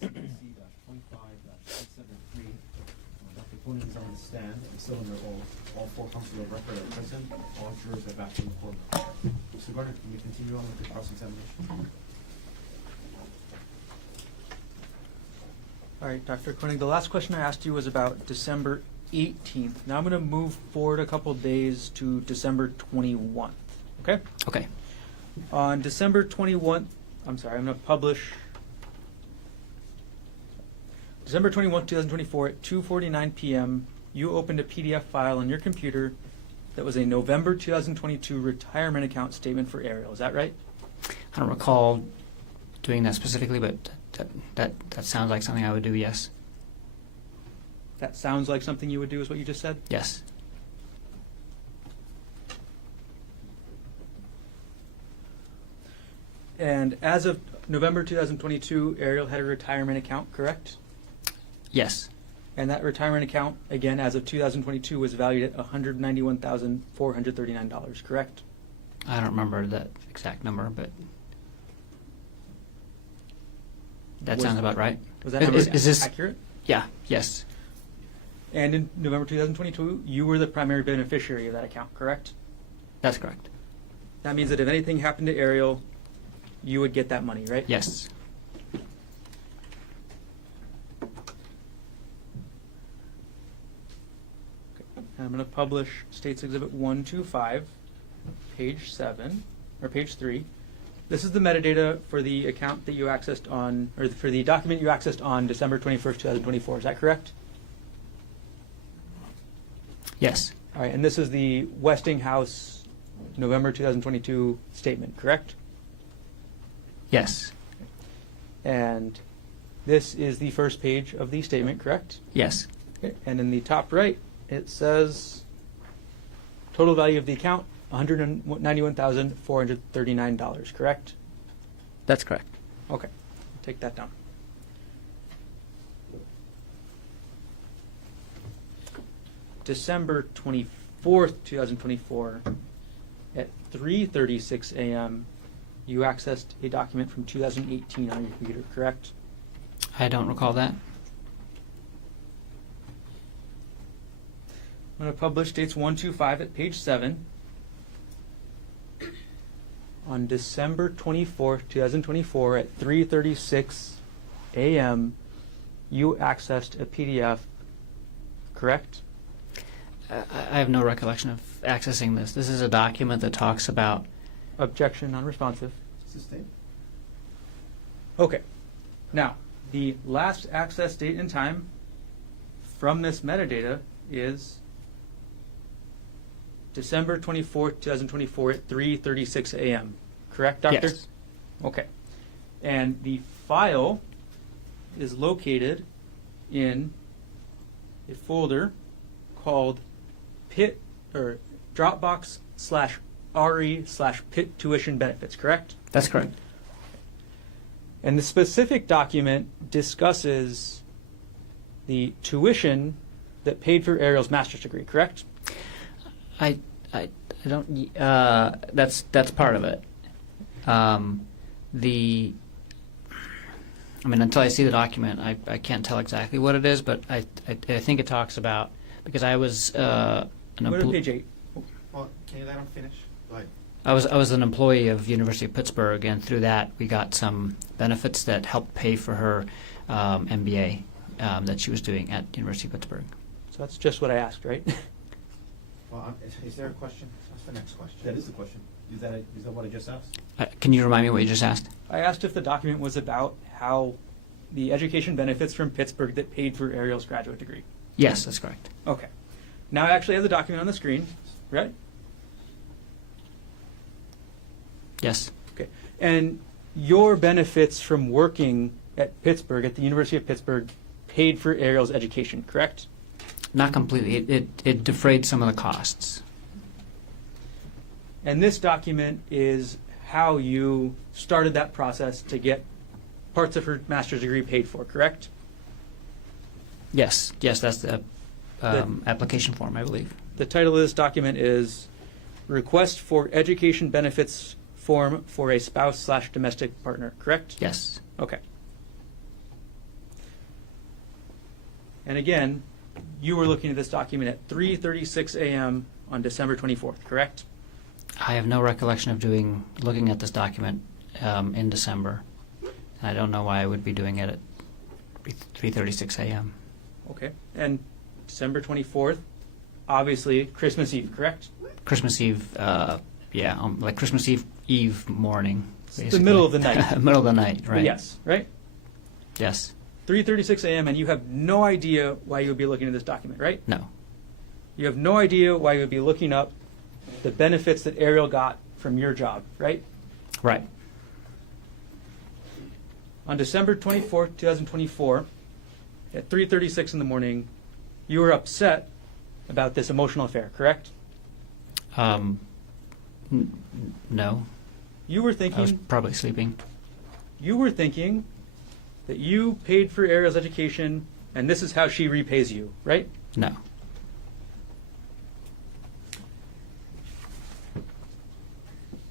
1CC-25.873. Dr. Konig is on the stand, and still under oath. All four counsel of record are present. All jurors have back in the court. Mr. Gardner, can we continue on with the cross-examination? All right, Dr. Koenig, the last question I asked you was about December 18th. Now I'm going to move forward a couple days to December 21st, okay? Okay. On December 21st, I'm sorry, I'm going to publish December 21st, 2024 at 2:49 p.m. You opened a PDF file on your computer that was a November 2022 retirement account statement for Ariel. Is that right? I don't recall doing that specifically, but that sounds like something I would do, yes. That sounds like something you would do is what you just said? Yes. And as of November 2022, Ariel had a retirement account, correct? Yes. And that retirement account, again, as of 2022, was valued at $191,439, correct? I don't remember that exact number, but that sounds about right. Was that number Is this accurate? Yeah, yes. And in November 2022, you were the primary beneficiary of that account, correct? That's correct. That means that if anything happened to Ariel, you would get that money, right? Yes. I'm going to publish States Exhibit 125, page 7, or page 3. This is the metadata for the account that you accessed on, or for the document you accessed on December 21st, 2024. Is that correct? Yes. All right, and this is the Westinghouse November 2022 statement, correct? Yes. And this is the first page of the statement, correct? Yes. Okay. And in the top right, it says total value of the account, $191,439, correct? That's correct. Okay, take that down. December 24th, 2024, at 3:36 a.m., you accessed a document from 2018 on your computer, correct? I don't recall that. I'm going to publish dates 125 at page 7. On December 24th, 2024, at 3:36 a.m., you accessed a PDF, correct? I have no recollection of accessing this. This is a document that talks about. Objection, non-responsive. Sustained. Okay. Now, the last access date and time from this metadata is December 24th, 2024 at 3:36 a.m. Correct, Doctor? Yes. Okay. And the file is located in a folder called Pit or Dropbox/RE/Pit Tuition Benefits, correct? That's correct. And the specific document discusses the tuition that paid for Ariel's master's degree, correct? I don't. That's part of it. Until I see the document, I can't tell exactly what it is, but I think it talks about, because I was Go to page 8. Well, can you let him finish? Go ahead. I was an employee of University of Pittsburgh, and through that we got some benefits that helped pay for her MBA that she was doing at University of Pittsburgh. So that's just what I asked, right? Well, is there a question? What's the next question? That is the question. Is that what I just asked? Can you remind me what you just asked? I asked if the document was about how the education benefits from Pittsburgh that paid for Ariel's graduate degree. Yes, that's correct. Okay. Now I actually have the document on the screen, right? Yes. Okay. And your benefits from working at Pittsburgh, at the University of Pittsburgh, paid for Ariel's education, correct? Not completely. It defrayed some of the costs. And this document is how you started that process to get parts of her master's degree paid for, correct? Yes, that's the application form, I believe. The title of this document is Request for Education Benefits Form for a Spouse/Domestic Partner, correct? Yes. Okay. And again, you were looking at this document at 3:36 a.m. on December 24th, correct? I have no recollection of looking at this document in December. I don't know why I would be doing it at 3:36 a.m. Okay. And December 24th, obviously Christmas Eve, correct? Christmas Eve, like Christmas Eve morning. It's the basically. middle of the night. Middle of the night, right? Yes, right? Yes. 3:36 a.m. and you have no idea why you would be looking at this document, right? No. You have no idea why you would be looking up the benefits that Ariel got from your job, right? Right. On December 24th, 2024, at 3:36 in the morning, you were upset about this emotional affair, correct? No. You were I was thinking probably sleeping. that you paid for Ariel's education and this is how she repays you, right? No.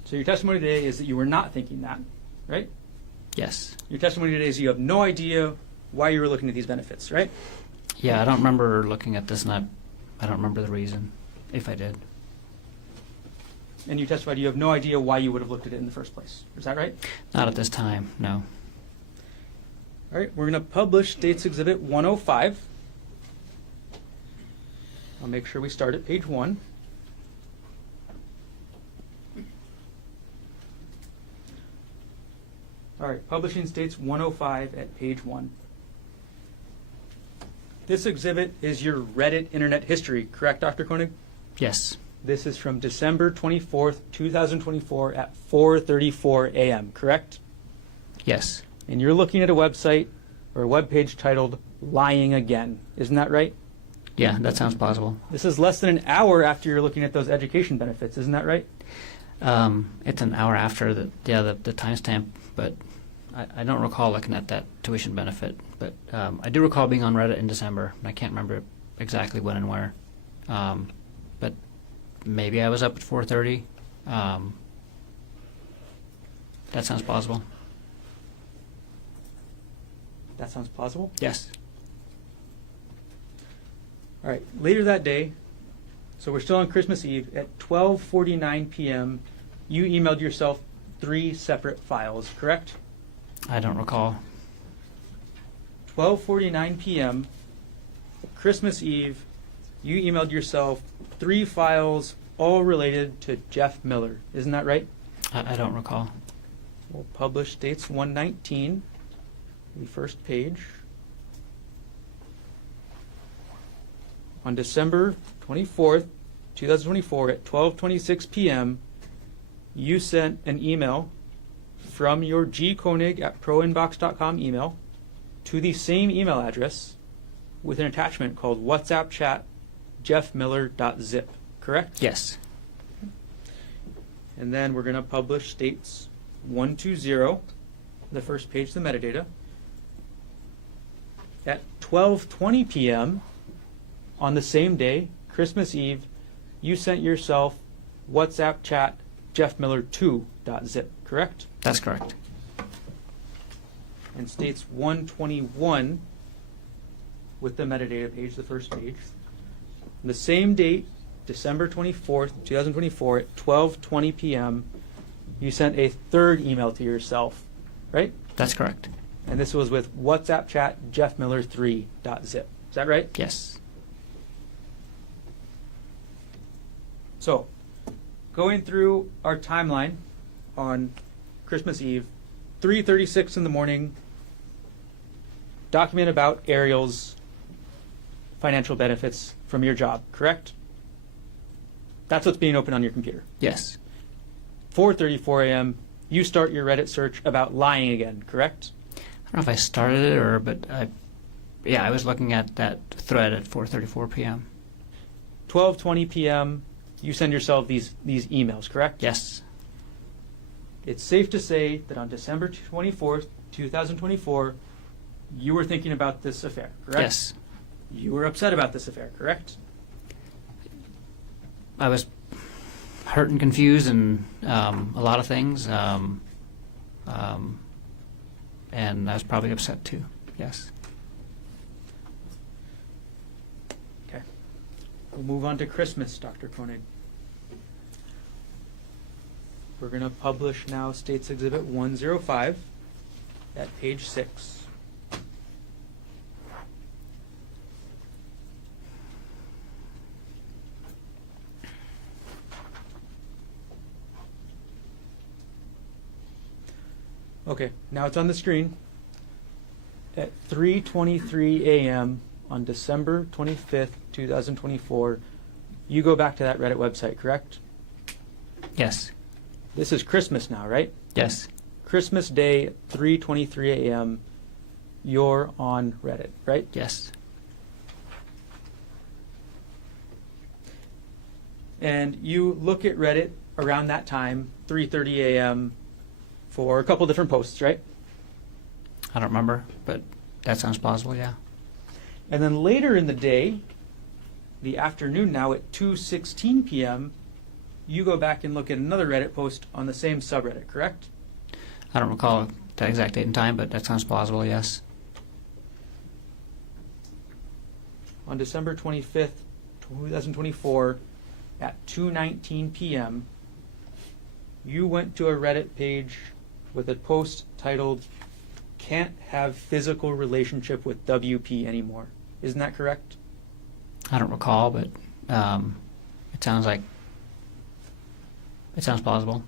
So your testimony today is that you were not thinking that, right? Yes. Your testimony today is you have no idea why you were looking at these benefits, right? Yeah, I don't remember looking at this, and I don't remember the reason, if I did. And you testified you have no idea why you would have looked at it in the first place. Is that right? Not at this time, no. All right, we're going to publish State's Exhibit 105. I'll make sure we start at page 1. All right, publishing States 105 at page 1. This exhibit is your Reddit internet history, correct, Dr. Konig? Yes. This is from December 24th, 2024 at 4:34 a.m., correct? Yes. And you're looking at a website or a web page titled Lying Again. Isn't that right? Yeah, that sounds plausible. This is less than an hour after you're looking at those education benefits. Isn't that right? It's an hour after the timestamp, but I don't recall looking at that tuition benefit. But I do recall being on Reddit in December, and I can't remember exactly when and where. But maybe I was up at 4:30. That sounds plausible. That sounds plausible. Yes. All right. Later that day, so we're still on Christmas Eve, at 12:49 p.m., you emailed yourself 3 separate files, correct? I don't recall. 12:49 p.m., Christmas Eve, you emailed yourself 3 files all related to Jeff Miller. Isn't that right? I don't recall. We'll publish dates 119, the first page. On December 24th, 2024 at 12:26 p.m., you sent an email from your gkonig@proinbox.com email to the same email address with an attachment called WhatsApp chat jeffmiller.zip, correct? Yes. And then we're going to publish states 120, the first page, the metadata. At 12:20 p.m. on the same day, Christmas Eve, you sent yourself WhatsApp chat jeffmiller2.zip, correct? That's correct. And states 121 with the metadata page, the first page. On the same date, December 24th, 2024 at 12:20 p.m., you sent a third email to yourself, right? That's correct. And this was with WhatsApp chat jeffmiller3.zip. Is that right? Yes. So, going through our timeline on Christmas Eve, 3:36 in the morning, document about Ariel's financial benefits from your job, correct? That's what's being opened on your computer. Yes. 4:34 a.m., you start your Reddit search about lying again, correct? I don't know if I started it but I was looking at that thread at 4:34 p.m. 12:20 p.m., you send yourself these emails, correct? Yes. It's safe to say that on December 24th, 2024, you were thinking about this affair, correct? Yes. You were upset about this affair, correct? I was hurt and confused and a lot of things, and I was probably upset too. Yes. We'll move on to Christmas, Dr. Konig. We're going to publish now States Exhibit 105 at page 6. Okay, now it's on the screen. At 3:23 a.m. on December 25th, 2024, you go back to that Reddit website, correct? Yes. This is Christmas now, right? Yes. Christmas Day, 3:23 a.m., you're on Reddit, right? Yes. And you look at Reddit around that time, 3:30 a.m., for a couple different posts, right? I don't remember, but that sounds plausible, yeah. And then later in the day, the afternoon now at 2:16 p.m., you go back and look at another Reddit post on the same subreddit, correct? I don't recall the exact date and time, but that sounds plausible, yes. On December 25th, 2024, at 2:19 p.m., you went to a Reddit page with a post titled, "Can't have physical relationship with WP anymore." Isn't that correct? I don't recall, but it sounds plausible.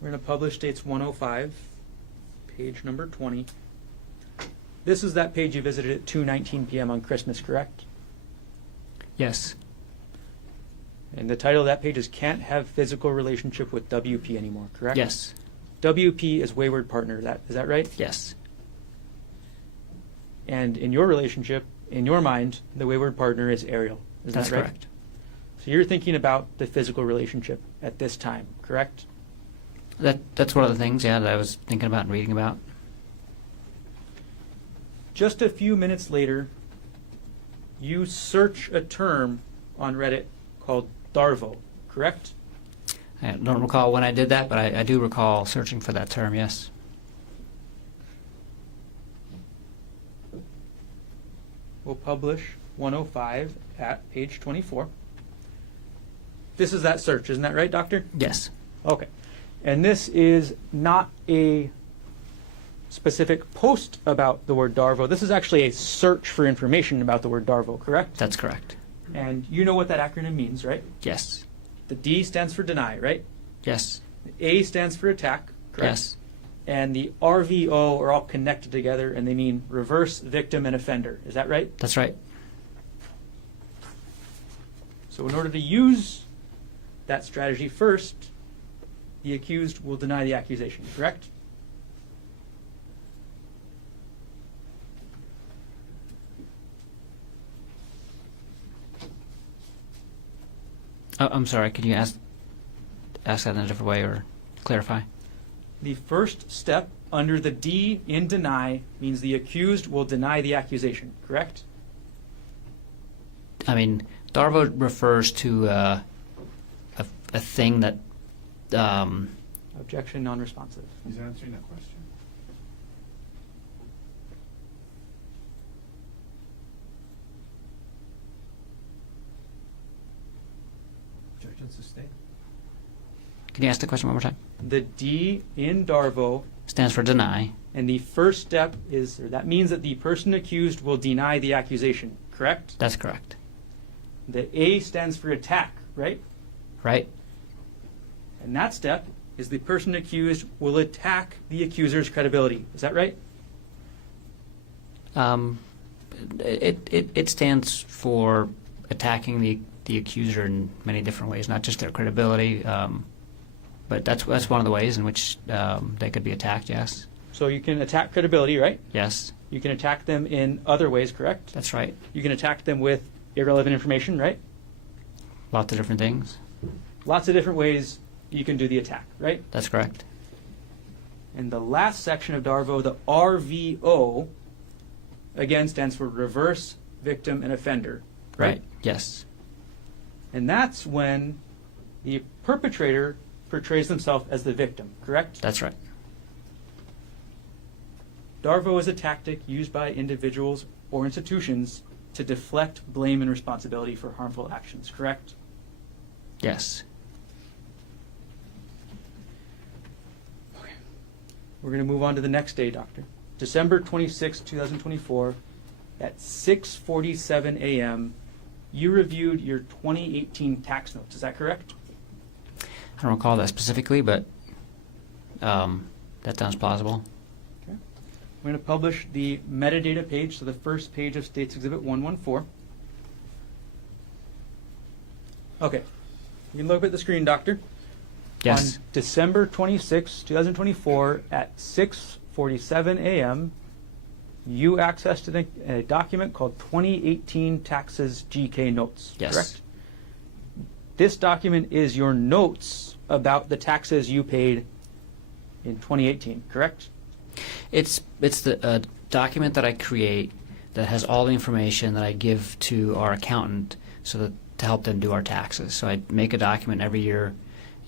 We're going to publish States 105, page number 20. This is that page you visited at 2:19 p.m. on Christmas, correct? Yes. And the title of that page is "Can't Have Physical Relationship with WP Anymore," correct? Yes. WP is wayward partner. Is that right? Yes. And in your relationship, in your mind, the wayward partner is Ariel. Is That's that right? correct. So you're thinking about the physical relationship at this time, correct? That's one of the things, yeah, that I was thinking about and reading about. Just a few minutes later, you search a term on Reddit called Darvo, correct? I don't recall when I did that, but I do recall searching for that term, yes. We'll publish 105 at page 24. This is that search, isn't that right, Doctor? Yes. Okay. And this is not a specific post about the word Darvo. This is actually a search for information about the word Darvo, correct? That's correct. And you know what that acronym means, right? Yes. The D stands for deny, right? Yes. The A stands for attack, correct? Yes. And the RVO are all connected together, and they mean reverse, victim, and offender. Is that right? That's right. So in order to use that strategy first, the accused will deny the accusation, correct? I'm sorry, can you ask that in a different way or clarify? The first step under the D in deny means the accused will deny the accusation, correct? I mean, Darvo refers to a thing that Objection, non-responsive. He's answering that question. Objection sustained. Can you ask the question one more time? The D in Darvo, Stands for deny. and the first step is, or that means that the person accused will deny the accusation, correct? That's correct. The A stands for attack, right? Right? And that step is the person accused will attack the accuser's credibility. Is that right? It stands for attacking the accuser in many different ways, not just their credibility, but that's one of the ways in which they could be attacked. Yes. So you can attack credibility, right? Yes. You can attack them in other ways, correct? That's right. You can attack them with irrelevant information, right? Lots of different things. Lots of different ways you can do the attack, right? That's correct. And the last section of Darvo, the RVO, again stands for reverse, victim, and offender. Right. Yes. And that's when the perpetrator portrays themselves as the victim, correct? That's right. Darvo is a tactic used by individuals or institutions to deflect blame and responsibility for harmful actions, correct? Yes. We're going to move on to the next day, Doctor. December 26, 2024, at 6:47 a.m., you reviewed your 2018 tax notes. Is that correct? I don't recall that specifically, but that sounds plausible. Okay. We're going to publish the metadata page, so the first page of States Exhibit 114. Okay. You can look at the screen, Doctor. Yes. On December 26, 2024, at 6:47 a.m., you accessed a document called 2018 Taxes GK Notes, Yes. correct? This document is your notes about the taxes you paid in 2018, correct? It's the document that I create that has all the information that I give to our accountant so that to help them do our taxes. So I make a document every year,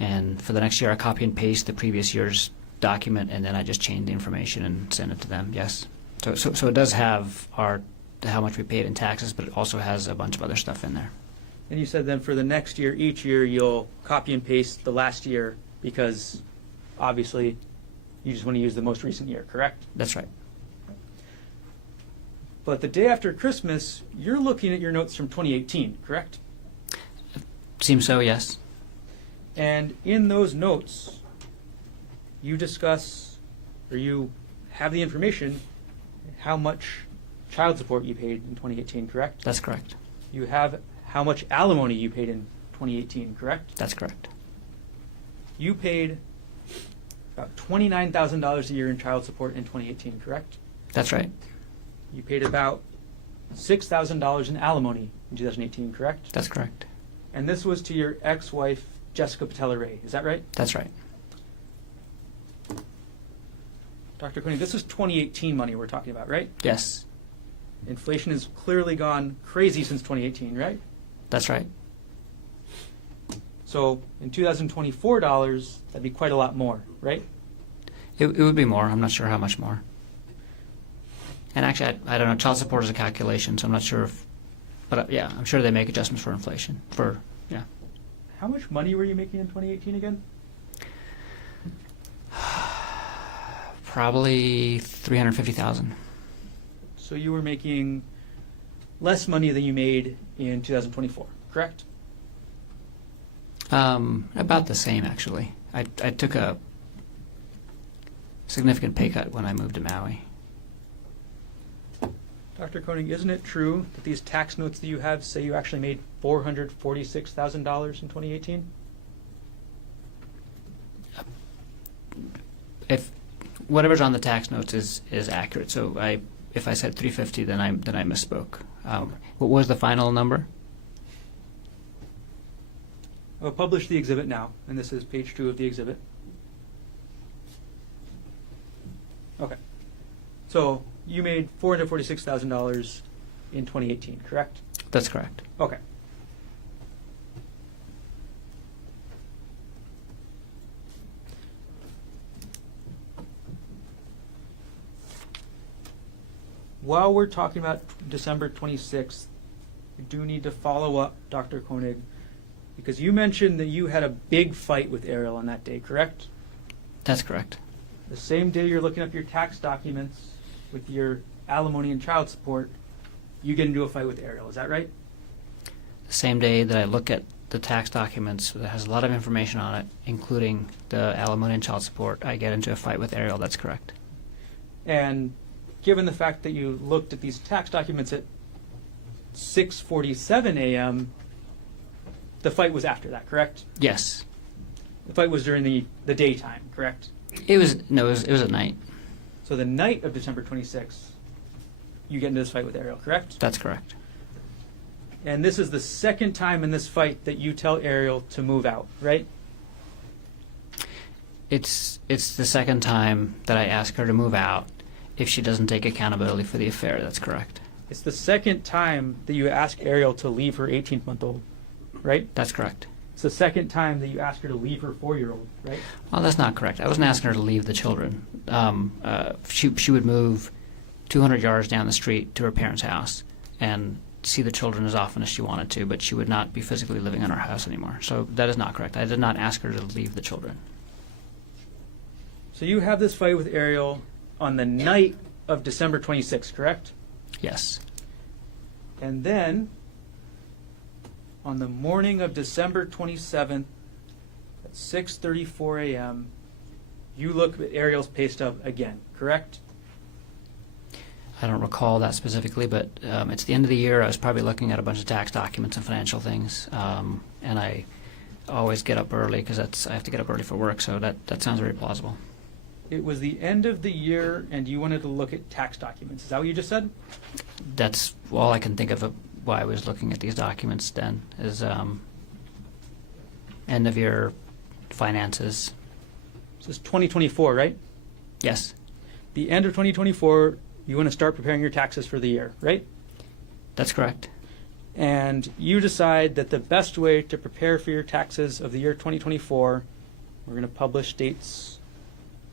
and for the next year I copy and paste the previous year's document, and then I just change the information and send it to them. Yes. So it does have how much we paid in taxes, but it also has a bunch of other stuff in there. And you said then for the next year, each year you'll copy and paste the last year because obviously you just want to use the most recent year, correct? That's right. But the day after Christmas, you're looking at your notes from 2018, correct? Seems so, yes. And in those notes, you discuss, or you have the information, how much child support you paid in 2018, correct? That's correct. You have how much alimony you paid in 2018, correct? That's correct. You paid about $29,000 a year in child support in 2018, correct? That's right. You paid about $6,000 in alimony in 2018, correct? That's correct. And this was to your ex-wife, Jessica Patella-Ray. Is that right? That's right. Dr. Konig, this is 2018 money we're talking about, right? Yes. Inflation has clearly gone crazy since 2018, right? That's right. So in 2024 dollars, that'd be quite a lot more, right? It would be more. I'm not sure how much more. And actually, I don't know. Child support is a calculation, so I'm not sure if. But yeah, I'm sure they make adjustments for inflation. Yeah. How much money were you making in 2018 again? Probably 350,000. So you were making less money than you made in 2024, correct? About the same, actually. I took a significant pay cut when I moved to Maui. Dr. Konig, isn't it true that these tax notes that you have say you actually made $446,000 in 2018? If whatever's on the tax notes is accurate, so if I said 350, then I misspoke. What was the final number? I'll publish the exhibit now, and this is page 2 of the exhibit. Okay. So you made $446,000 in 2018, correct? That's correct. Okay. While we're talking about December 26th, we do need to follow up, Dr. Konig, because you mentioned that you had a big fight with Ariel on that day, correct? That's correct. The same day you're looking up your tax documents with your alimony and child support, you get into a fight with Ariel. Is that right? The same day that I look at the tax documents that has a lot of information on it, including the alimony and child support, I get into a fight with Ariel. That's correct. And given the fact that you looked at these tax documents at 6:47 a.m., the fight was after that, correct? Yes. The fight was during the daytime, correct? It was at night. So the night of December 26th, you get into this fight with Ariel, correct? That's correct. And this is the second time in this fight that you tell Ariel to move out, right? It's the second time that I ask her to move out if she doesn't take accountability for the affair. That's correct. It's the second time that you ask Ariel to leave her 18-month-old, right? That's correct. It's the second time that you ask her to leave her 4-year-old, right? Well, that's not correct. I wasn't asking her to leave the children. She would move 200 yards down the street to her parents' house and see the children as often as she wanted to, but she would not be physically living in our house anymore. So that is not correct. I did not ask her to leave the children. So you have this fight with Ariel on the night of December 26th, correct? Yes. And then, on the morning of December 27th at 6:34 a.m., you look at Ariel's pay stub again, correct? I don't recall that specifically, but it's the end of the year. I was probably looking at a bunch of tax documents and financial things, and I always get up early because I have to get up early for work, so that sounds very plausible. It was the end of the year, and you wanted to look at tax documents. Is that what you just said? That's all I can think of why I was looking at these documents then, is end of year finances. This is 2024, right? Yes, The end of 2024, you want to start preparing your taxes for the year, right? that's correct. And you decide that the best way to prepare for your taxes of the year 2024, we're going to publish dates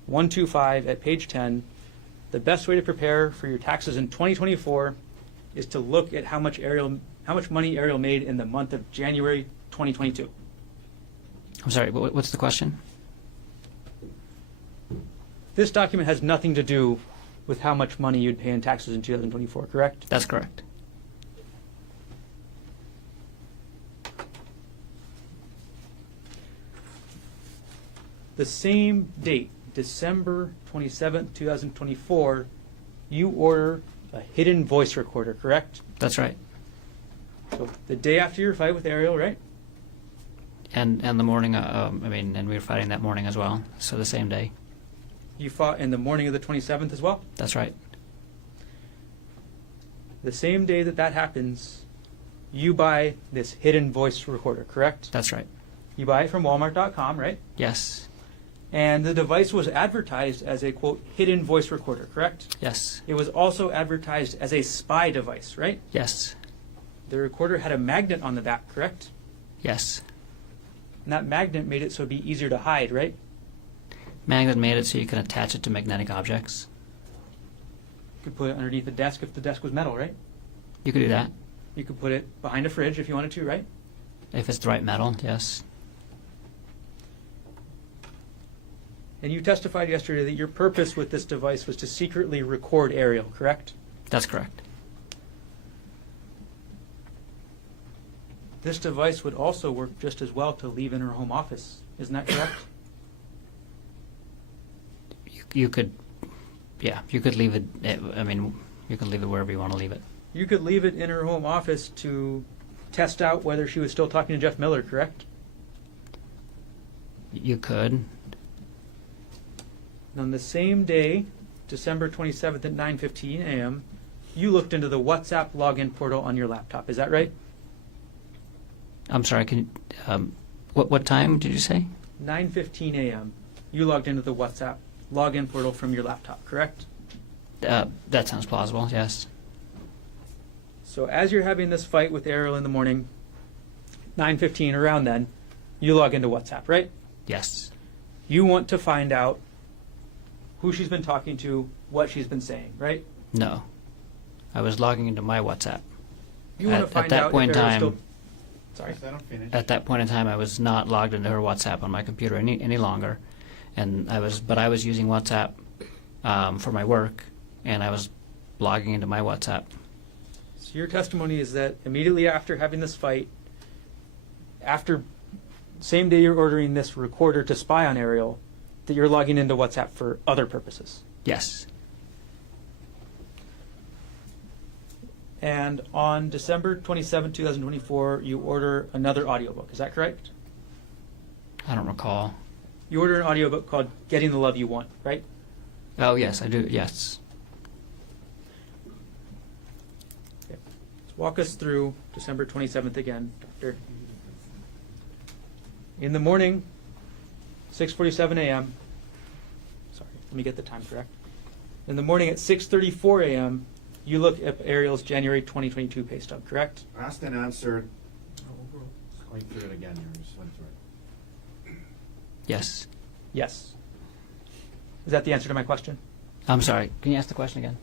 125 at page 10. The best way to prepare for your taxes in 2024 is to look at how much money Ariel made in the month of January 2022. I'm sorry, what's the question? This document has nothing to do with how much money you'd pay in taxes in 2024, correct? That's correct. The same date, December 27th, 2024, you order a hidden voice recorder, correct? That's right. So the day after your fight with Ariel, right? And the morning, and we were fighting that morning as well, so the same day. You fought in the morning of the 27th as well? That's right. The same day that happens, you buy this hidden voice recorder, correct? That's right. You buy it from Walmart.com, right? Yes. And the device was advertised as a, quote, hidden voice recorder, correct? Yes. It was also advertised as a spy device, right? Yes. The recorder had a magnet on the back, correct? Yes. And that magnet made it so it'd be easier to hide, right? Magnet made it so you can attach it to magnetic objects. You could put it underneath the desk if the desk was metal, right? You could do that. You could put it behind a fridge if you wanted to, right? If it's the right metal, yes. And you testified yesterday that your purpose with this device was to secretly record Ariel, correct? That's correct. This device would also work just as well to leave in her home office. Isn't that correct? You could, yeah, you could leave it, you could leave it wherever you want to leave it. You could leave it in her home office to test out whether she was still talking to Jeff Miller, correct? You could. And on the same day, December 27th at 9:15 a.m., you looked into the WhatsApp login portal on your laptop. Is that right? I'm sorry, what time did you say? 9:15 a.m. You logged into the WhatsApp login portal from your laptop, correct? That sounds plausible, yes. So as you're having this fight with Ariel in the morning, 9:15 around then, you log into WhatsApp, right? Yes. You want to find out who she's been talking to, what she's been saying, right? No. I was logging into my WhatsApp. You want to find out if Ariel's still... Sorry. At that point in time, I was not logged into her WhatsApp on my computer any longer, and I was using WhatsApp for my work, and I was logging into my WhatsApp. So your testimony is that immediately after having this fight, after same day you're ordering this recorder to spy on Ariel, that you're logging into WhatsApp for other purposes. Yes. And on December 27, 2024, you order another audiobook. Is that correct? I don't recall. You order an audiobook called Getting the Love You Want, right? Oh, yes, I do, yes. Okay. Let's walk us through December 27th again, Doctor. In the morning, 6:47 a.m. Sorry, let me get the time correct. In the morning at 6:34 a.m., you look at Ariel's January 2022 pay stub, correct? Asked and answered. Just going through it again here. Just went through it. Yes. Yes. Is that the answer to my question? I'm sorry. Can you ask the question again?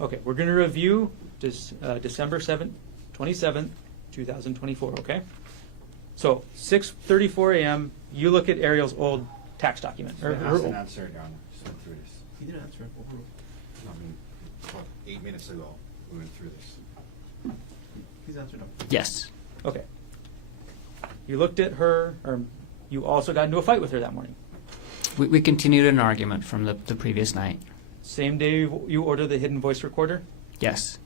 Okay, we're going to review December 27th, 2024, okay? So 6:34 a.m., you look at Ariel's old tax document. Or her Asked and old- answered, Your Honor. Just went through this. You didn't answer it. Overruled. I mean, about 8 minutes ago, we went through this. He's answered up. Yes. Okay. You looked at her, or you also got into a fight with her that morning. We continued an argument from the previous night. Same day you order the hidden voice recorder. Yes.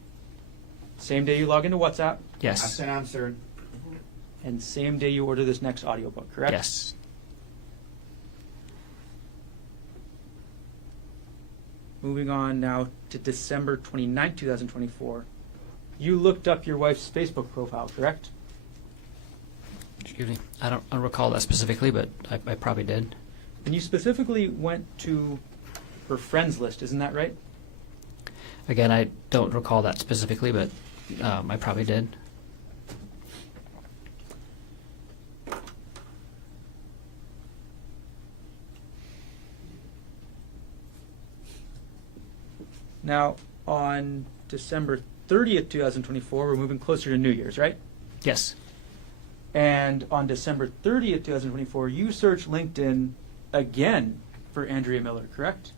Same day you log into WhatsApp. Asked Yes. and answered. And same day you order this next audiobook, correct? Yes. Moving on now to December 29th, 2024. You looked up your wife's Facebook profile, correct? Excuse me. I don't recall that specifically, but I probably did. And you specifically went to her friends list, isn't that right? Again, I don't recall that specifically, but I probably did. Now, on December 30th, 2024, we're moving closer to New Year's, right? Yes. And on December 30th, 2024, you searched LinkedIn again for Andrea Miller, correct?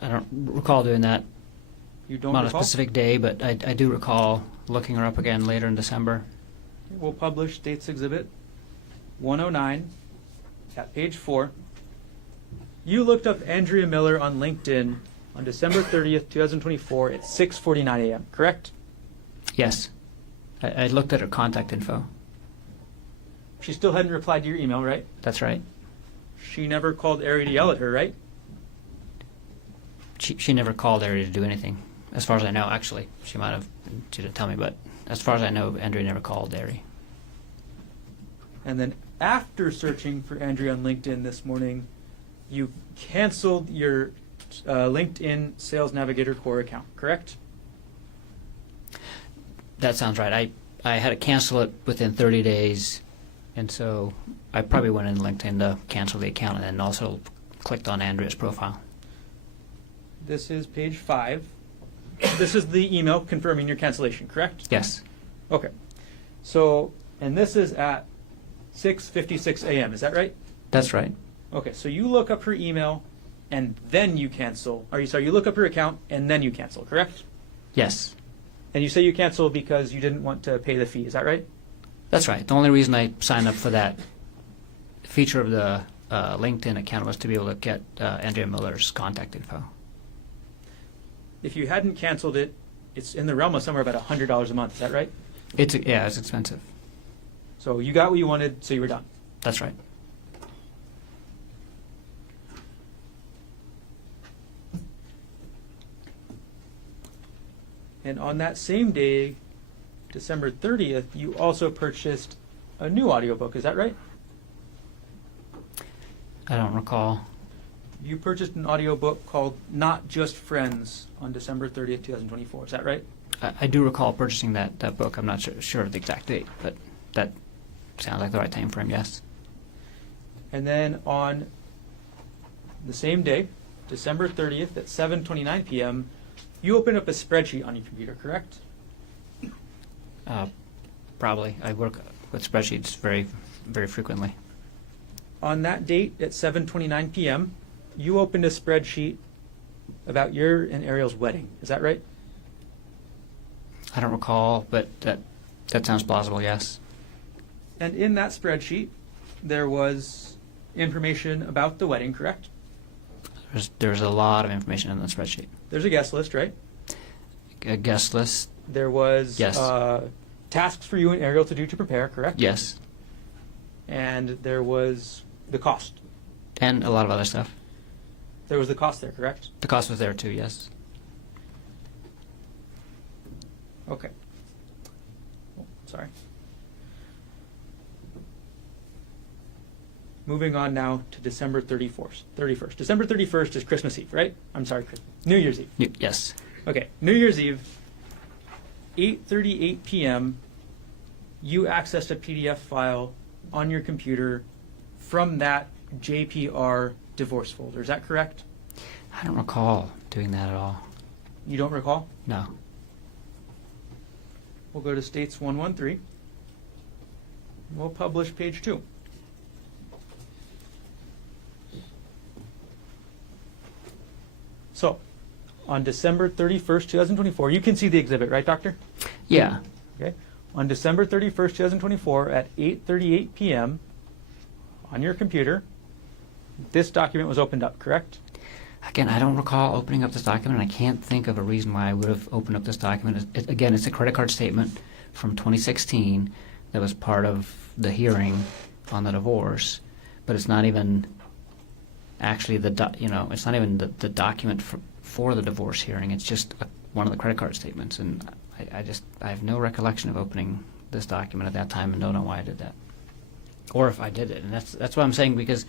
I don't recall doing that You don't on recall? a specific day, but I do recall looking her up again later in December. We'll publish States Exhibit 109 at page 4. You looked up Andrea Miller on LinkedIn on December 30th, 2024 at 6:49 a.m., correct? Yes. I looked at her contact info. She still hadn't replied to your email, right? That's right. She never called Ari to yell at her, right? She never called Ari to do anything, as far as I know. Actually, she didn't tell me, but as far as I know, Andrea never called Ari. And then after searching for Andrea on LinkedIn this morning, you canceled your LinkedIn Sales Navigator Core account, correct? That sounds right. I had to cancel it within 30 days, and so I probably went in LinkedIn to cancel the account and then also clicked on Andrea's profile. This is page 5. This is the email confirming your cancellation, correct? Yes. Okay. So, and this is at 6:56 a.m., is that right? That's right. Okay, so you look up her email and then you cancel. You look up her account and then you cancel, correct? Yes. And you say you cancel because you didn't want to pay the fee, is that right? That's right. The only reason I signed up for that feature of the LinkedIn account was to be able to get Andrea Miller's contact info. If you hadn't canceled it, it's in the realm of somewhere about $100 a month, is that right? It's expensive. So you got what you wanted, so you were done. That's right. And on that same day, December 30th, you also purchased a new audiobook, is that right? I don't recall. You purchased an audiobook called Not Just Friends on December 30th, 2024, is that right? I do recall purchasing that book. I'm not sure of the exact date, but that sounds like the right time frame, yes. And then on the same day, December 30th at 7:29 p.m., you open up a spreadsheet on your computer, correct? Probably. I work with spreadsheets very, very frequently. On that date at 7:29 p.m., you opened a spreadsheet about your and Ariel's wedding, is that right? I don't recall, but that sounds plausible, yes. And in that spreadsheet, there was information about the wedding, correct? There's a lot of information in the spreadsheet. There's a guest list, right? A guest list, There was Yes. Tasks for you and Ariel to do to prepare, correct? yes, And there was the cost. and a lot of other stuff. There was the cost there, correct? The cost was there too, yes. Okay. Oh, sorry. Moving on now to December 31st. December 31st is Christmas Eve, right? I'm sorry, New Year's Eve. Yes. Okay, New Year's Eve, 8:38 p.m., you accessed a PDF file on your computer from that JPR divorce folder. Is that correct? I don't recall doing that at all. You don't recall? No. We'll go to States 113. We'll publish page 2. So, on December 31st, 2024, you can see the exhibit, right, Doctor? Yeah. Okay. On December 31st, 2024, at 8:38 p.m., on your computer, this document was opened up, correct? Again, I don't recall opening up this document, and I can't think of a reason why I would have opened up this document. Again, it's a credit card statement from 2016 that was part of the hearing on the divorce, but it's not even actually it's not even the document for the divorce hearing. It's just one of the credit card statements, and I have no recollection of opening this document at that time, and don't know why I did that, or if I did it. And that's what I'm saying, because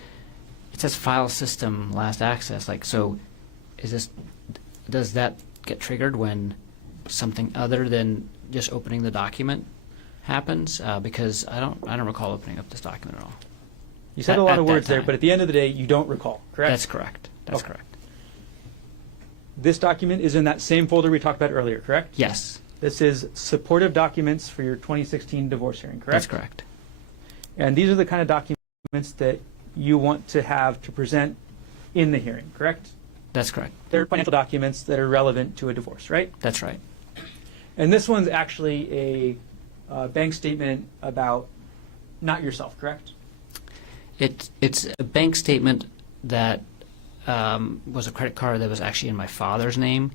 it says file system last access. Like, so does that get triggered when something other than just opening the document happens? Because I don't recall opening up this document at all. You said a lot At of that words there, time. but at the end of the day, you don't recall, correct? That's correct. That's Okay. correct. This document is in that same folder we talked about earlier, correct? Yes, This is supportive documents for your 2016 divorce hearing, correct? that's correct. And these are the kind of documents that you want to have to present in the hearing, correct? That's correct. They're financial documents that are relevant to a divorce, right? That's right. And this one's actually a bank statement about not yourself, correct? It's a bank statement that was a credit card that was actually in my father's name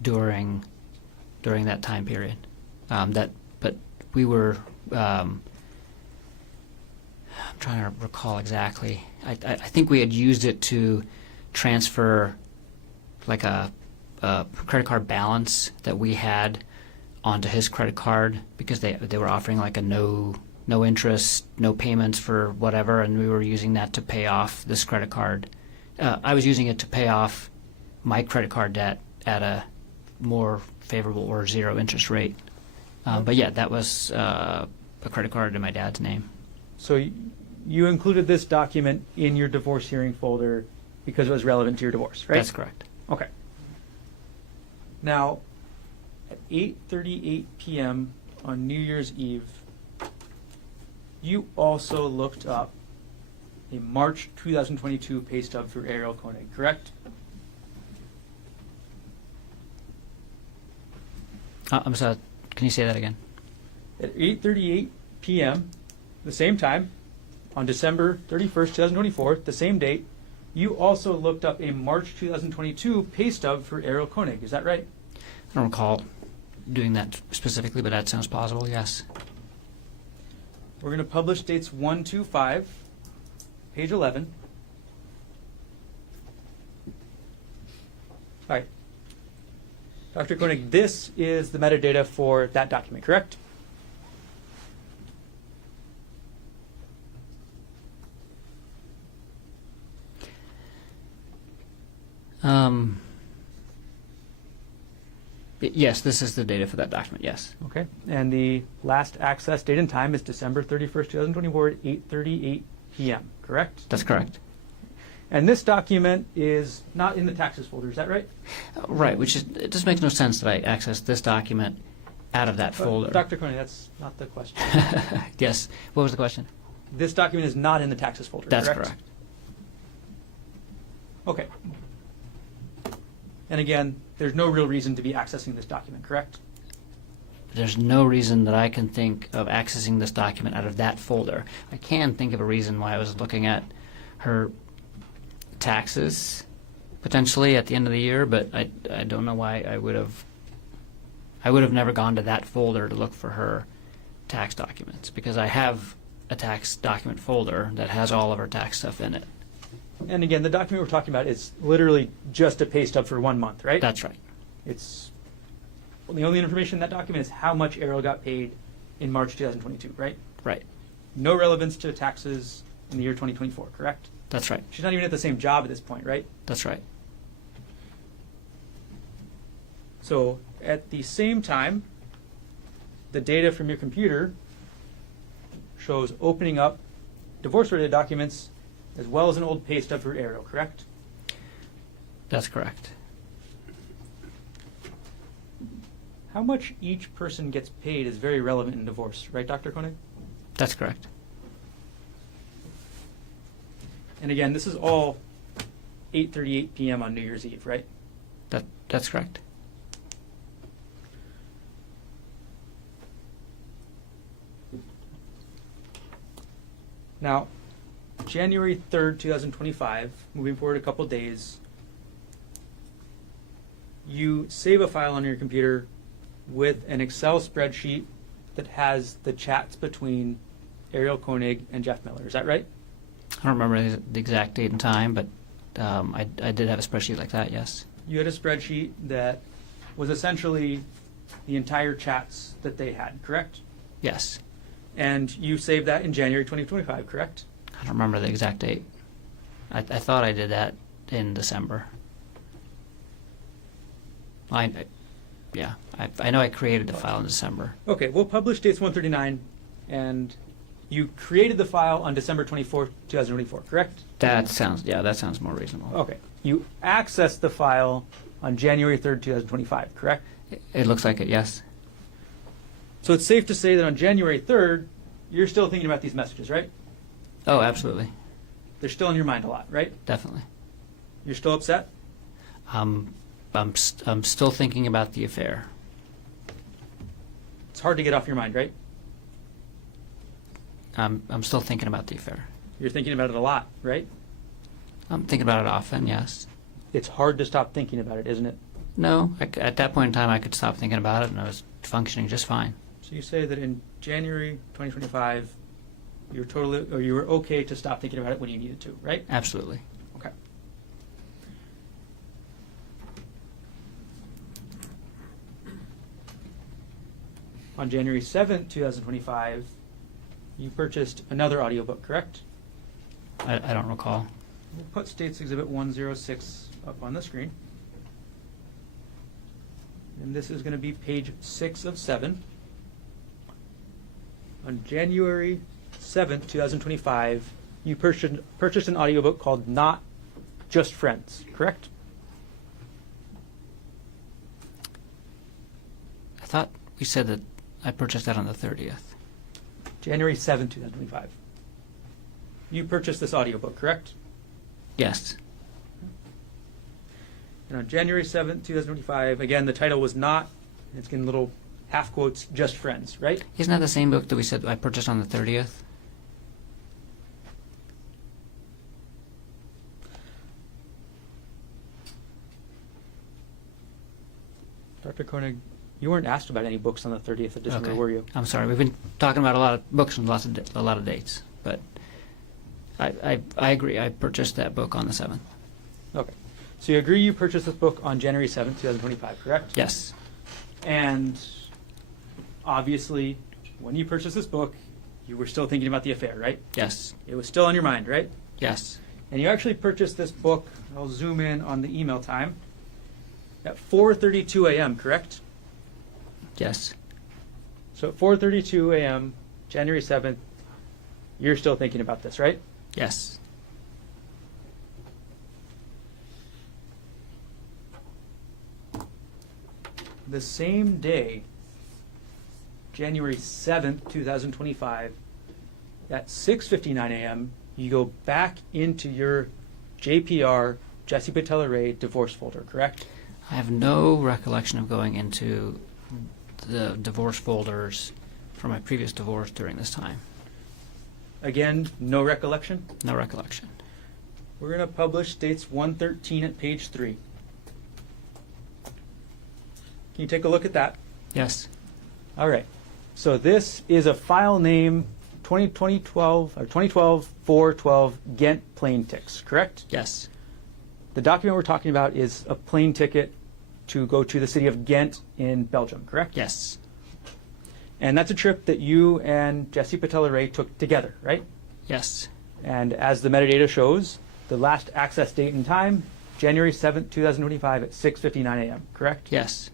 during that time period. But we were. I'm trying to recall exactly. I think we had used it to transfer like a credit card balance that we had onto his credit card, because they were offering like a no interest, no payments for whatever, and we were using that to pay off this credit card. I was using it to pay off my credit card debt at a more favorable or zero interest rate. But yeah, that was a credit card in my dad's name. So you included this document in your divorce hearing folder because it was relevant to your divorce, right? That's correct. Okay. Now, at 8:38 p.m. on New Year's Eve, you also looked up a March 2022 pay stub for Gerhardt Konig, correct? I'm sorry. Can you say that again? At 8:38 p.m., the same time, on December 31st, 2024, the same date, you also looked up a March 2022 pay stub for Gerhardt Konig. Is that right? I don't recall doing that specifically, but that sounds plausible. Yes. We're going to publish dates 1 to 5, page 11. All right. Dr. Konig, this is the metadata for that document, correct? Yes, this is the data for that document. Yes. Okay. And the last access date and time is December 31st, 2024 at 8:38 p.m., correct? That's correct. And this document is not in the taxes folder, is that right? Right, which is, it just makes no sense that I access this document out of that folder. Dr. Konig, that's not the question. Yes. What was the question? This document is not in the taxes folder, That's correct? correct. Okay. And again, there's no real reason to be accessing this document, correct? There's no reason that I can think of accessing this document out of that folder. I can think of a reason why I was looking at her taxes potentially at the end of the year, but I don't know why I would have never gone to that folder to look for her tax documents, because I have a tax document folder that has all of her tax stuff in it. And again, the document we're talking about is literally just a pay stub for 1 month, right? That's right. It's the only information in that document is how much Arrow got paid in March 2022, right? Right. no relevance to taxes in the year 2024, correct? That's right. She's not even at the same job at this point, right? That's right. So at the same time, the data from your computer shows opening up divorce-related documents as well as an old pay stub for Ariel, correct? That's correct. How much each person gets paid is very relevant in divorce, right, Dr. Konig? That's correct. And again, this is all 8:38 p.m. on New Year's Eve, right? That's correct. Now, January 3rd, 2025, moving forward a couple days, you save a file on your computer with an Excel spreadsheet that has the chats between Ariel Konig and Jeff Miller. Is that right? I don't remember the exact date and time, but I did have a spreadsheet like that, yes. You had a spreadsheet that was essentially the entire chats that they had, correct? Yes. And you saved that in January 2025, correct? I don't remember the exact date. I thought I did that in December. I know I created the file in December. Okay, we'll publish dates 139, and you created the file on December 24th, 2024, correct? That sounds more reasonable. Okay. You accessed the file on January 3rd, 2025, correct? It looks like it, yes. So it's safe to say that on January 3rd, you're still thinking about these messages, right? Oh, absolutely. They're still in your mind a lot, right? Definitely. You're still upset? I'm still thinking about the affair. It's hard to get off your mind, right? I'm still thinking about the affair. You're thinking about it a lot, right? I'm thinking about it often, yes. It's hard to stop thinking about it, isn't it? No, at that point in time, I could stop thinking about it, and I was functioning just fine. So you say that in January 2025, you were okay to stop thinking about it when you needed to, right? Absolutely. Okay. On January 7th, 2025, you purchased another audiobook, correct? I don't recall. We'll put States Exhibit 106 up on the screen. And this is going to be page 6 of 7. On January 7th, 2025, you purchased an audiobook called Not Just Friends, correct? I thought we said that I purchased that on the 30th. January 7th, 2025. You purchased this audiobook, correct? Yes. And on January 7th, 2025, again, the title was Not, it's in little half quotes, Just Friends, right? Isn't that the same book that we said I purchased on the 30th? Dr. Konig, you weren't asked about any books on the 30th of December, were you? I'm sorry. We've been talking about a lot of books and a lot of dates, but I agree. I purchased that book on the 7th. Okay. So you agree you purchased this book on January 7th, 2025, correct? Yes. And obviously, when you purchased this book, you were still thinking about the affair, right? Yes. It was still on your mind, right? Yes. And you actually purchased this book, I'll zoom in on the email time, at 4:32 a.m., correct? Yes. So at 4:32 a.m., January 7th, you're still thinking about this, right? Yes. The same day, January 7th, 2025, at 6:59 a.m., you go back into your JPR, Jesse Patella Ray, divorce folder, correct? I have no recollection of going into the divorce folders for my previous divorce during this time. Again, no recollection? No recollection. We're going to publish dates 113 at page 3. Can you take a look at that? Yes. All right. So this is a file name 2012-412 Ghent plane ticks, correct? Yes. The document we're talking about is a plane ticket to go to the city of Ghent in Belgium, correct? Yes. And that's a trip that you and Jesse Patella-Ray took together, right? Yes. And as the metadata shows, the last access date and time, January 7th, 2025 at 6:59 a.m., correct? Yes.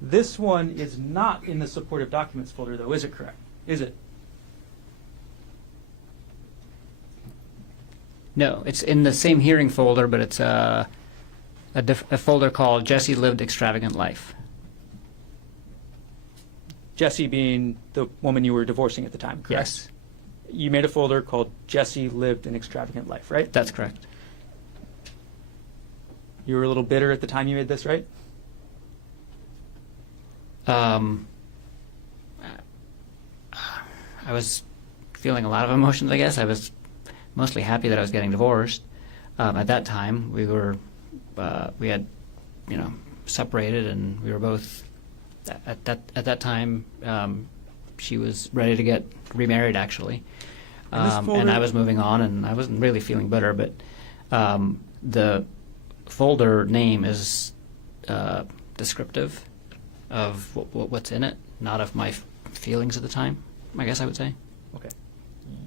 This one is not in the supportive documents folder, though, is it correct? Is it? No, it's in the same hearing folder, but it's a folder called Jesse Lived Extravagant Life. Jesse being the woman you were divorcing at the time, correct? Yes, You made a folder called Jesse Lived an Extravagant Life, right? that's correct. You were a little bitter at the time you made this, right? I was feeling a lot of emotions, I guess. I was mostly happy that I was getting divorced. At that time, we had, separated, and we were both at that time. She was ready to get remarried, actually, and I was moving on, and I wasn't really feeling bitter. But the folder name is descriptive of what's in it, not of my feelings at the time, I guess I would say. Okay.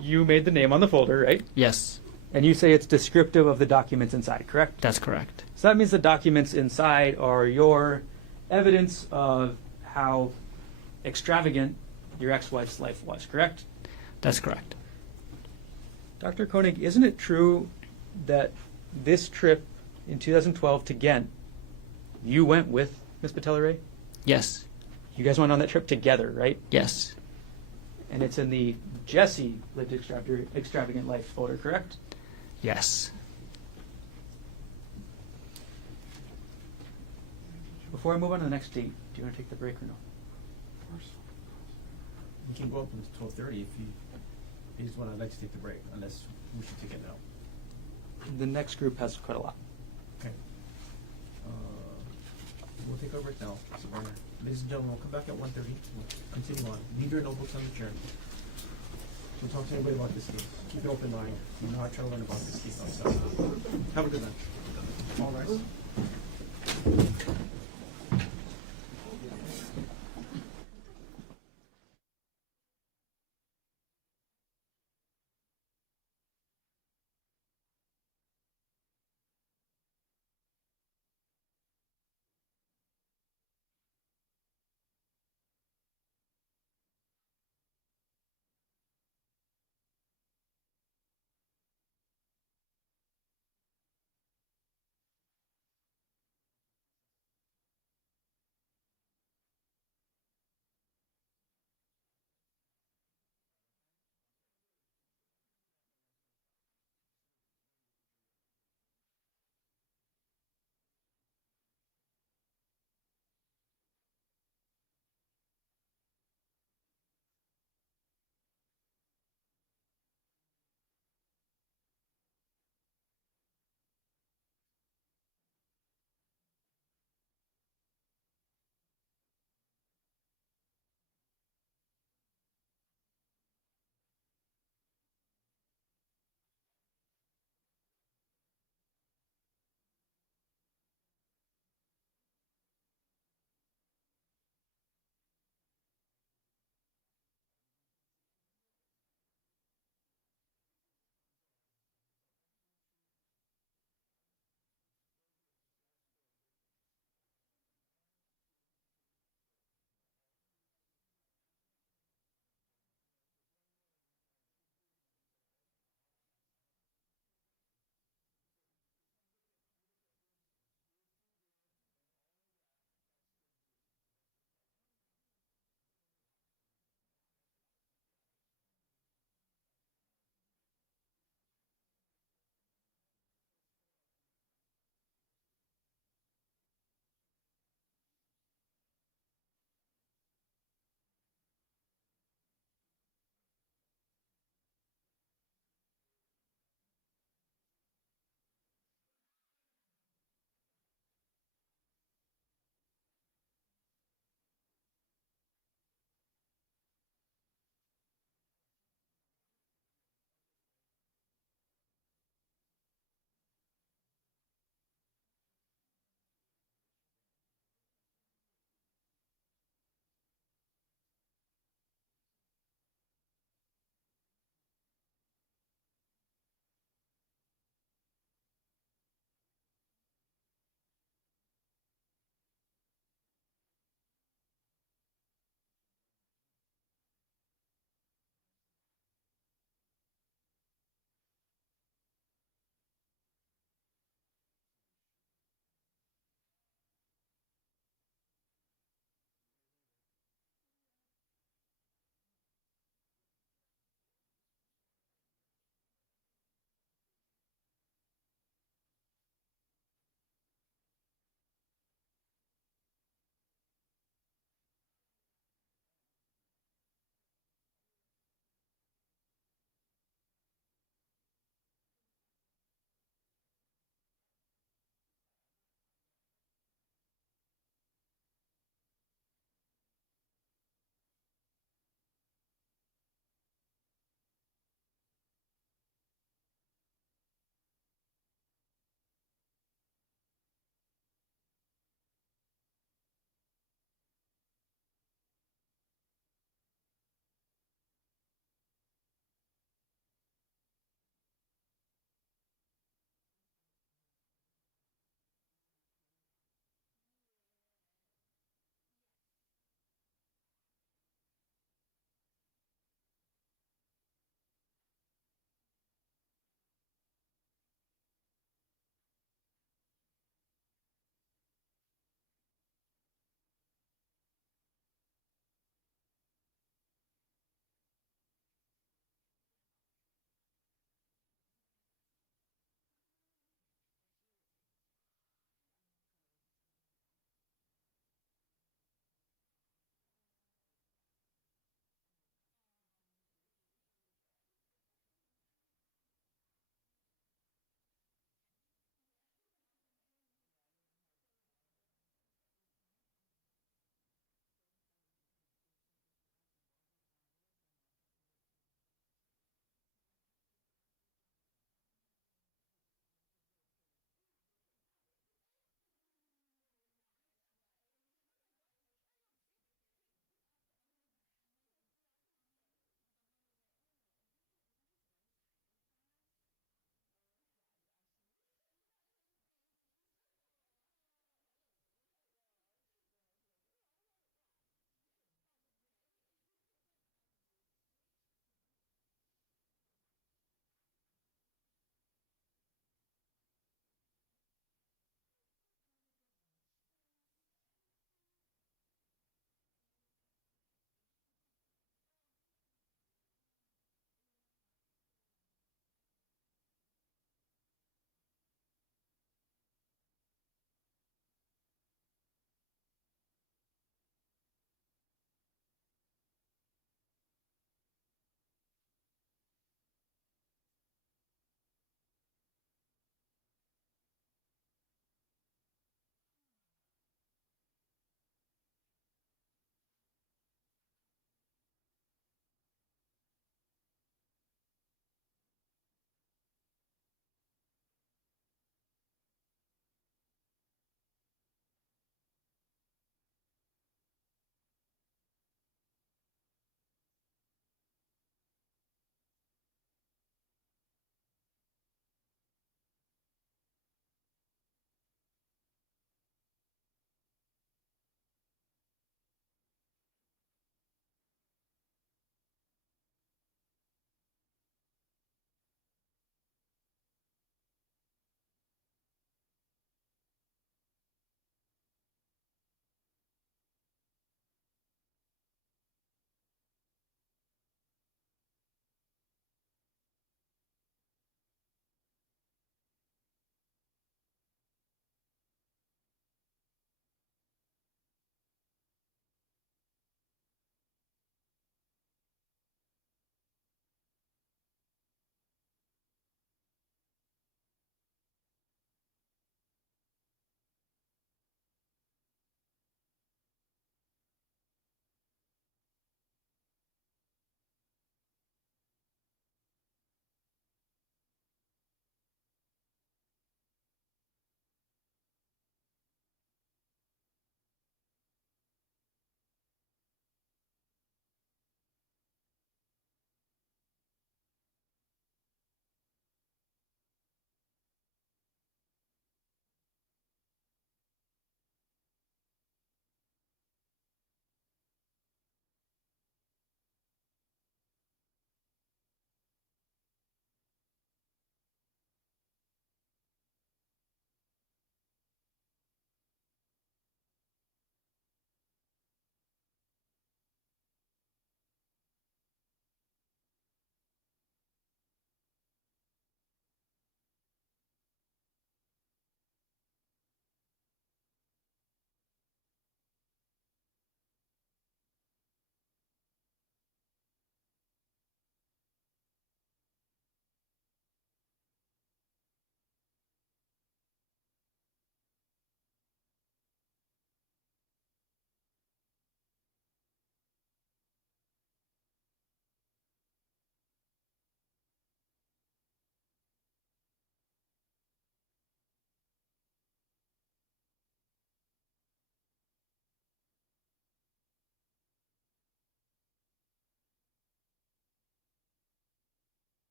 You made the name on the folder, right? Yes, And you say it's descriptive of the documents inside, correct? that's correct. So that means the documents inside are your evidence of how extravagant your ex-wife's life was, correct? That's correct. Dr. Konig, isn't it true that this trip in 2012 to Ghent, you went with Ms. Patella-Ray? Yes, You guys went on that trip together, right? yes, And it's in the Jesse Lived Extravagant Life folder, correct? yes. Before I move on to the next date, do you want to take the break or no? We can go up until 12:30 if you just want to, like to take the break, unless we should take it now. The next group has quite a lot. Okay. We'll take our break now. So, ladies and gentlemen, we'll come back at 1:30. We'll continue on. Leave your notebooks on the chair. Don't talk to anybody about this case. Keep an open mind. You know how to try to learn about this case outside. Have a good night. All rise.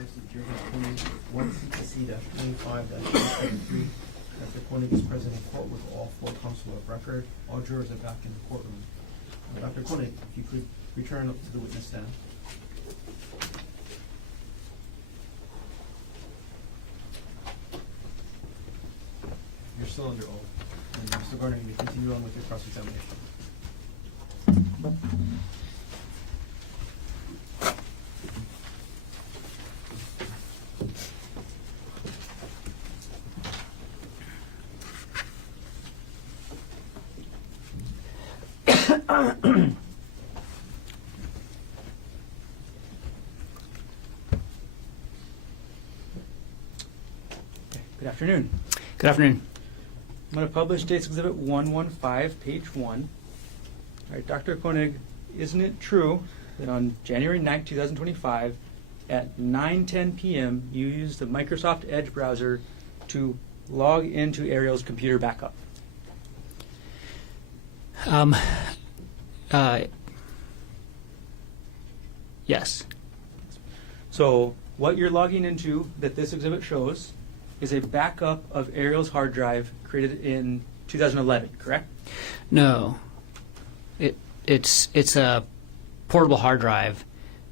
versus Gerhardt Konig, 1CPC-25-173. Dr. Konig is present in court with all 4 counsel of record. All jurors are back in the courtroom. Dr. Konig, if you could return up to the witness stand. You're still under oath. And Mr. Garner, you may continue on with your cross-examination. Good afternoon. Good afternoon. I'm going to publish State's Exhibit 115, page 1. All right, Dr. Konig, isn't it true that on January 9, 2025, at 9:10 p.m., you used the Microsoft Edge browser to log into Ariel's computer backup? Yes. So what you're logging into that this exhibit shows is a backup of Ariel's hard drive created in 2011, correct? No. It's a portable hard drive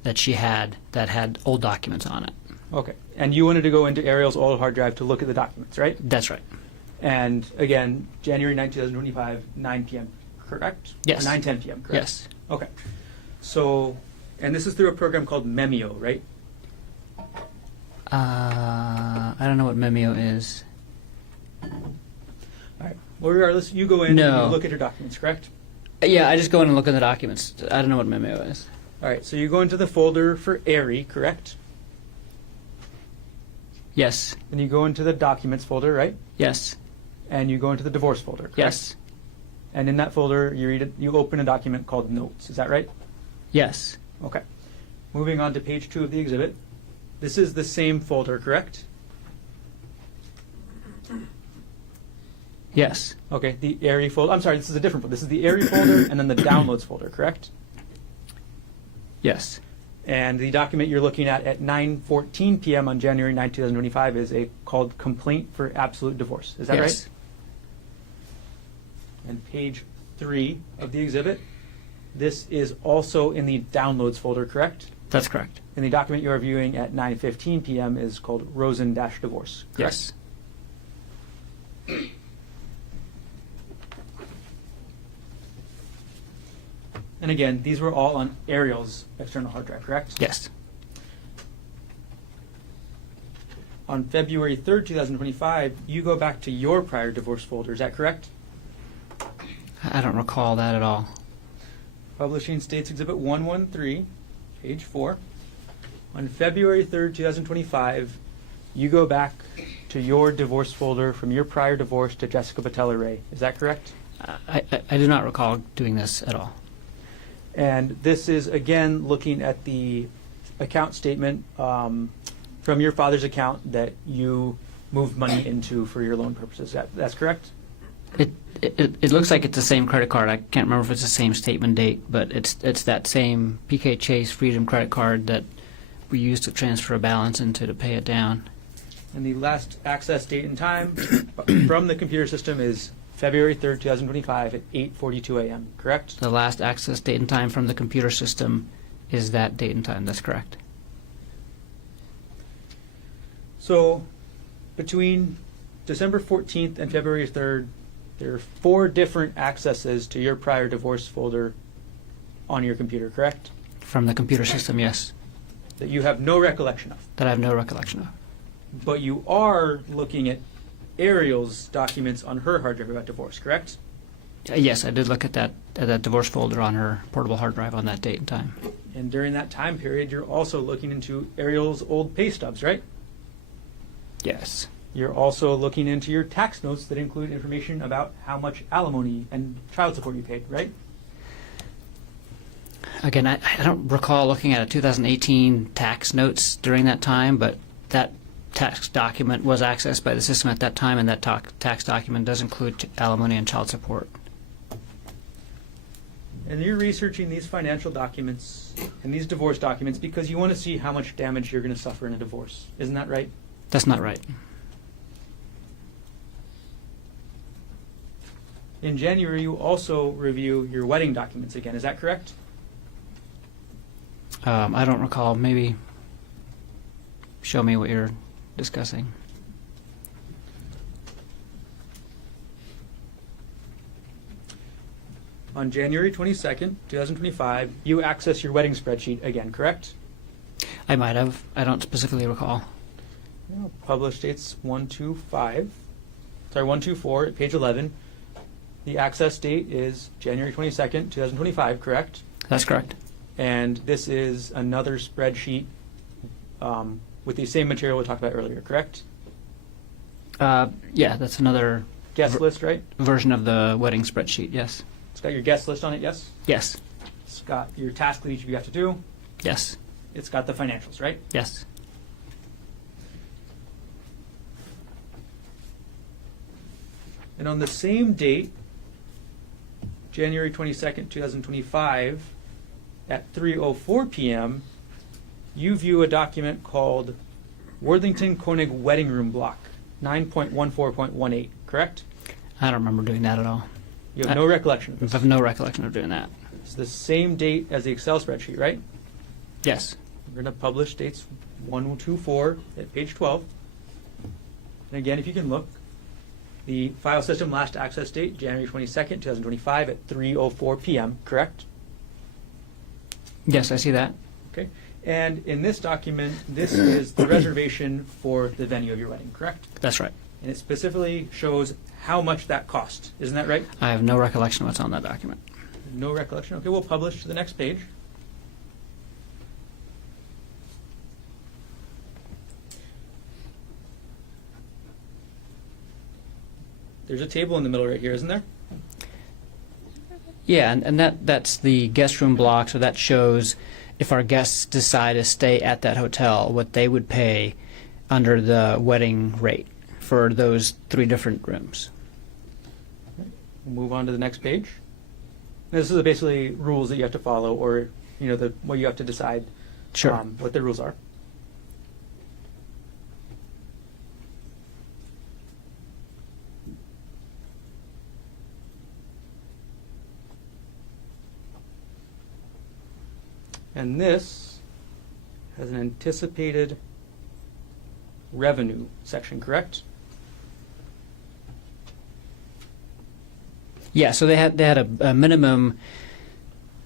that she had that had old documents on it. Okay. And you wanted to go into Ariel's old hard drive to look at the documents, right? That's right. And again, January 9, 2025, 9 p.m., correct? Yes. Or 9:10 p.m., correct? Yes. Okay. So, and this is through a program called Memio, right? I don't know what Memio is. All right. Well, regardless, you go in No. and you look at your documents, correct? Yeah, I just go in and look at the documents. I don't know what Memio is. All right. So you go into the folder for ARI, correct? Yes. Then you go into the documents folder, right? Yes. And you go into the divorce folder, correct? Yes. And in that folder, you open a document called Notes. Is that right? Yes. Okay. Moving on to page 2 of the exhibit. This is the same folder, correct? Yes. Okay, the ARI folder. I'm sorry, this is a different folder. This is the ARI folder and then the downloads folder, correct? Yes. And the document you're looking at 9:14 p.m. on January 9, 2025 is called Complaint for Absolute Divorce. Is that Yes. right? And page 3 of the exhibit, this is also in the downloads folder, correct? That's correct. And the document you're viewing at 9:15 p.m. is called Rosen-Divorce, correct? Yes. And again, these were all on Ariel's external hard drive, correct? Yes. On February 3rd, 2025, you go back to your prior divorce folder, is that correct? I don't recall that at all. Publishing States Exhibit 113, page 4. On February 3rd, 2025, you go back to your divorce folder from your prior divorce to Jessica Patella Ray. Is that correct? I do not recall doing this at all. And this is, again, looking at the account statement from your father's account that you moved money into for your loan purposes. That's correct? It looks like it's the same credit card. I can't remember if it's the same statement date, but it's that same PK Chase Freedom credit card that we used to transfer a balance into to pay it down. And the last access date and time from the computer system is February 3rd, 2025 at 8:42 a.m., correct? The last access date and time from the computer system is that date and time. That's correct. So between December 14th and February 3rd, there are 4 different accesses to your prior divorce folder on your computer, correct? From the computer system, yes. That you have no recollection of. That I have no recollection of. But you are looking at Ariel's documents on her hard drive about divorce, correct? Yes, I did look at that divorce folder on her portable hard drive on that date and time. And during that time period, you're also looking into Ariel's old pay stubs, right? Yes. You're also looking into your tax notes that include information about how much alimony and child support you paid, right? Again, I don't recall looking at a 2018 tax notes during that time, but that tax document was accessed by the system at that time, and that tax document does include alimony and child support. And you're researching these financial documents and these divorce documents because you want to see how much damage you're going to suffer in a divorce. Isn't that right? That's not right. In January, you also review your wedding documents again. Is that correct? I don't recall. Maybe show me what you're discussing. On January 22nd, 2025, you access your wedding spreadsheet again, correct? I might have. I don't specifically recall. Published dates 124 at page 11. The access date is January 22nd, 2025, correct? That's correct. And this is another spreadsheet with the same material we talked about earlier, correct? Yeah, that's another Guest list, right? version of the wedding spreadsheet. Yes. It's got your guest list on it, yes? Yes. It's got your task that each of you have to do. Yes. It's got the financials, right? Yes. And on the same date, January 22nd, 2025, at 3:04 p.m., you view a document called Worthington Konig Wedding Room Block 9.14.18, correct? I don't remember doing that at all. You have no recollection of I this. have no recollection of doing that. It's the same date as the Excel spreadsheet, right? Yes. We're going to publish dates 124 at page 12. And again, if you can look, the file system last access date, January 22nd, 2025 at 3:04 p.m., correct? Yes, I see that. Okay. And in this document, this is the reservation for the venue of your wedding, correct? That's right. And it specifically shows how much that cost. Isn't that right? I have no recollection of what's on that document. No recollection. Okay, we'll publish to the next page. There's a table in the middle right here, isn't there? Yeah, and that's the guest room block, so that shows if our guests decide to stay at that hotel, what they would pay under the wedding rate for those 3 different rooms. We'll move on to the next page. This is basically rules that you have to follow, or what you have to decide Sure. what the rules are. And this has an anticipated revenue section, correct? Yeah, so they had a minimum.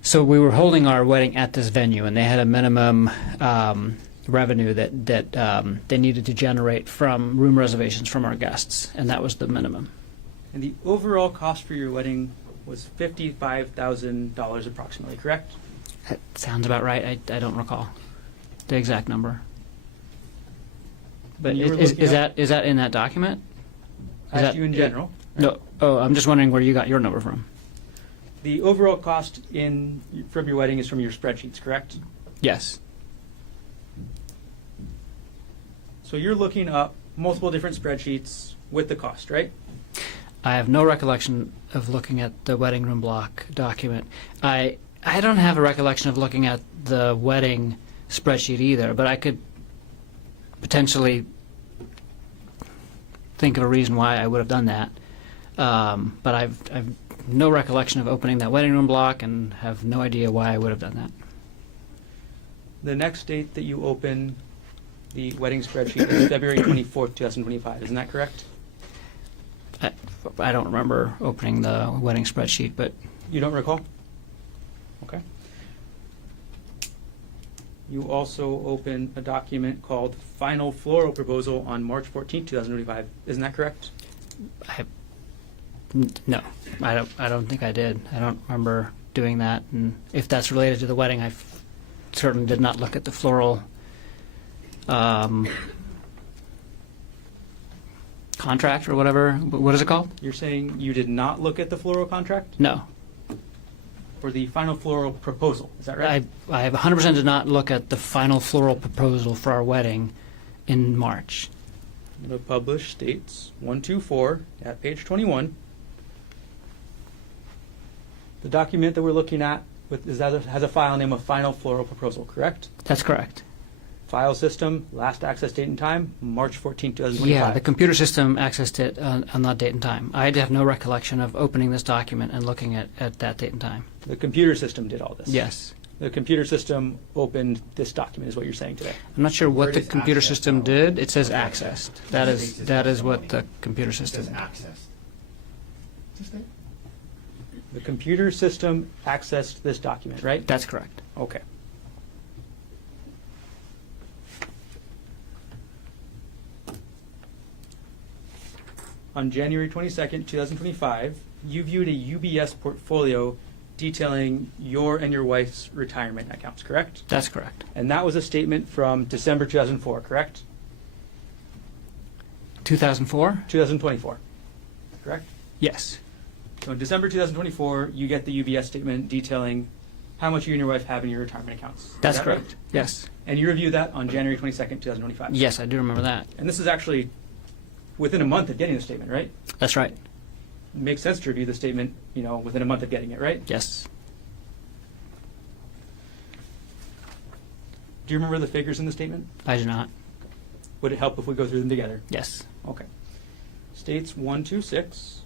So we were holding our wedding at this venue, and they had a minimum revenue that they needed to generate from room reservations from our guests, and that was the minimum. And the overall cost for your wedding was $55,000 approximately, correct? That sounds about right. I don't recall the exact number. But And you were is looking up- that in that document? I asked you in general. No. Oh, I'm just wondering where you got your number from. The overall cost from your wedding is from your spreadsheets, correct? Yes. So you're looking up multiple different spreadsheets with the cost, right? I have no recollection of looking at the wedding room block document. I don't have a recollection of looking at the wedding spreadsheet either, but I could potentially think of a reason why I would have done that. But I've no recollection of opening that wedding room block and have no idea why I would have done that. The next date that you open the wedding spreadsheet is February 24th, 2025. Isn't that correct? I don't remember opening the wedding spreadsheet, but You don't recall? Okay. You also open a document called Final Floral Proposal on March 14th, 2025. Isn't that correct? no, I don't think I did. I don't remember doing that. And if that's related to the wedding, I certainly did not look at the floral contract or whatever. What is it called? You're saying you did not look at the floral contract No. or the final floral proposal. Is that right? I 100% did not look at the final floral proposal for our wedding in March. The published dates 124 at page 21. The document that we're looking at has a file name of Final Floral Proposal, correct? That's correct. File system, last access date and time, March 14, 2025. Yeah, the computer system accessed it on that date and time. I have no recollection of opening this document and looking at that date and time. The computer system did all this? Yes. The computer system opened this document, is what you're saying today? I'm not sure Where what the does computer access system go? did. It says Okay. accessed. That is what the computer It says system. access. Just that? The computer system accessed this document, right? That's correct. Okay. On January 22nd, 2025, you viewed a UBS portfolio detailing your and your wife's retirement accounts, correct? That's correct. And that was a statement from December 2004, correct? 2004? 2024, correct? Yes. So in December 2024, you get the UBS statement detailing how much you and your wife have in your retirement accounts. Is That's that right? correct. Yes. And you review that on January 22nd, 2025. Yes, I do remember that. And this is actually within a month of getting the statement, right? That's right. It makes sense to review the statement, within a month of getting it, right? Yes. Do you remember the figures in the statement? I do not. Would it help if we go through them together? Yes. Okay. States 126.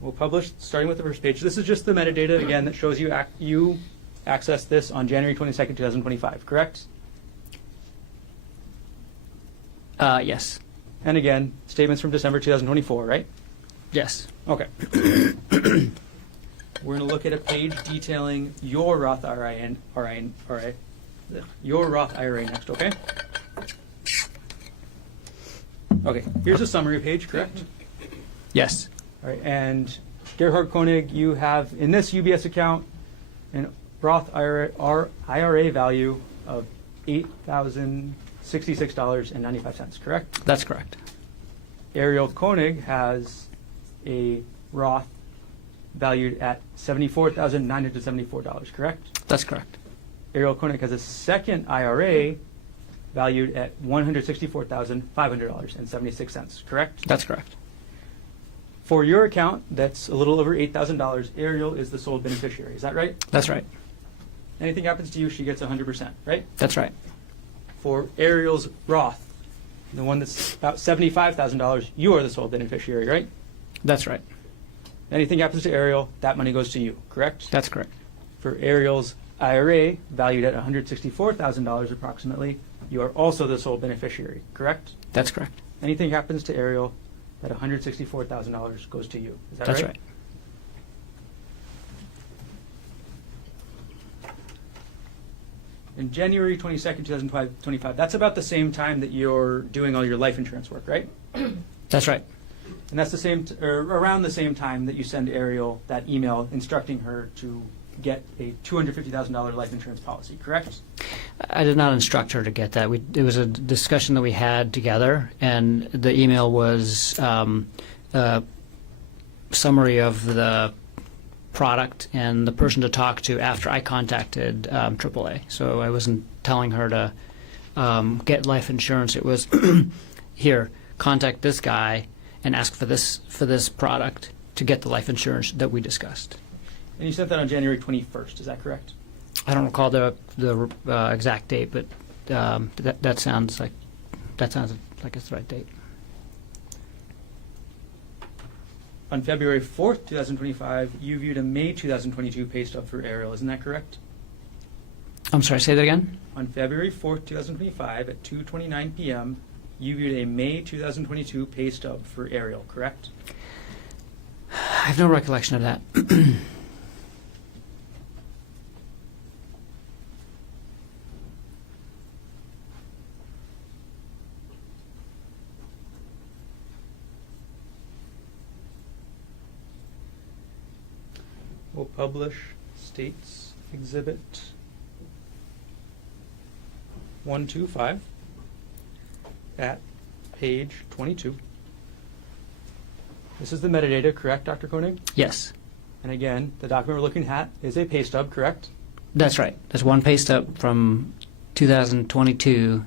We'll publish starting with the first page. This is just the metadata, again, that shows you you accessed this on January 22nd, 2025, correct? Yes. And again, statements from December 2024, right? Yes. Okay. We're going to look at a page detailing your Roth IRA, your Roth IRA next, okay? Okay, here's a summary page, correct? Yes. All right, and Gerhardt Konig, you have in this UBS account an Roth IRA value of $8,066.95, correct? That's correct. Ariel Konig has a Roth valued at $74,974, correct? That's correct. Ariel Konig has a second IRA valued at $164,500.76, correct? That's correct. For your account, that's a little over $8,000. Ariel is the sole beneficiary. Is that right? That's right. Anything happens to you, she gets 100%, right? That's right. For Ariel's Roth, the one that's about $75,000, you are the sole beneficiary, right? That's right. Anything happens to Ariel, that money goes to you, correct? That's correct. For Ariel's IRA, valued at $164,000 approximately, you are also the sole beneficiary, correct? That's correct. Anything happens to Ariel, that $164,000 goes to you. Is that That's right? right. In January 22nd, 2025, that's about the same time that you're doing all your life insurance work, right? That's right. And that's the same, or around the same time that you send Ariel that email instructing her to get a $250,000 life insurance policy, correct? I did not instruct her to get that. It was a discussion that we had together, and the email was a summary of the product and the person to talk to after I contacted AAA. So I wasn't telling her to get life insurance. It was, here, contact this guy and ask for this product to get the life insurance that we discussed. And you sent that on January 21st, is that correct? I don't recall the exact date, but that sounds like it's the right date. On February 4th, 2025, you viewed a May 2022 pay stub for Ariel, isn't that correct? I'm sorry, say that again? On February 4th, 2025, at 2:29 p.m., you viewed a May 2022 pay stub for Ariel, correct? I have no recollection of that. We'll publish States Exhibit 125 at page 22. This is the metadata, correct, Dr. Konig? Yes, And again, the document we're looking at is a pay stub, correct? that's right. There's one pay stub from 2022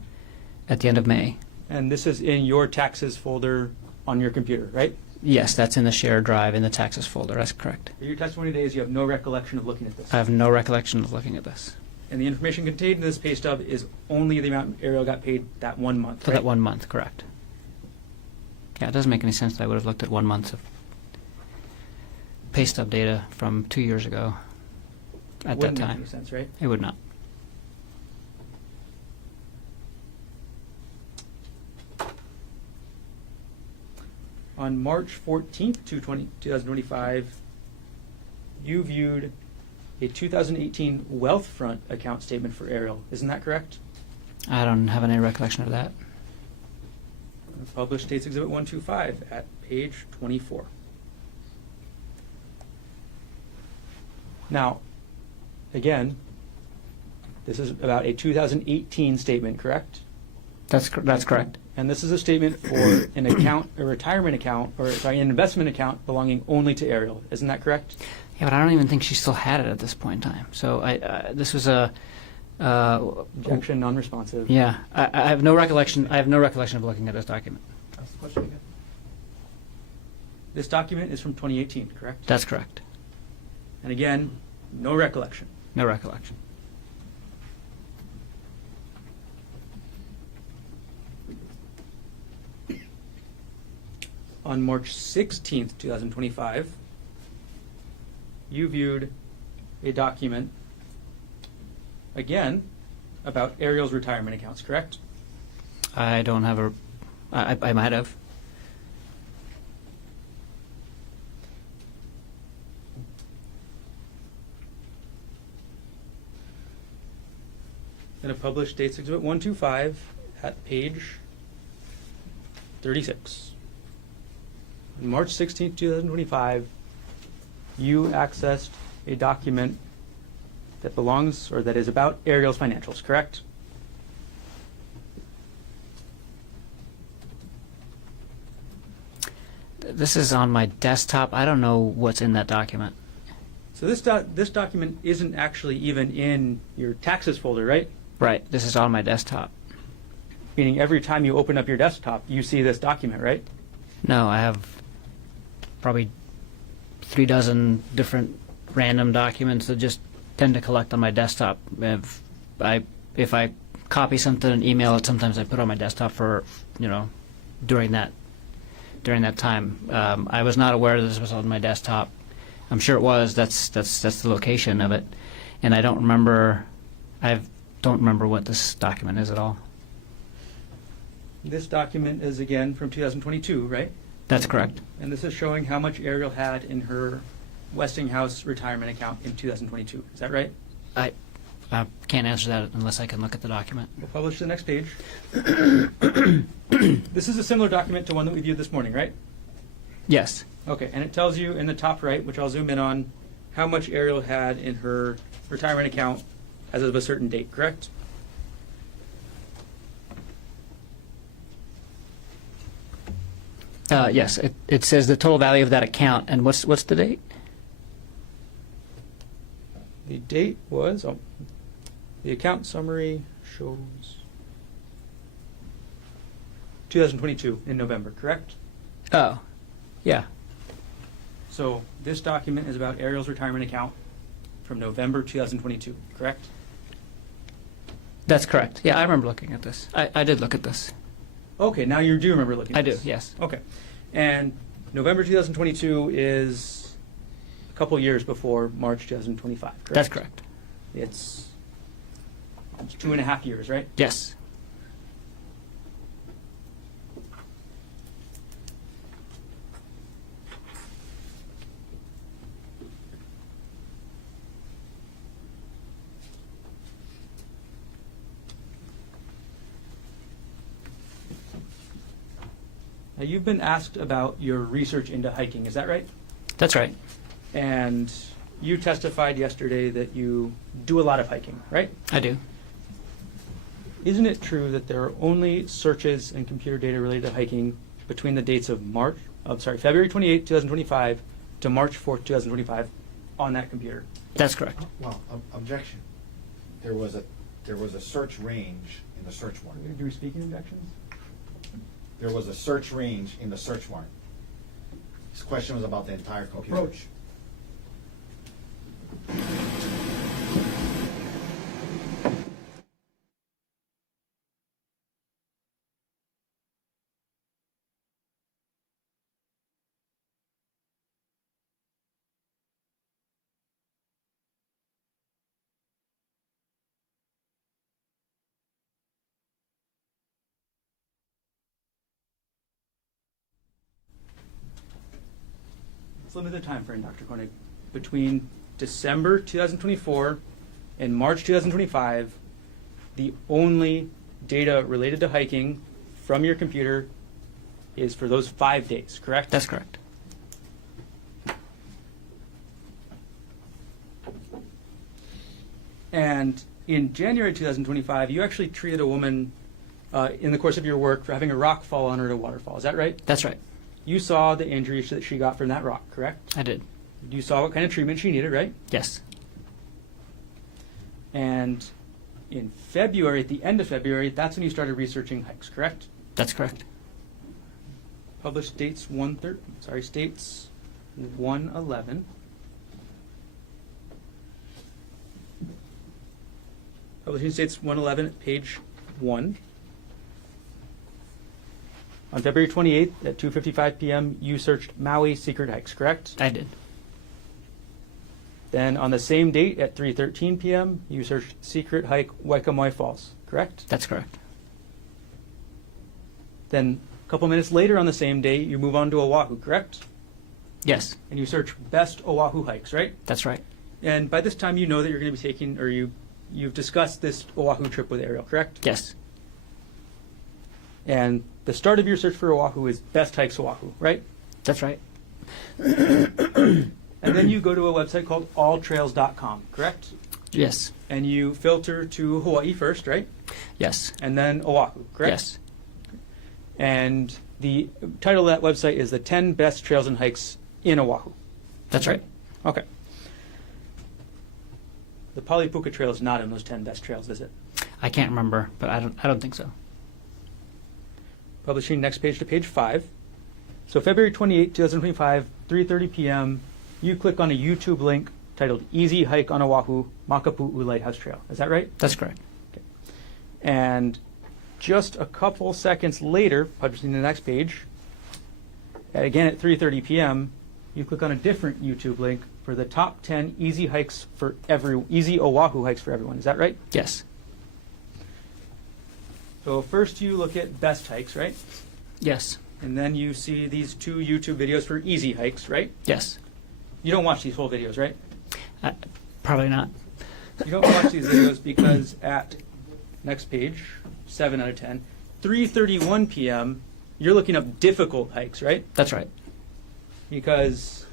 at the end of May. And this is in your taxes folder on your computer, right? Yes, that's in the shared drive in the taxes folder. That's correct. Your testimony today is you have no recollection of looking at this. I have no recollection of looking at this And the information contained in this pay stub is only the amount Ariel got paid that 1 month, for right? that 1 month. Correct. Yeah, it doesn't make any sense that I would have looked at 1 month of pay stub data from 2 years ago. At Wouldn't that make time, any sense, right? it would not. On March 14th, 2025, you viewed a 2018 Wealthfront account statement for Ariel. Isn't that correct? I don't have any recollection of that. Published States Exhibit 125 at page 24. Now, again, this is about a 2018 statement, correct? That's correct. And this is a statement for an account, a retirement account, or sorry, an investment account belonging only to Ariel. Isn't that correct? Yeah, but I don't even think she still had it at this point in time. So this was a. Objection, non-responsive. Yeah, I have no recollection. I have no recollection of looking at this document. Ask the question again. This document is from 2018, correct? That's correct. And again, no recollection. No recollection. On March 16th, 2025, you viewed a document, again, about Ariel's retirement accounts, correct? I don't have a. I might have. In a published States Exhibit 125 at page 36. On March 16th, 2025, you accessed a document that belongs or that is about Ariel's financials, correct? This is on my desktop. I don't know what's in that document. So this document isn't actually even in your taxes folder, right? Right. This is on my desktop. Meaning every time you open up your desktop, you see this document, right? No, I have probably 3 dozen different random documents that just tend to collect on my desktop. If I copy something and email it, sometimes I put it on my desktop for, during that time. I was not aware that this was on my desktop. I'm sure it was. That's the location of it, and I don't remember. Don't remember what this document is at all. This document is again from 2022, right? That's correct. And this is showing how much Ariel had in her Westinghouse retirement account in 2022. Is that right? I can't answer that unless I can look at the document. We'll publish the next page. This is a similar document to one that we viewed this morning, right? Yes. Okay, and it tells you in the top right, which I'll zoom in on, how much Ariel had in her retirement account as of a certain date, correct? Yes. It says the total value of that account, and what's the date? The date was, the account summary shows 2022 in November, correct? Oh, yeah. So this document is about Ariel's retirement account from November 2022, correct? That's correct. Yeah, I remember looking at this. I did look at this. Okay, now you do remember looking at I do, this. yes. Okay. And November 2022 is a couple years before March 2025, correct? That's correct. It's 2.5 years, right? Yes. Now, you've been asked about your research into hiking, is that right? That's right. And you testified yesterday that you do a lot of hiking, right? I do. Isn't it true that there are only searches and computer data related to hiking between the dates of February 28, 2025 to March 4, 2025 on that computer? That's correct. Well, objection. There was a search range in the search warrant. Do we speak in objections? There was a search range in the search warrant. His question was about the entire computer. Approach. Let's limit the time frame, Dr. Konig. Between December 2024 and March 2025, the only data related to hiking from your computer is for those 5 days, correct? That's correct. And in January 2025, you actually treated a woman in the course of your work for having a rock fall on her at a waterfall. Is that right? That's right. You saw the injury that she got from that rock, correct? I did. You saw what kind of treatment she needed, right? Yes. And in February, at the end of February, that's when you started researching hikes, correct? That's correct. Published states 111. Publishing states 111 at page 1. On February 28th at 2:55 p.m., you searched Maui secret hikes, correct? I did. Then on the same date at 3:13 p.m., you searched secret hike Waikamoi Falls, correct? That's correct. Then a couple minutes later on the same day, you move on to Oahu, correct? Yes. And you search best Oahu hikes, right? That's right. And by this time, you know that you're going to be taking, or you've discussed this Oahu trip with Ariel, correct? Yes. And the start of your search for Oahu is best hikes Oahu, right? That's right. And then you go to a website called alltrails.com, correct? Yes. And you filter to Hawaii first, right? Yes. And then Oahu, correct? Yes. And the title of that website is the 10 best trails and hikes in Oahu. That's right. Okay. The Palipuka Trail is not in those 10 best trails, is it? I can't remember, but I don't think so. Publishing next page to page 5. So February 28, 2025, 3:30 p.m., you click on a YouTube link titled Easy Hike on Oahu, Makapu'u Lighthouse Trail. Is that right? That's correct. Okay. And just a couple seconds later, publishing the next page, again at 3:30 p.m., you click on a different YouTube link for the top 10 easy Oahu hikes for everyone. Is that right? Yes. So first you look at best hikes, right? Yes. And then you see these 2 YouTube videos for easy hikes, right? Yes. You don't watch these full videos, right? Probably not. You don't watch these videos because at next page, 7 out of 10, 3:31 p.m., you're looking up difficult hikes, right? That's right. Because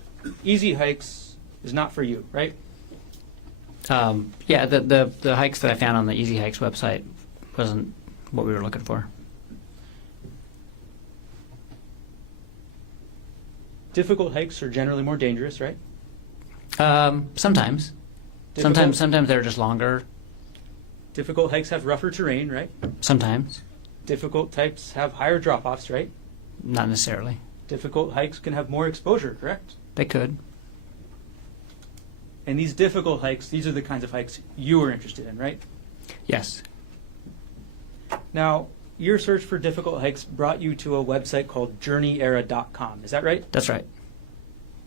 easy hikes is not for you, right? Yeah, the hikes that I found on the Easy Hikes website wasn't what we were looking for. Difficult hikes are generally more dangerous, right? Sometimes. Difficult- Sometimes they're just longer. Difficult hikes have rougher terrain, right? Sometimes. Difficult hikes have higher drop-offs, right? Not necessarily. Difficult hikes can have more exposure, correct? They could. And these difficult hikes, these are the kinds of hikes you were interested in, right? Yes. Now, your search for difficult hikes brought you to a website called journeyera.com. Is that right? That's right.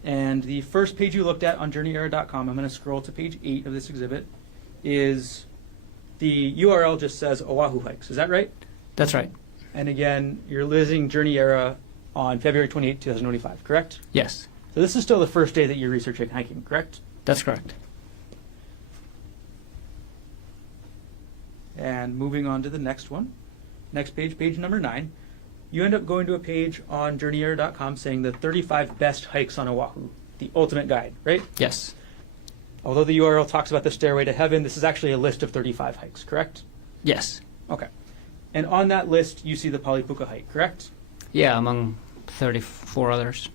And the first page you looked at on journeyera.com, I'm going to scroll to page 8 of this exhibit, is the URL just says Oahu hikes. Is that right? That's right. And again, you're listing Journey Era on February 28, 2025, correct? Yes. So this is still the first day that you're researching hiking, correct? That's correct. And moving on to the next one, next page, page number 9, you end up going to a page on journeyera.com saying the 35 best hikes on Oahu, the ultimate guide, right? Yes. Although the URL talks about the Stairway to Heaven, this is actually a list of 35 hikes, correct? Yes. Okay. And on that list, you see the Palipuka hike, correct? Yeah, among 34 others.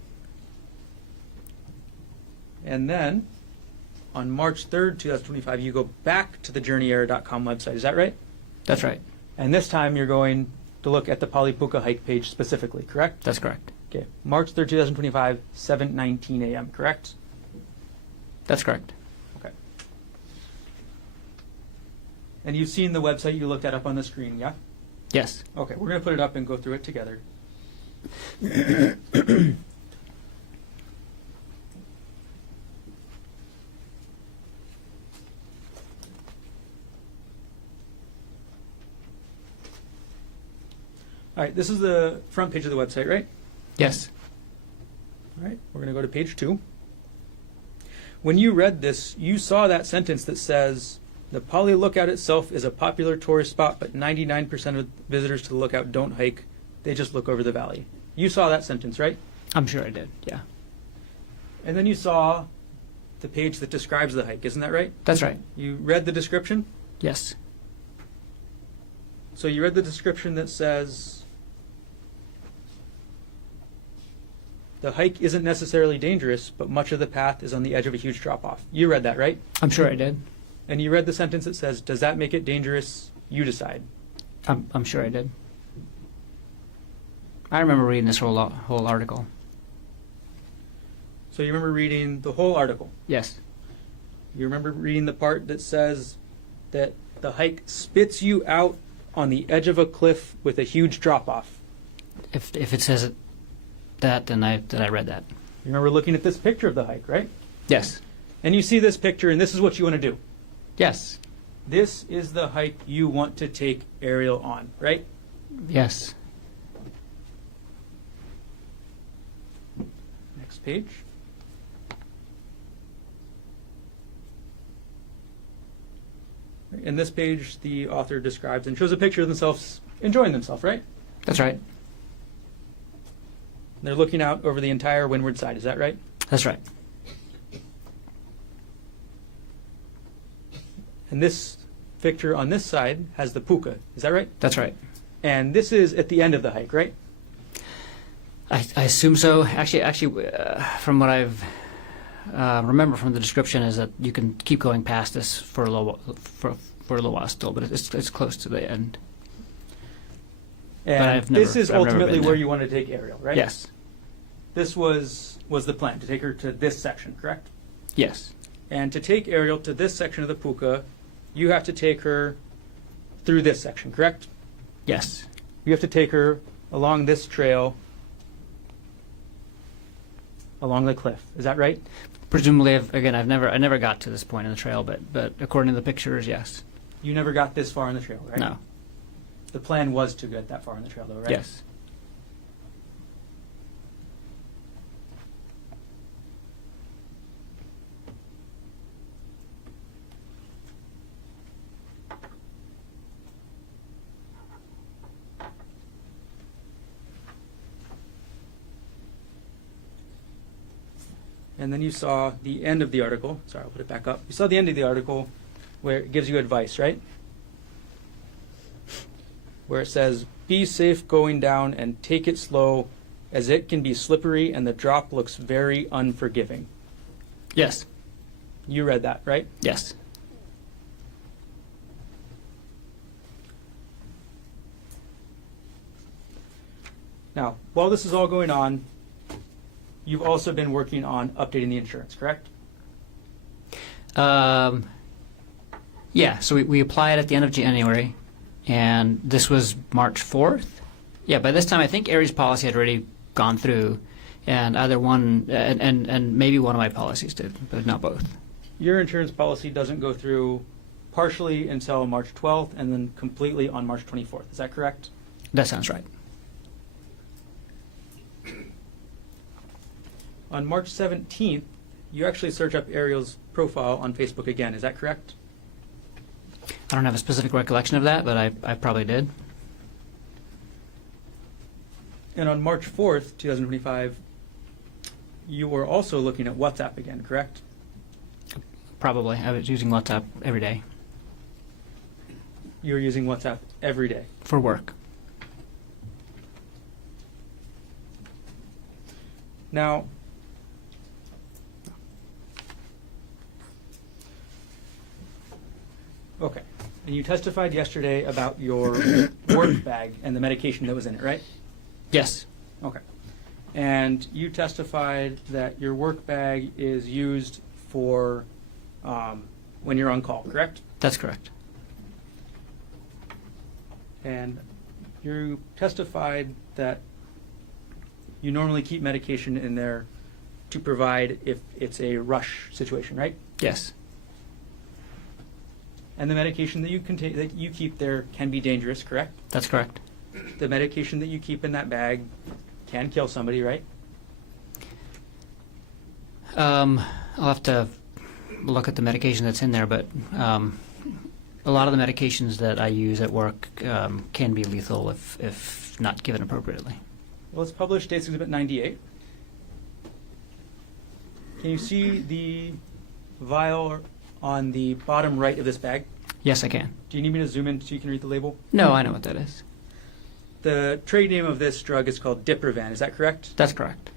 And then, on March 3rd, 2025, you go back to the journeyera.com website. Is that right? That's right. And this time, you're going to look at the Palipuka hike page specifically, correct? That's correct. Okay, March 3rd, 2025, 7:19 a.m., correct? That's correct. Okay. And you've seen the website you looked at up on the screen, yeah? Yes. Okay, we're going to put it up and go through it together. All right, this is the front page of the website, right? Yes. All right, we're going to go to page 2. When you read this, you saw that sentence that says, the Poly Lookout itself is a popular tourist spot, but 99% of visitors to the lookout don't hike. They just look over the valley. You saw that sentence, right? I'm sure I did. Yeah. And then you saw the page that describes the hike, isn't that right? That's right. You read the description? Yes. So you read the description that says, the hike isn't necessarily dangerous, but much of the path is on the edge of a huge drop-off. You read that, right? I'm sure I did. And you read the sentence that says, does that make it dangerous? You decide. I'm sure I did. I remember reading this whole article. So you remember reading the whole article. Yes. You remember reading the part that says that the hike spits you out on the edge of a cliff with a huge drop-off. If it says that, then I read that. You remember looking at this picture of the hike, right? Yes. And you see this picture, and this is what you want to do. Yes. This is the hike you want to take Ariel on, right? Yes. Next page. In this page, the author describes and shows a picture of themselves enjoying themselves, right? That's right. They're looking out over the entire windward side, is that right? That's right. And this picture on this side has the puka, is that right? That's right. And this is at the end of the hike, right? I assume so. Actually, from what I've remember from the description is that you can keep going past this for a little while still, but it's close to the end. And this is I've never ultimately been where there. you want to take Ariel, right? Yes. This was the plan, to take her to this section, correct? Yes. And to take Ariel to this section of the puka, you have to take her through this section, correct? Yes. You have to take her along this trail, along the cliff. Is that right? Presumably, I never got to this point in the trail, but according to the pictures, yes. You never got this far on the trail, right? No. The plan was to get that far on the trail, though, right? Yes. And then you saw the end of the article. Sorry, I'll put it back up. You saw the end of the article where it gives you advice, right? Where it says, be safe going down and take it slow, as it can be slippery and the drop looks very unforgiving. Yes. You read that, right? Yes. Now, while this is all going on, you've also been working on updating the insurance, correct? Yeah, so we applied at the end of January, and this was March 4th. Yeah, by this time I think Aries' policy had already gone through, and either one, and maybe one of my policies did, but not both. Your insurance policy doesn't go through partially until March 12th and then completely on March 24th. Is that correct? That sounds right. On March 17th, you actually search up Ariel's profile on Facebook again. Is that correct? I don't have a specific recollection of that, but I probably did. And on March 4th, 2025, you were also looking at WhatsApp again, correct? Probably. I was using WhatsApp every day You were using WhatsApp every day. for work. Now, okay. And you testified yesterday about your work bag and the medication that was in it, right? Yes. Okay. And you testified that your work bag is used for when you're on call, correct? That's correct. And you testified that you normally keep medication in there to provide if it's a rush situation, right? Yes. And the medication that you keep there can be dangerous, correct? That's correct. The medication that you keep in that bag can kill somebody, right? I'll have to look at the medication that's in there, but a lot of the medications that I use at work can be lethal if not given appropriately. Well, let's publish State's Exhibit 98. Can you see the vial on the bottom right of this bag? Yes, I can. Do you need me to zoom in so you can read the label? No, I know what that is. The trade name of this drug is called Diprivan, is that correct? That's correct.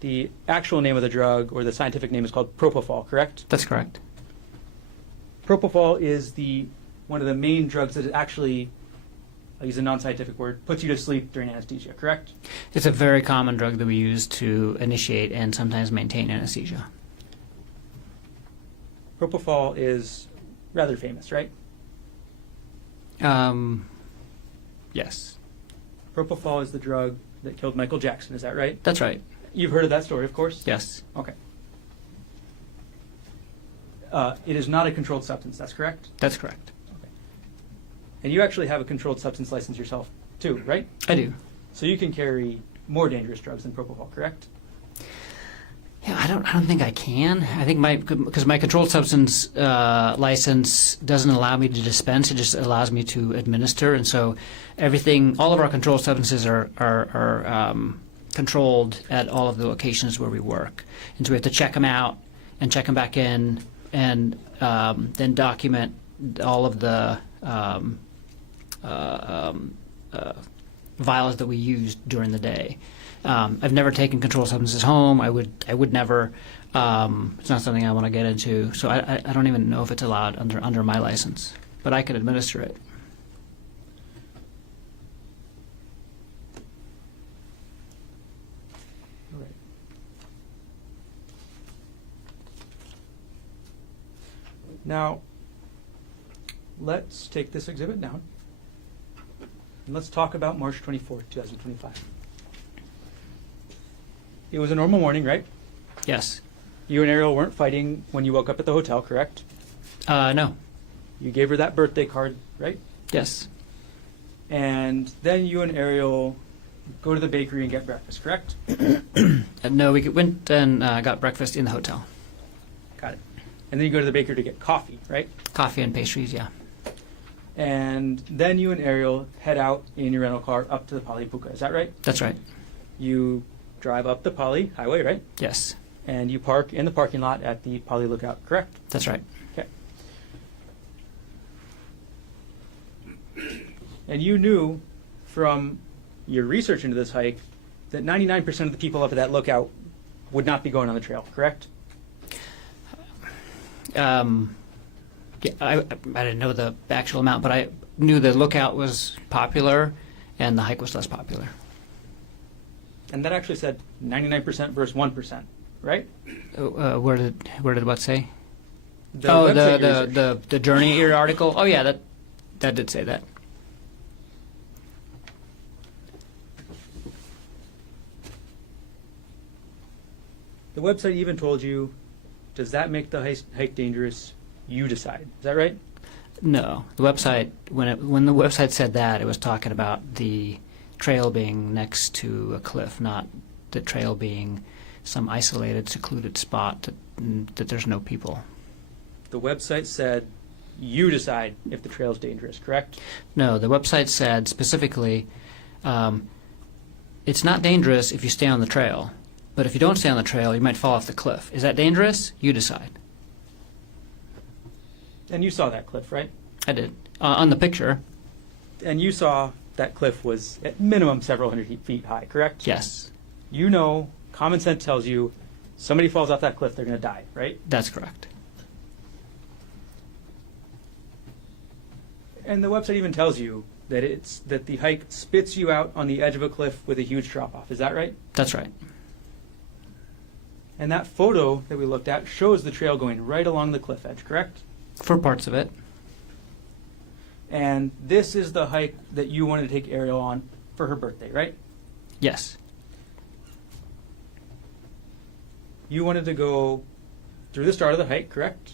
The actual name of the drug, or the scientific name, is called propofol, correct? That's correct. Propofol is one of the main drugs that actually, I'll use a non-scientific word, puts you to sleep during anesthesia, correct? It's a very common drug that we use to initiate and sometimes maintain anesthesia. Propofol is rather famous, right? Yes. Propofol is the drug that killed Michael Jackson, is that right? That's right. You've heard of that story, of course? Yes. Okay. It is not a controlled substance, that's correct? That's correct. Okay. And you actually have a controlled substance license yourself, too, right? I do. So you can carry more dangerous drugs than propofol, correct? Yeah, I don't think I can. I think because my controlled substance license doesn't allow me to dispense; it just allows me to administer. And so, all of our controlled substances are controlled at all of the locations where we work. And so we have to check them out and check them back in, and then document all of the vials that we used during the day. I've never taken controlled substances home. I would never. It's not something I want to get into. So I don't even know if it's allowed under my license, but I could administer it. All right. Now, let's take this exhibit down, and let's talk about March 24th, 2025. It was a normal morning, right? Yes. You and Ariel weren't fighting when you woke up at the hotel, correct? No. You gave her that birthday card, right? Yes. And then you and Ariel go to the bakery and get breakfast, correct? No, we went and got breakfast in the hotel. Got it. And then you go to the bakery to get coffee, right? Coffee and pastries, yeah. And then you and Ariel head out in your rental car up to the Pali Puka, is that right? That's right. You drive up the Pali Highway, right? Yes. And you park in the parking lot at the Pali Lookout, correct? That's right. Okay. And you knew from your research into this hike that 99% of the people up at that lookout would not be going on the trail, correct? Yeah, I didn't know the actual amount, but I knew the lookout was popular and the hike was less popular. And that actually said 99% versus 1%, right? Where did what say? The Oh, website you researched. the Journey Ear article. Oh yeah, that did say that. The website even told you, does that make the hike dangerous? You decide. Is that right? No, the website when the website said that, it was talking about the trail being next to a cliff, not the trail being some isolated, secluded spot that there's no people. The website said you decide if the trail is dangerous, correct? No, the website said specifically, it's not dangerous if you stay on the trail, but if you don't stay on the trail, you might fall off the cliff. Is that dangerous? You decide. And you saw that cliff, right? I did. On the picture, And you saw that cliff was at minimum several hundred feet high, correct? yes, You know, common sense tells you somebody falls off that cliff, they're going to die, right? that's correct. And the website even tells you that the hike spits you out on the edge of a cliff with a huge drop off. Is that right? That's right. And that photo that we looked at shows the trail going right along the cliff edge, correct? For parts of it. And this is the hike that you wanted to take Ariel on for her birthday, right? Yes. You wanted to go through the start of the hike, correct?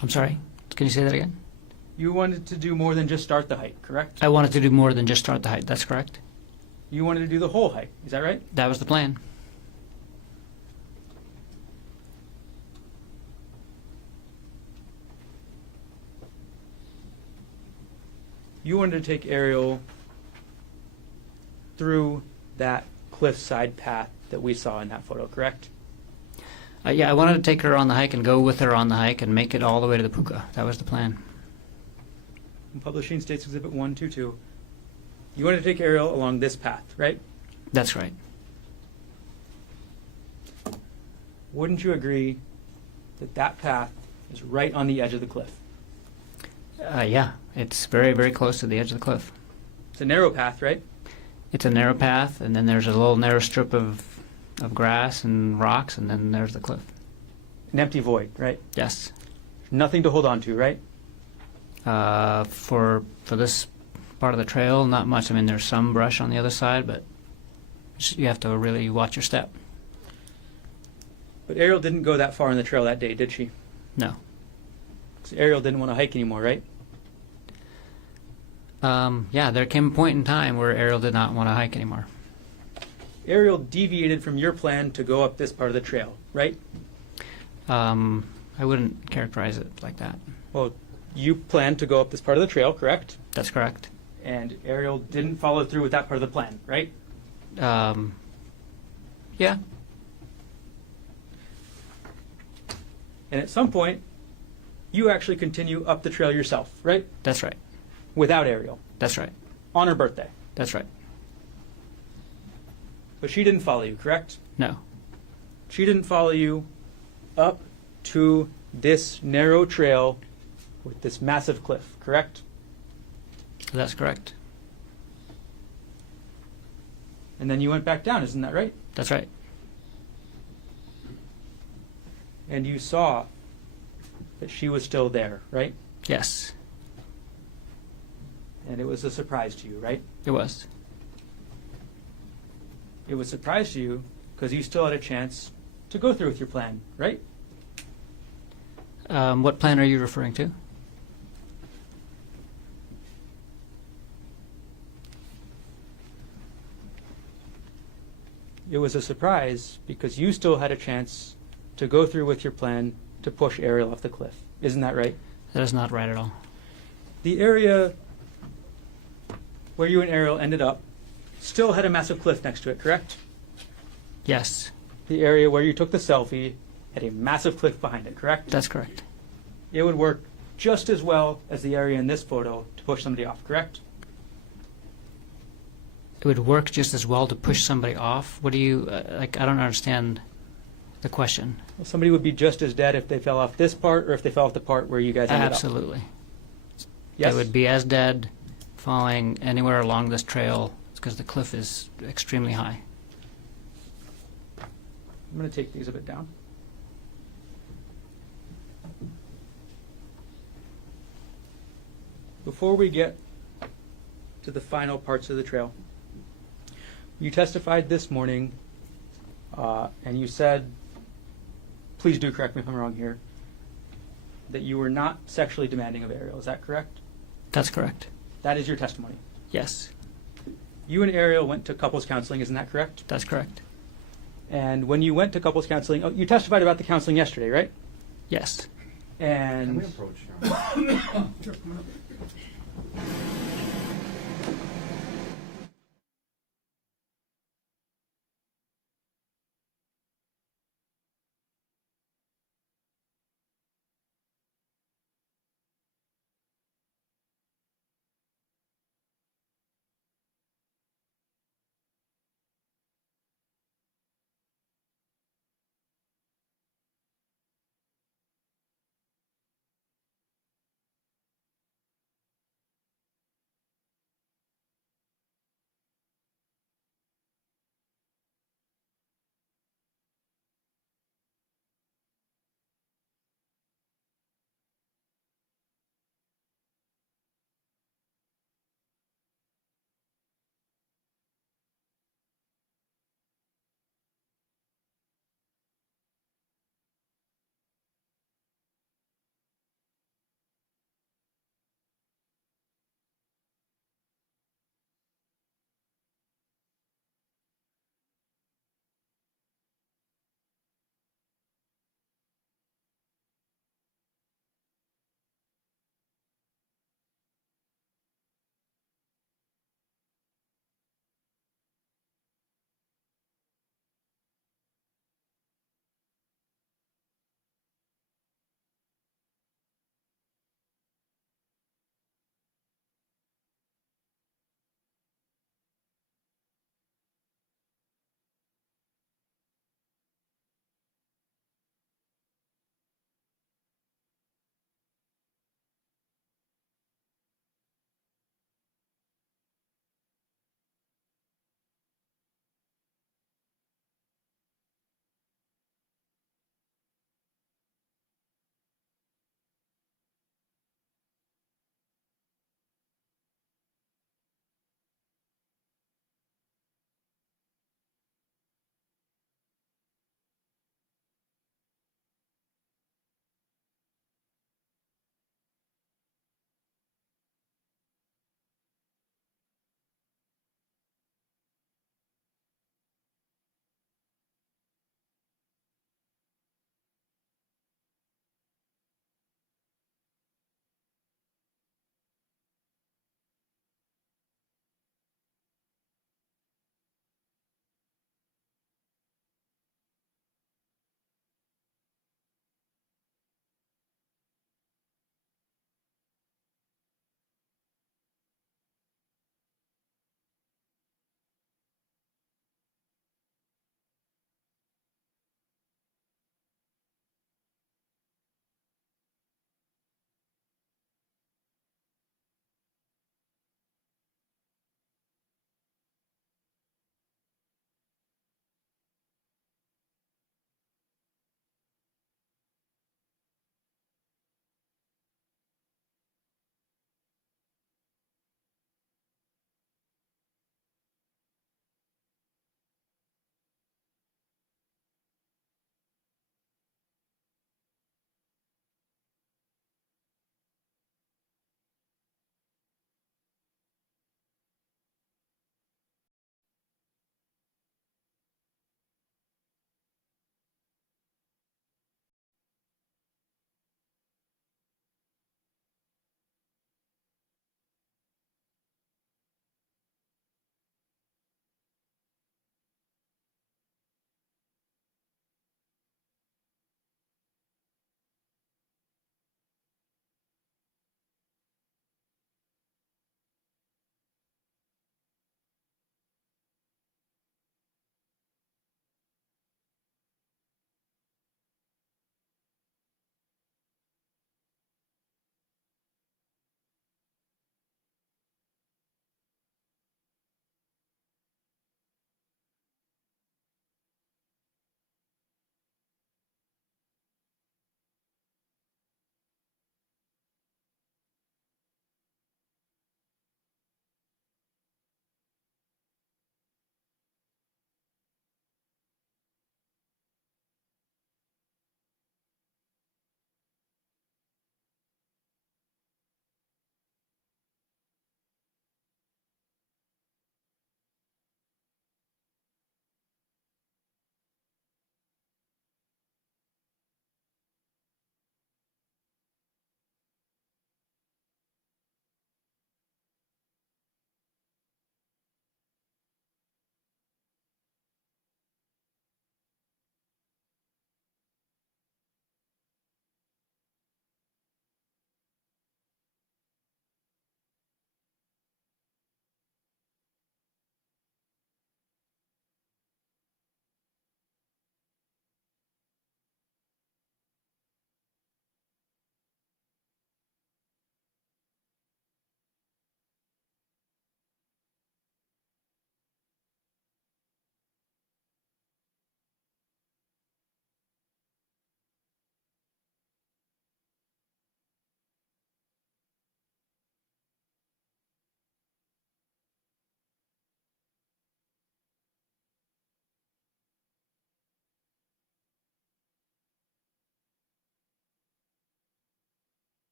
I'm sorry. Can you say that again? You wanted to do more than just start the hike, correct? I wanted to do more than just start the hike. That's correct. You wanted to do the whole hike, is that right? That was the plan. You wanted to take Ariel through that cliffside path that we saw in that photo, correct? Yeah, I wanted to take her on the hike and go with her on the hike and make it all the way to the puka. That was the plan. In Publishing States Exhibit 122, you wanted to take Ariel along this path, right? That's right. Wouldn't you agree that that path is right on the edge of the cliff? Yeah, it's very, very close to the edge of the cliff. It's a narrow path, right? It's a narrow path, and then there's a little narrow strip of grass and rocks, and then there's the cliff. An empty void, right? Yes. Nothing to hold on to, right? For this part of the trail, not much. I mean, there's some brush on the other side, but you have to really watch your step. But Ariel didn't go that far on the trail that day, did she? No. 'Cause Ariel didn't want to hike anymore, right? Yeah, there came a point in time where Ariel did not want to hike anymore. Ariel deviated from your plan to go up this part of the trail, right? I wouldn't characterize it like that. Well, you planned to go up this part of the trail, correct? That's correct. And Ariel didn't follow through with that part of the plan, right? Yeah. And at some point, you actually continue up the trail yourself, right? That's right. Without Ariel, That's right. on her birthday. That's right. But she didn't follow you, correct? No. She didn't follow you up to this narrow trail with this massive cliff, correct? That's correct. And then you went back down, isn't that right? That's right. And you saw that she was still there, right? Yes, And it was a surprise to you, right? it was. It was a surprise to you because you still had a chance to go through with your plan, right? What plan are you referring to? It was a surprise because you still had a chance to go through with your plan to push Ariel off the cliff. Isn't that right? That is not right at all. The area where you and Ariel ended up still had a massive cliff next to it, correct? Yes, The area where you took the selfie had a massive cliff behind it, correct? that's correct. It would work just as well as the area in this photo to push somebody off, correct? It would work just as well to push somebody off. What do you, like, I don't understand the question. Well, somebody would be just as dead if they fell off this part or if they fell off the part where you guys ended up. Absolutely. Yes? They would be as dead falling anywhere along this trail because the cliff is extremely high. I'm going to take these a bit down. Before we get to the final parts of the trail, you testified this morning, and you said, please do correct me if I'm wrong here, that you were not sexually demanding of Ariel. Is that correct? That's correct. That is your testimony. Yes, You and Ariel went to couples counseling, isn't that correct? that's correct. And when you went to couples counseling, you testified about the counseling yesterday, right? Yes. Can we And approach?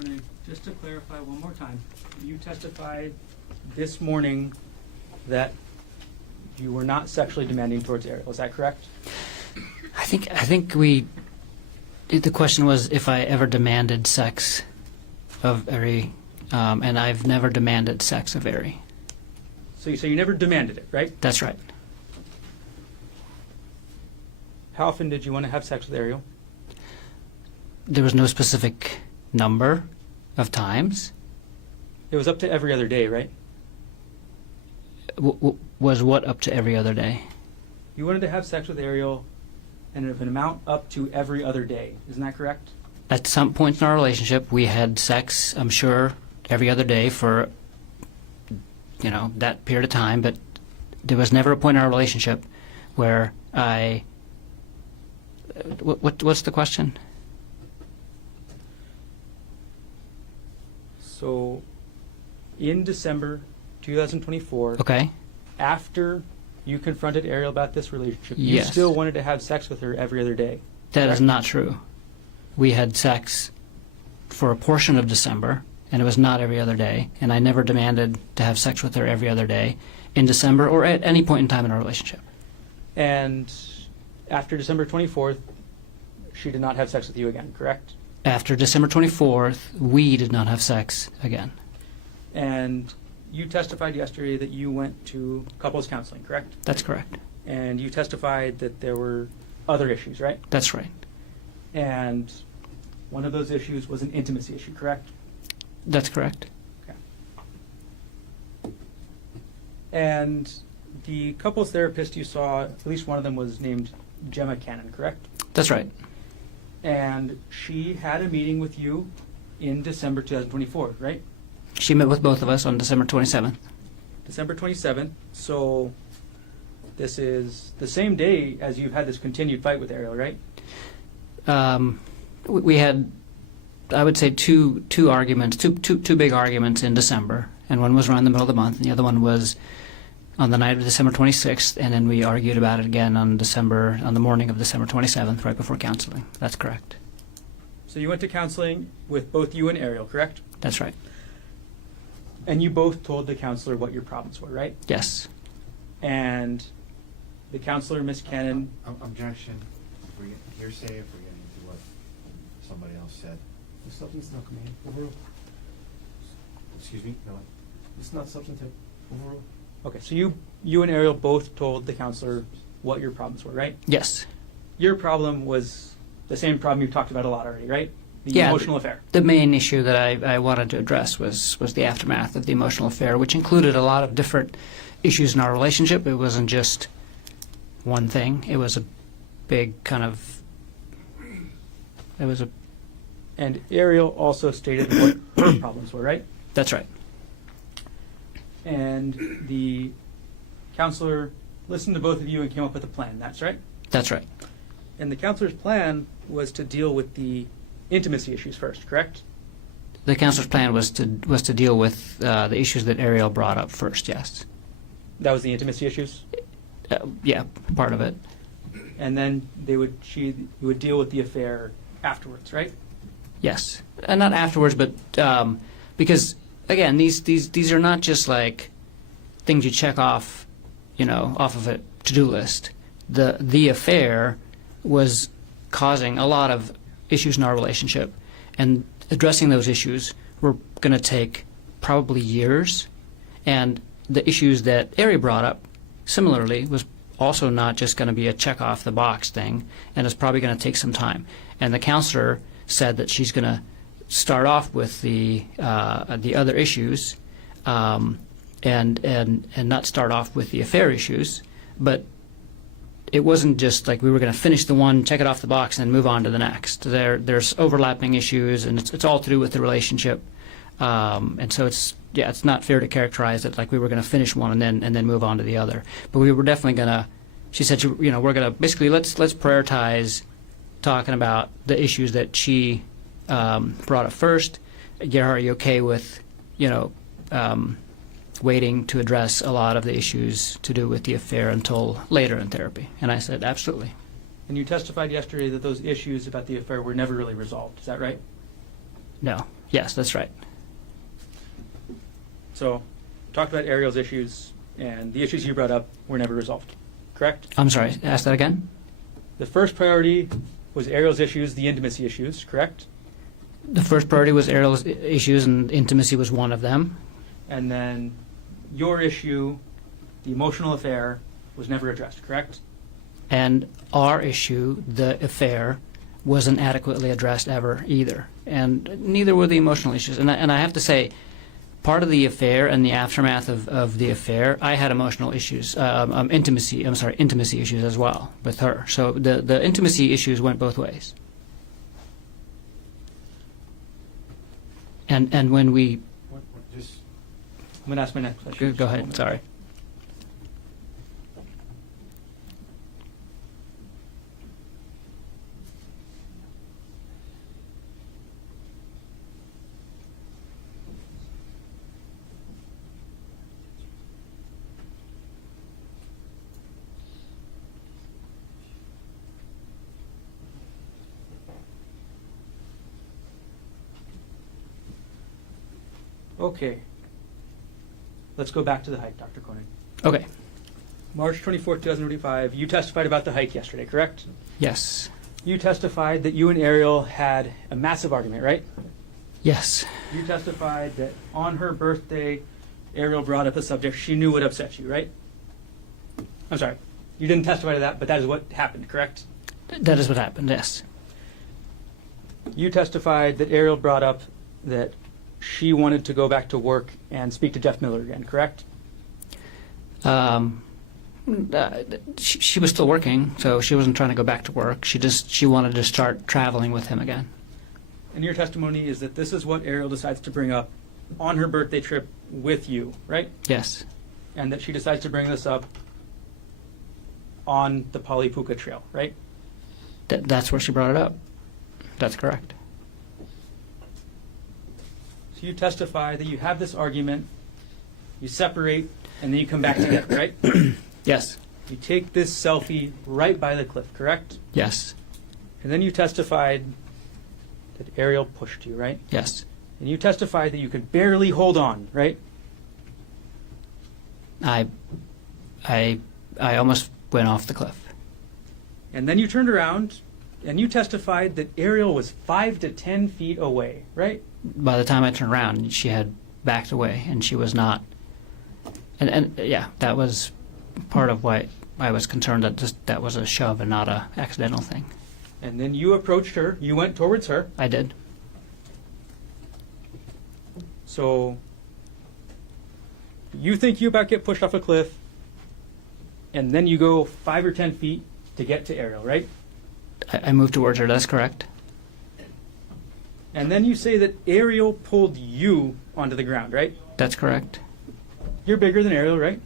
Konig, just to clarify one more time, you testified this morning that you were not sexually demanding towards Ariel. Is that correct? I think the question was if I ever demanded sex of Ari, and I've never demanded sex of Ari. So you never demanded it, right? That's right. How often did you want to have sex with Ariel? There was no specific number of times. It was up to every other day, right? Was what up to every other day? You wanted to have sex with Ariel and of an amount up to every other day. Isn't that correct? At some point in our relationship, we had sex, I'm sure, every other day for, that period of time, but there was never a point in our relationship where I... What's the question? So, in December 2024, Okay. after you confronted Ariel about this relationship, you Yes. still wanted to have sex with her every other day. That is correct? not true. We had sex for a portion of December, and it was not every other day, and I never demanded to have sex with her every other day in December or at any point in time in our relationship. And after December 24th, she did not have sex with you again, correct? After December 24th, we did not have sex again. And you testified yesterday that you went to couples counseling, correct? That's correct. And you testified that there were other issues, right? That's right. And one of those issues was an intimacy issue, correct? That's correct. Okay. And the couples therapist you saw, at least one of them was named Gemma Cannon, correct? That's right. And she had a meeting with you in December 2024, right? She met with both of us on December 27th. December 27th. So this is the same day as you've had this continued fight with Ariel, right? We had, I would say, two arguments, two big arguments in December, and one was around the middle of the month, and the other one was on the night of December 26th, and then we argued about it again on the morning of December 27th, right before counseling. That's correct. So you went to counseling with both you and Ariel, correct? That's right. And you both told the counselor what your problems were, right? Yes. And the counselor, Miss Cannon, Objection. If we get hearsay, if we're getting into what somebody else said. The substance not coming in. Overrule. Excuse me? No. It's not substantive. Overrule. okay, so you and Ariel both told the counselor what your problems were, right? Yes. Your problem was the same problem you've talked about a lot already, right? The Yeah, emotional affair. The main issue that I wanted to address was the aftermath of the emotional affair, which included a lot of different issues in our relationship. It wasn't just one thing. It was a big kind of... It was a... And Ariel also stated what her problems were, right? That's right. And the counselor listened to both of you and came up with a plan. That's right? That's right. And the counselor's plan was to deal with the intimacy issues first, correct? The counselor's plan was to deal with the issues that Ariel brought up first. Yes. That was the intimacy issues? Yeah, part of it. And then she would deal with the affair afterwards, right? Yes, not afterwards, but because again, these are not just like things you check off, off of a to-do list. The affair was causing a lot of issues in our relationship, and addressing those issues were going to take probably years. And the issues that Ari brought up, similarly, was also not just going to be a check off the box thing, and it's probably going to take some time. And the counselor said that she's going to start off with the other issues, and not start off with the affair issues, but it wasn't just like we were going to finish the one, check it off the box, and then move on to the next. There's overlapping issues, and it's all to do with the relationship, and so it's not fair to characterize it like we were going to finish one and then move on to the other. But we were definitely going to. She said, we're going to basically let's prioritize talking about the issues that she brought up first. Gerhardt, are you okay with waiting to address a lot of the issues to do with the affair until later in therapy? And I said, absolutely. And you testified yesterday that those issues about the affair were never really resolved. Is that right? No, Yes, that's right. So, talked about Ariel's issues, and the issues you brought up were never resolved, correct? I'm sorry, ask that again? The first priority was Ariel's issues, the intimacy issues, correct? The first priority was Ariel's issues, and intimacy was one of them. And then your issue, the emotional affair, was never addressed, correct? And our issue, the affair, wasn't adequately addressed ever either. And neither were the emotional issues. And I have to say, part of the affair and the aftermath of the affair, I had emotional issues, intimacy issues as well with her. So the intimacy issues went both ways. And when we... Just I'm going to ask my next question. Go ahead, sorry. Okay. Let's go back to the hike, Dr. Konig. Okay, March 24th, 2025, you testified about the hike yesterday, correct? yes, You testified that you and Ariel had a massive argument, right? yes, You testified that on her birthday, Ariel brought up a subject she knew would upset you, right? I'm sorry. You didn't testify to that, but that is what happened, correct? that is what happened, yes. You testified that Ariel brought up that she wanted to go back to work and speak to Jeff Miller again, correct? She was still working, so she wasn't trying to go back to work. She wanted to start traveling with him again. And your testimony is that this is what Ariel decides to bring up on her birthday trip with you, right? Yes, And that she decides to bring this up on the Palipuka Trail, right? that's where she brought it up. That's correct. So you testify that you have this argument, you separate, and then you come back together, right? Yes, You take this selfie right by the cliff, correct? yes, And then you testified that Ariel pushed you, right? yes. And you testified that you could barely hold on, right? I almost went off the cliff. And then you turned around and you testified that Ariel was 5 to 10 feet away, right? By the time I turned around, she had backed away, and she was not. And yeah, that was part of why I was concerned that that was a shove and not a accidental thing. And then you approached her, you went towards her. I did. So you think you about get pushed off a cliff, and then you go 5 or 10 feet to get to Ariel, right? I moved towards her. That's correct. And then you say that Ariel pulled you onto the ground, right? That's correct. You're bigger than Ariel, right?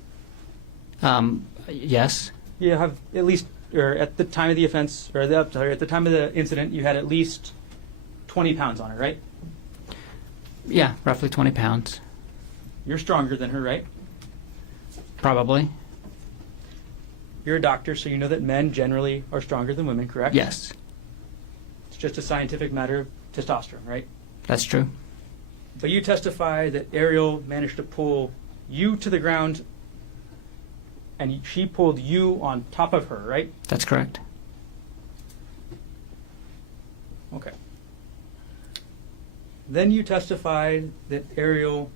Yes. You have at least, or at the time of the offense, or at the time of the incident, you had at least 20 pounds on her, right? Yeah, roughly 20 pounds. You're stronger than her, right? Probably. You're a doctor, so you know that men generally are stronger than women, correct? Yes, It's just a scientific matter of testosterone, right? that's true. But you testify that Ariel managed to pull you to the ground, and she pulled you on top of her, right? That's correct. Okay. Then you testified that Ariel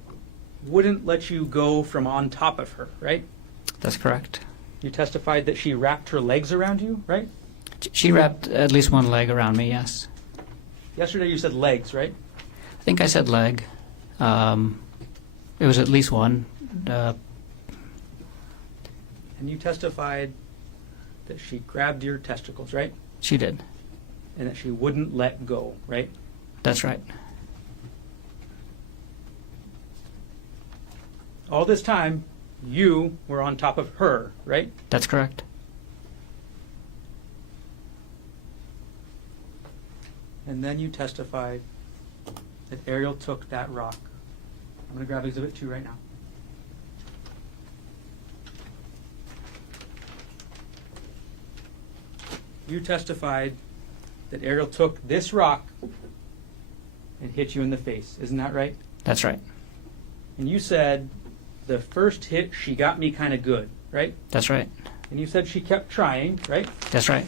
wouldn't let you go from on top of her, right? That's correct. You testified that she wrapped her legs around you, right? She wrapped at least one leg around me, yes. Yesterday you said legs, right? I think I said leg. It was at least one. And you testified that she grabbed your testicles, right? She did. And that she wouldn't let go, right? That's right. All this time, you were on top of her, right? That's correct. And then you testified that Ariel took that rock. I'm going to grab Exhibit 2 right now. You testified that Ariel took this rock and hit you in the face. Isn't that right? That's right. And you said the first hit, she got me kind of good, right? That's right. And you said she kept trying, right? That's right.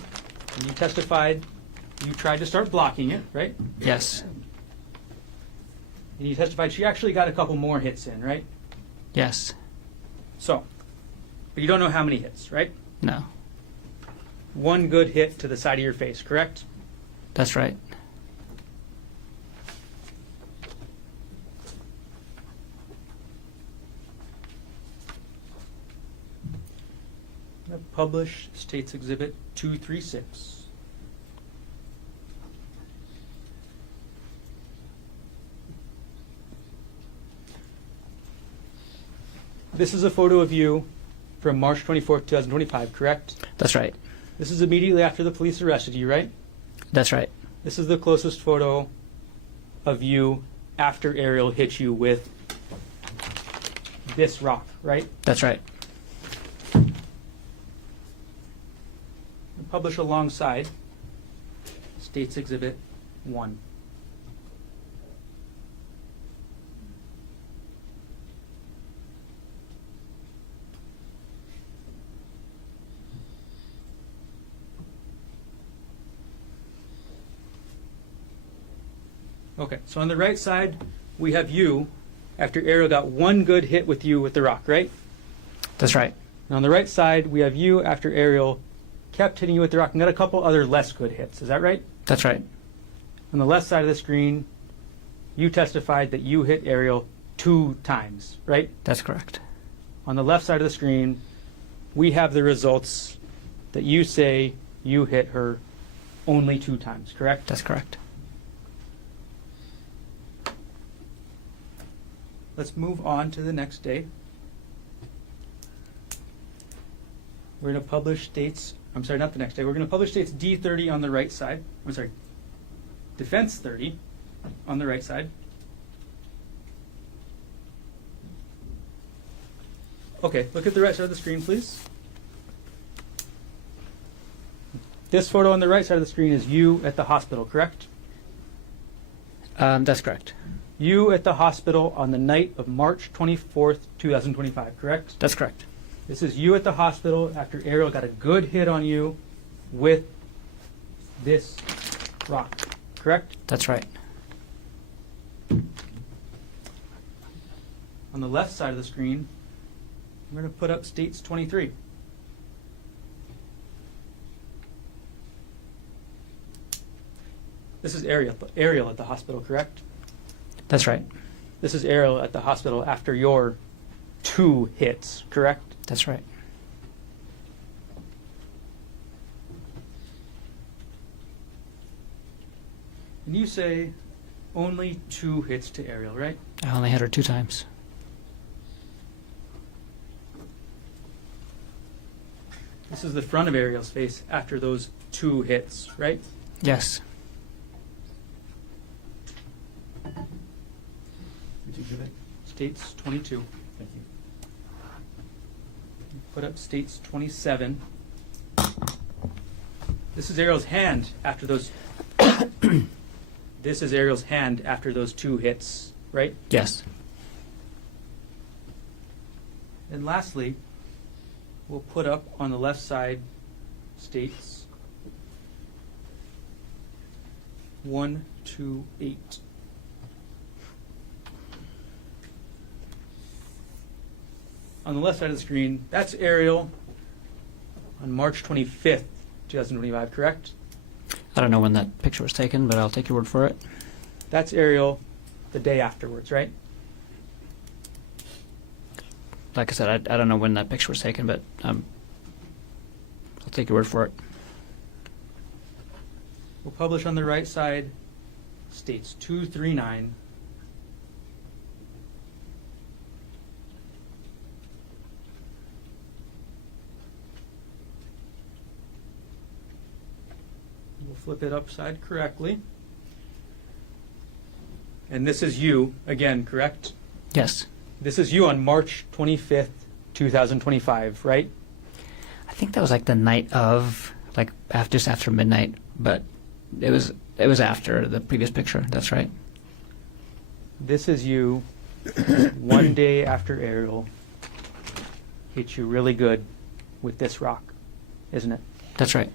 And you testified you tried to start blocking it, right? Yes. And you testified she actually got a couple more hits in, right? Yes. So, but you don't know how many hits, right? No. One good hit to the side of your face, correct? That's right. I'm going to publish State's Exhibit 236. This is a photo of you from March 24th, 2025, correct? That's right. This is immediately after the police arrested you, right? That's right. This is the closest photo of you after Ariel hit you with this rock, right? That's right. Publish alongside State's Exhibit 1. Okay, so on the right side, we have you after Ariel got one good hit with you with the rock, right? That's right. And on the right side, we have you after Ariel kept hitting you with the rock and got a couple other less good hits. Is that right? That's right. On the left side of the screen, you testified that you hit Ariel 2 times, right? That's correct. On the left side of the screen, we have the results that you say you hit her only 2 times, correct? That's correct. Let's move on to the next day. We're going to publish State's, I'm sorry, not the next day. We're going to publish State's D30 on the right side. I'm sorry, Defense 30 on the right side. Okay, look at the right side of the screen, please. This photo on the right side of the screen is you at the hospital, correct? That's correct. You at the hospital on the night of March 24th, 2025, correct? That's correct. This is you at the hospital after Ariel got a good hit on you with this rock, correct? That's right. On the left side of the screen, I'm going to put up States 23. This is Ariel at the hospital, correct? That's right. This is Ariel at the hospital after your 2 hits, correct? That's right. And you say only 2 hits to Ariel, right? I only hit her 2 times. This is the front of Ariel's face after those 2 hits, right? Yes. Which exhibit? States 22. Thank you. Put up States 27. This is Ariel's hand after those. This is Ariel's hand after those 2 hits, right? Yes. And lastly, we'll put up on the left side States 1, 2, 8. On the left side of the screen, that's Ariel on March 25th, 2025, correct? I don't know when that picture was taken, but I'll take your word for it. That's Ariel the day afterwards, right? Like I said, I don't know when that picture was taken, but I'll take your word for it. We'll publish on the right side States 239. We'll flip it upside correctly. And this is you, again, correct? Yes. This is you on March 25th, 2025, right? I think that was like the night of, like just after midnight, but it was after the previous picture. That's right. This is you one day after Ariel hit you really good with this rock, isn't it? That's right.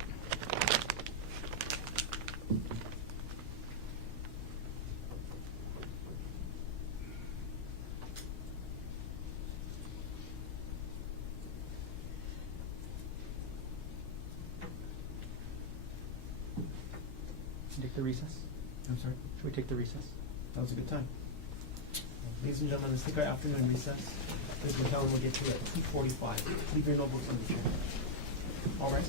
Take the recess. I'm sorry. Should we take the recess? That was a good time. Ladies and gentlemen, let's take our afternoon recess. Ms. McKellen will get you at 2:45. Leave your notebooks on the chair. All right.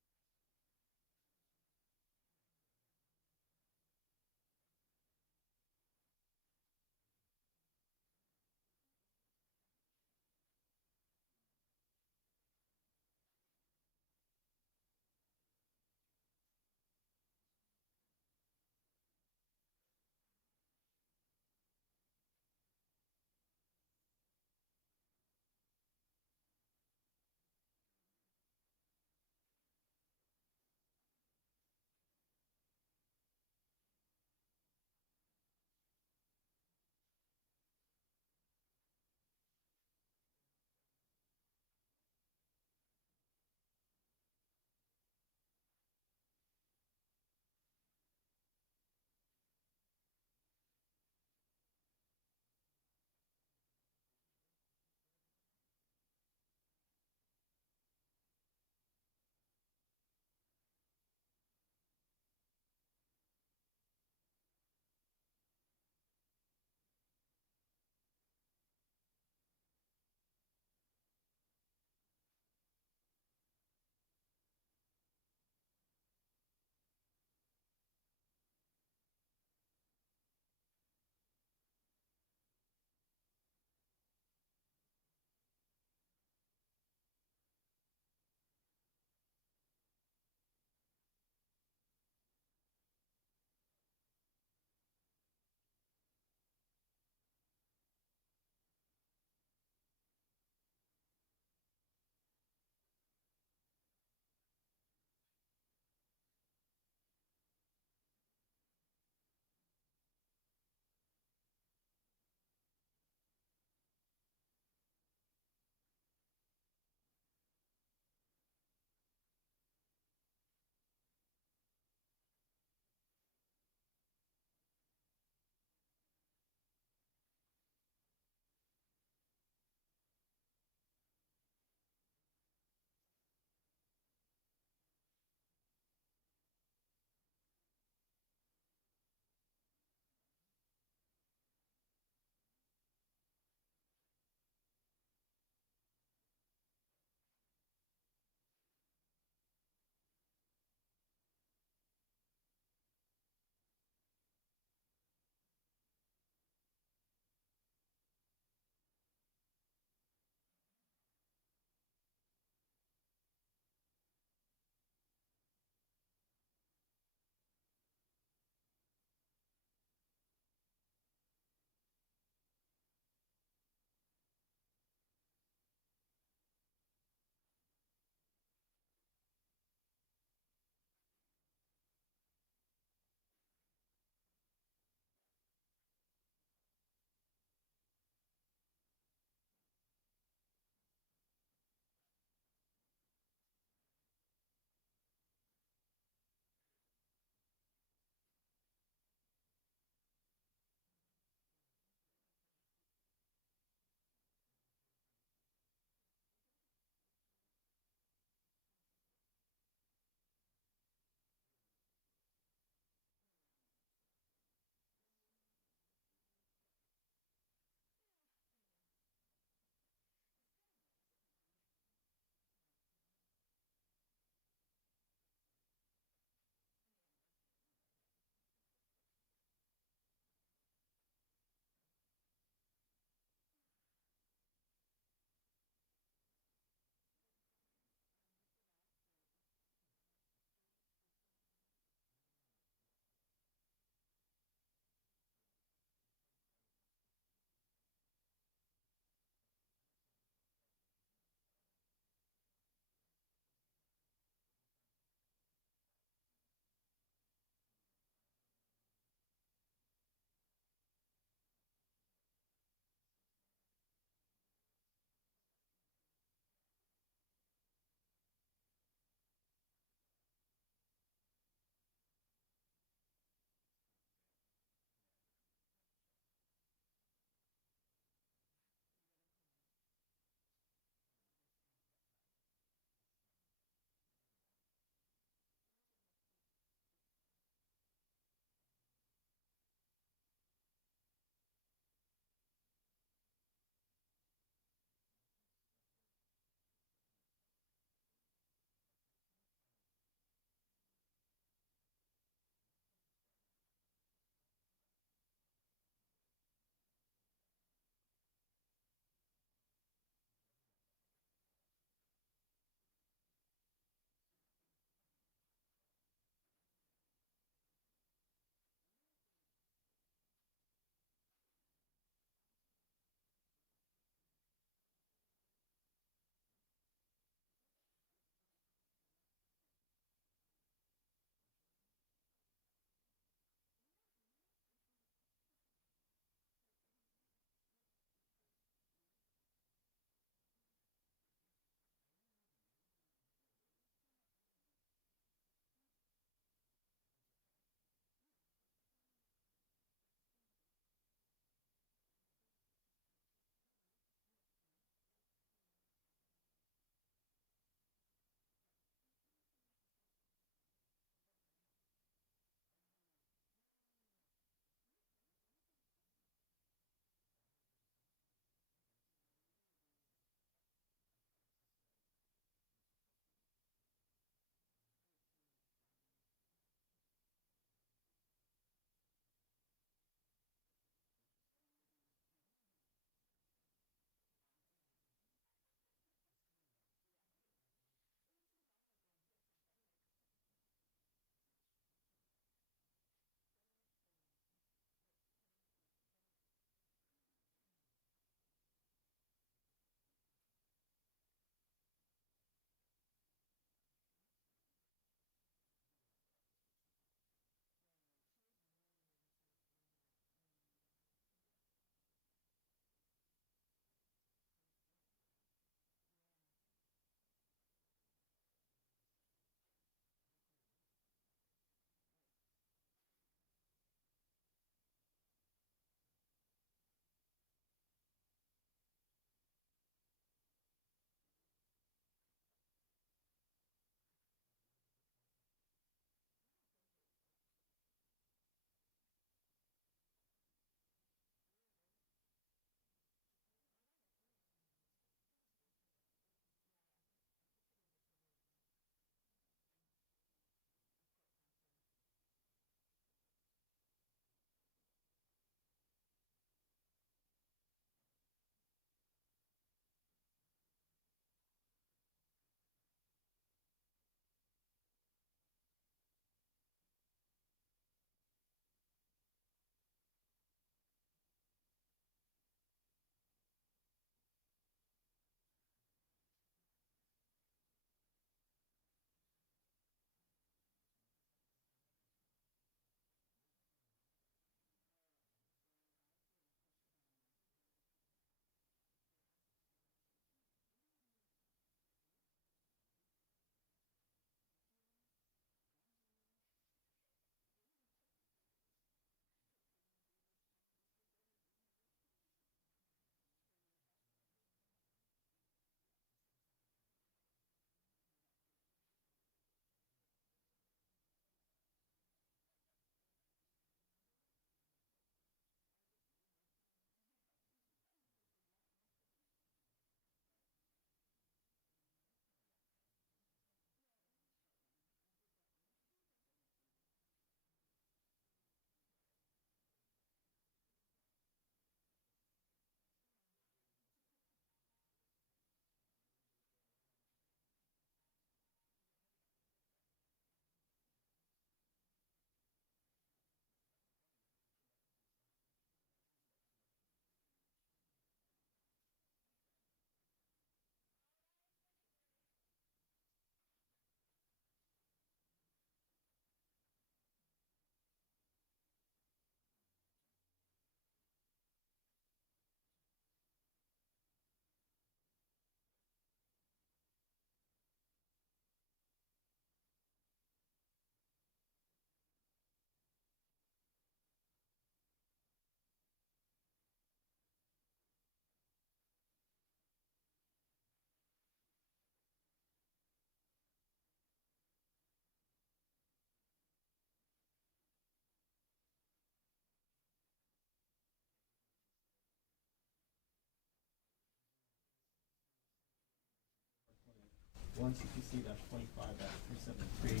1CPC-25-373.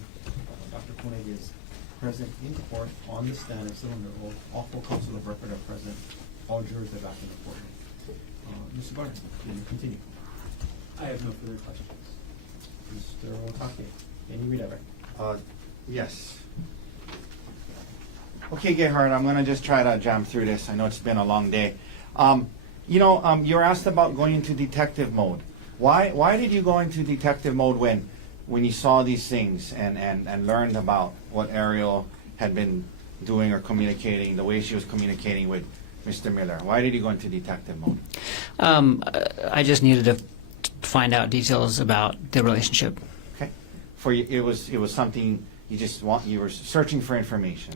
Dr. Konig is present in court on the stand and still under oath. All full counsel of record are present. All jurors are back in the courtroom. Mr. Barnes, can you continue? I have no further questions. Mr. Otake, can you read that right? Yes. Okay, Gerhardt, I'm going to just try to jam through this. I know it's been a long day. You were asked about going into detective mode. Why did you go into detective mode when you saw these things and learned about what Ariel had been doing or communicating, the way she was communicating with Mr. Miller? Why did you go into detective mode? I just needed to find out details about the relationship. Okay. For you, it was something you were searching for information.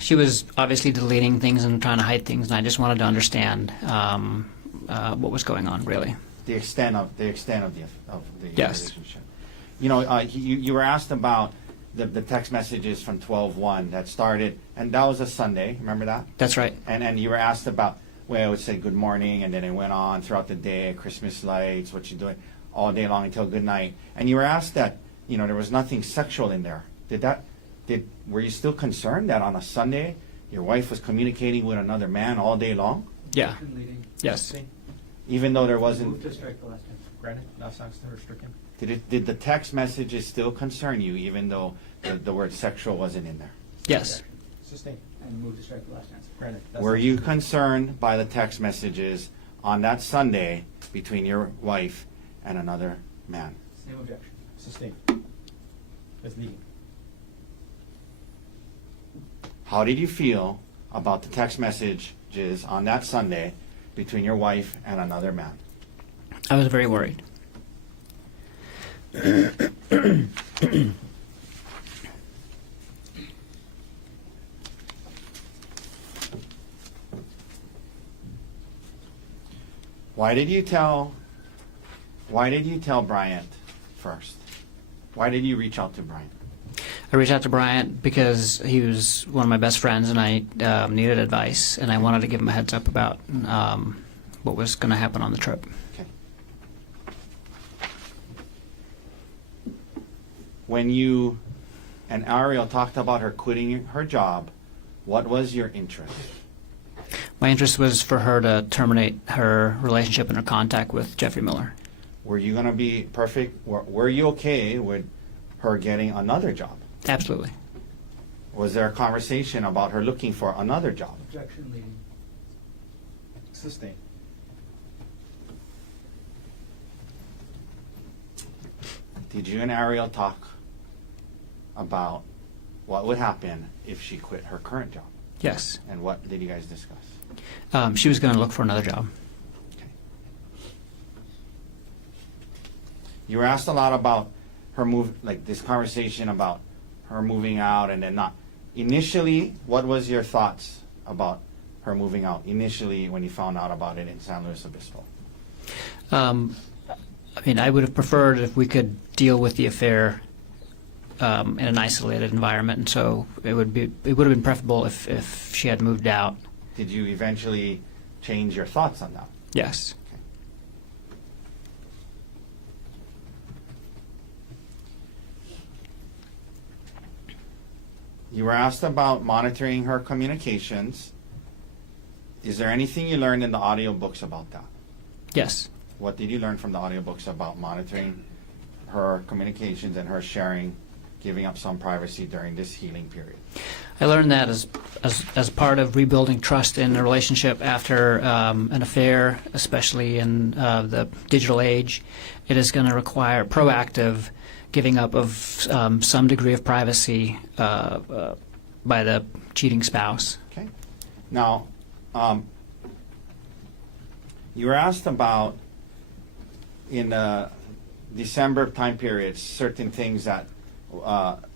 She was obviously deleting things and trying to hide things, and I just wanted to understand what was going on, really. The extent of the Yes. relationship. You were asked about the text messages from 12/1 that started, and that was a Sunday. Remember that? That's right. And you were asked about, well, it would say good morning, and then it went on throughout the day, Christmas lights, what you doing, all day long until good night. And you were asked that, there was nothing sexual in there. Were you still concerned that on a Sunday your wife was communicating with another man all day long? Yeah. Objection leading. Yes. Even though there Move wasn't, to strike the last answer. Granted, now sounds to stricken. did the text messages still concern you, even though the word sexual wasn't in there? Yes. Sustained. And move to strike the last answer. Granted. Were you concerned by the text messages on that Sunday between your wife and another man? Same objection. Sustained. That's leading. How did you feel about the text messages on that Sunday between your wife and another man? I was very worried. Why did you tell Bryant first? Why did you reach out to Bryant? I reached out to Bryant because he was one of my best friends, and I needed advice, and I wanted to give him a heads up about what was going to happen on the trip. Okay. When you and Ariel talked about her quitting her job, what was your interest? My interest was for her to terminate her relationship and her contact with Jeffrey Miller. Were you going to be perfect? Were you okay with her getting another job? Absolutely. Was there a conversation about her looking for another job? Objection leading. Sustained. Did you and Ariel talk about what would happen if she quit her current job? Yes. And what did you guys discuss? She was going to look for another job. Okay. You were asked a lot about her this conversation about her moving out and then not. Initially, what was your thoughts about her moving out? Initially, when you found out about it in San Luis Obispo? I would have preferred if we could deal with the affair in an isolated environment, and so it would have been preferable if she had moved out. Did you eventually change your thoughts on that? Yes. Okay. You were asked about monitoring her communications. Is there anything you learned in the audiobooks about that? Yes. What did you learn from the audiobooks about monitoring her communications and her sharing, giving up some privacy during this healing period? I learned that as part of rebuilding trust in a relationship after an affair, especially in the digital age, it is going to require proactive giving up of some degree of privacy by the cheating spouse. Okay. Now, you were asked about in December time period certain things that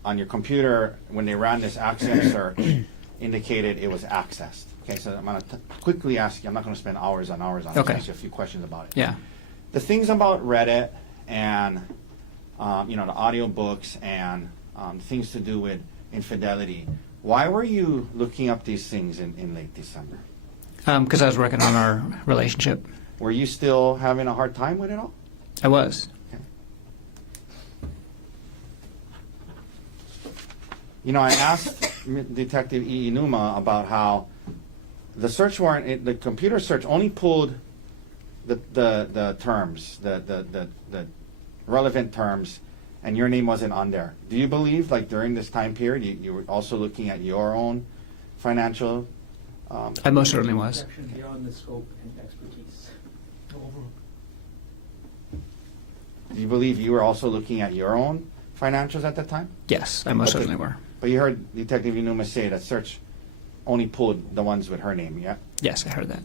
on your computer when they ran this access search indicated it was accessed. Okay, so I'm going to quickly ask you. I'm not going to spend hours on hours on it. Okay. Ask you a few questions about it. Yeah. The things about Reddit and the audiobooks and things to do with infidelity. Why were you looking up these things in late December? Because I was working on our relationship. Were you still having a hard time with it all? I was. Okay. You know, I asked Detective Inuma about how the search warrant, the computer search only pulled the terms, the relevant terms, and your name wasn't on there. Do you believe, like during this time period, you were also looking at your own financial? I most certainly was. Objection beyond the scope and expertise. Do you believe you were also looking at your own financials at the time? Yes, I most Okay. certainly were. But you heard Detective Inuma say that search only pulled the ones with her name, yeah? Yes, I heard that.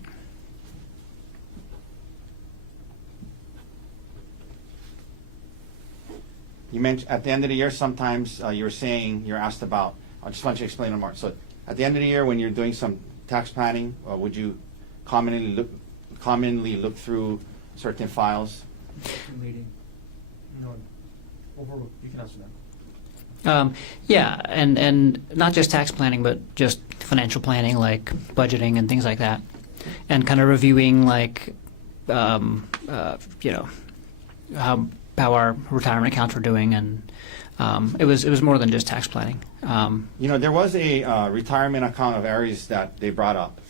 You mentioned at the end of the year, sometimes you were saying, you're asked about, I just want you to explain it more. So at the end of the year, when you're doing some tax planning, would you commonly look through certain files? Leading. No, you can answer that. Yeah, and not just tax planning, but just financial planning, like budgeting and things like that, and kind of reviewing, like, you know, how our retirement accounts were doing, and it was more than just tax planning. You know, there was a retirement account of Aries that they brought up.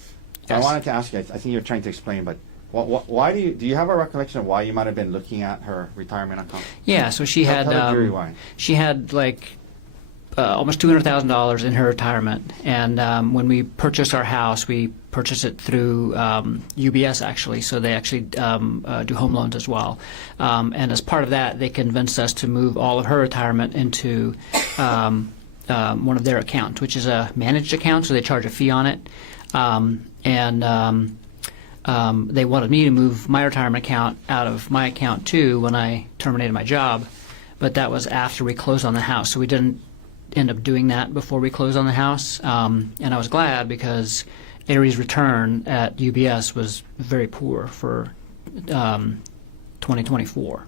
Yes. I wanted to ask you, I think you're trying to explain, but why do you have a recollection of why you might have been looking at her retirement account? Yeah, so she had Tell the jury why. she had like almost $200,000 in her retirement, and when we purchased our house, we purchased it through UBS actually. So they actually do home loans as well, and as part of that, they convinced us to move all of her retirement into one of their accounts, which is a managed account. So they charge a fee on it, and they wanted me to move my retirement account out of my account too when I terminated my job, but that was after we closed on the house. So we didn't end up doing that before we closed on the house, and I was glad because Aries' return at UBS was very poor for 2024,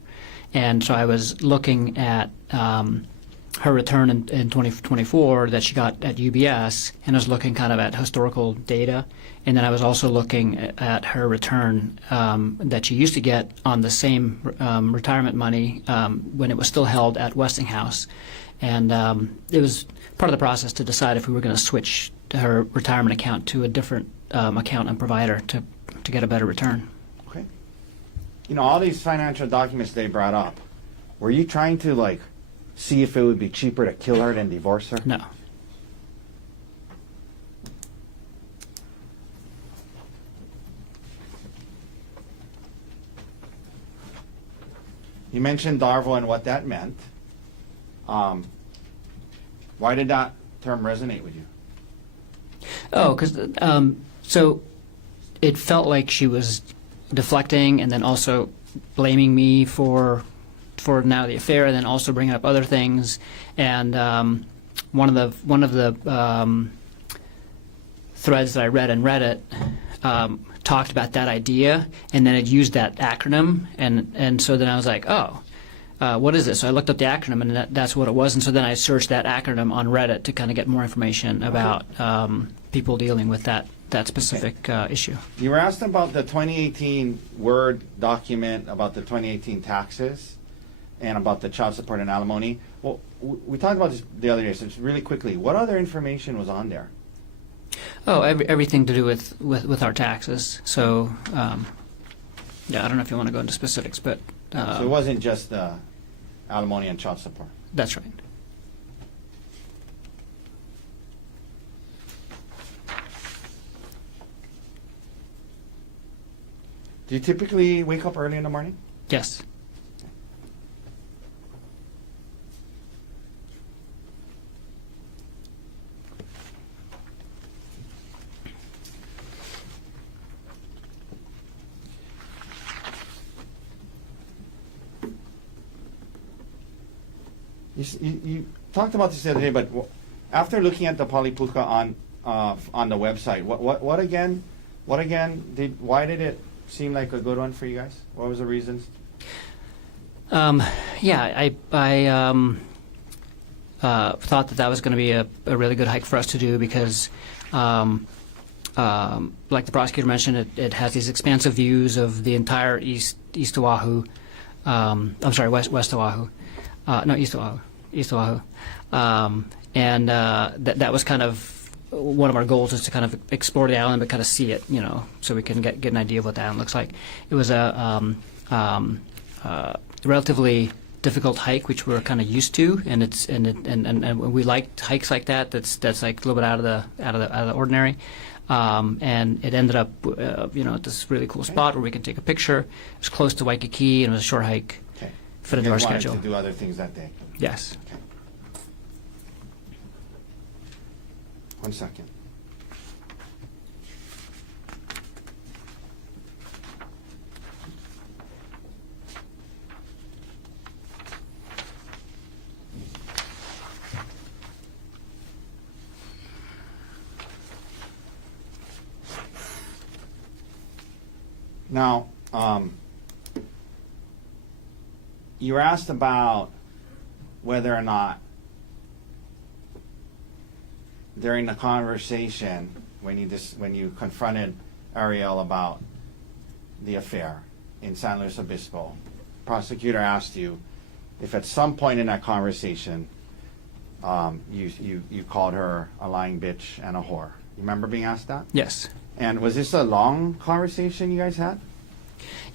and so I was looking at her return in 2024 that she got at UBS, and I was looking kind of at historical data, and then I was also looking at her return that she used to get on the same retirement money when it was still held at Westinghouse. And it was part of the process to decide if we were going to switch her retirement account to a different account and provider to get a better return. Okay. You know, all these financial documents they brought up, were you trying to, like, see if it would be cheaper to kill her than divorce her? No. You mentioned Darvo and what that meant. Why did that term resonate with you? Oh, because so it felt like she was deflecting and then also blaming me for now the affair, and then also bringing up other things. And one of the threads that I read in Reddit talked about that idea, and then it used that acronym, and so then I was like, oh. What is this? So I looked up the acronym, and that's what it was. And so then I searched that acronym on Reddit to kind of get more information about people dealing with that specific issue. You were asked about the 2018 Word document about the 2018 taxes and about the child support and alimony. Well, we talked about this the other day, so just really quickly, what other information was on there? Oh, everything to do with our taxes. So, yeah, I don't know if you want to go into specifics, but... So it wasn't just alimony and child support. That's right. Do you typically wake up early in the morning? Yes. You talked about this the other day, but after looking at the Palipuka on the website, what again? Why did it seem like a good one for you guys? What was the reasons? Yeah, I thought that was going to be a really good hike for us to do because, like the prosecutor mentioned, it has these expansive views of the entire East Oahu. I'm sorry, West Oahu. No, East Oahu. East Oahu. That was kind of one of our goals, is to kind of explore the island, but kind of see it, so we can get an idea of what the island looks like. It was a relatively difficult hike, which we're kind of used to, and we like hikes like that. That's like a little bit out of the ordinary. And it ended up, at this really cool spot where we can take a picture. It was close to Waikiki, and it was a short hike. Okay. Fit You into our guys wanted schedule. to do other things that day. Yes. Okay. 1 second. Now, you were asked about whether or not during the conversation when you confronted Ariel about the affair in San Luis Obispo, prosecutor asked you if at some point in that conversation you called her a lying bitch and a whore. You remember being asked that? Yes. And was this a long conversation you guys had?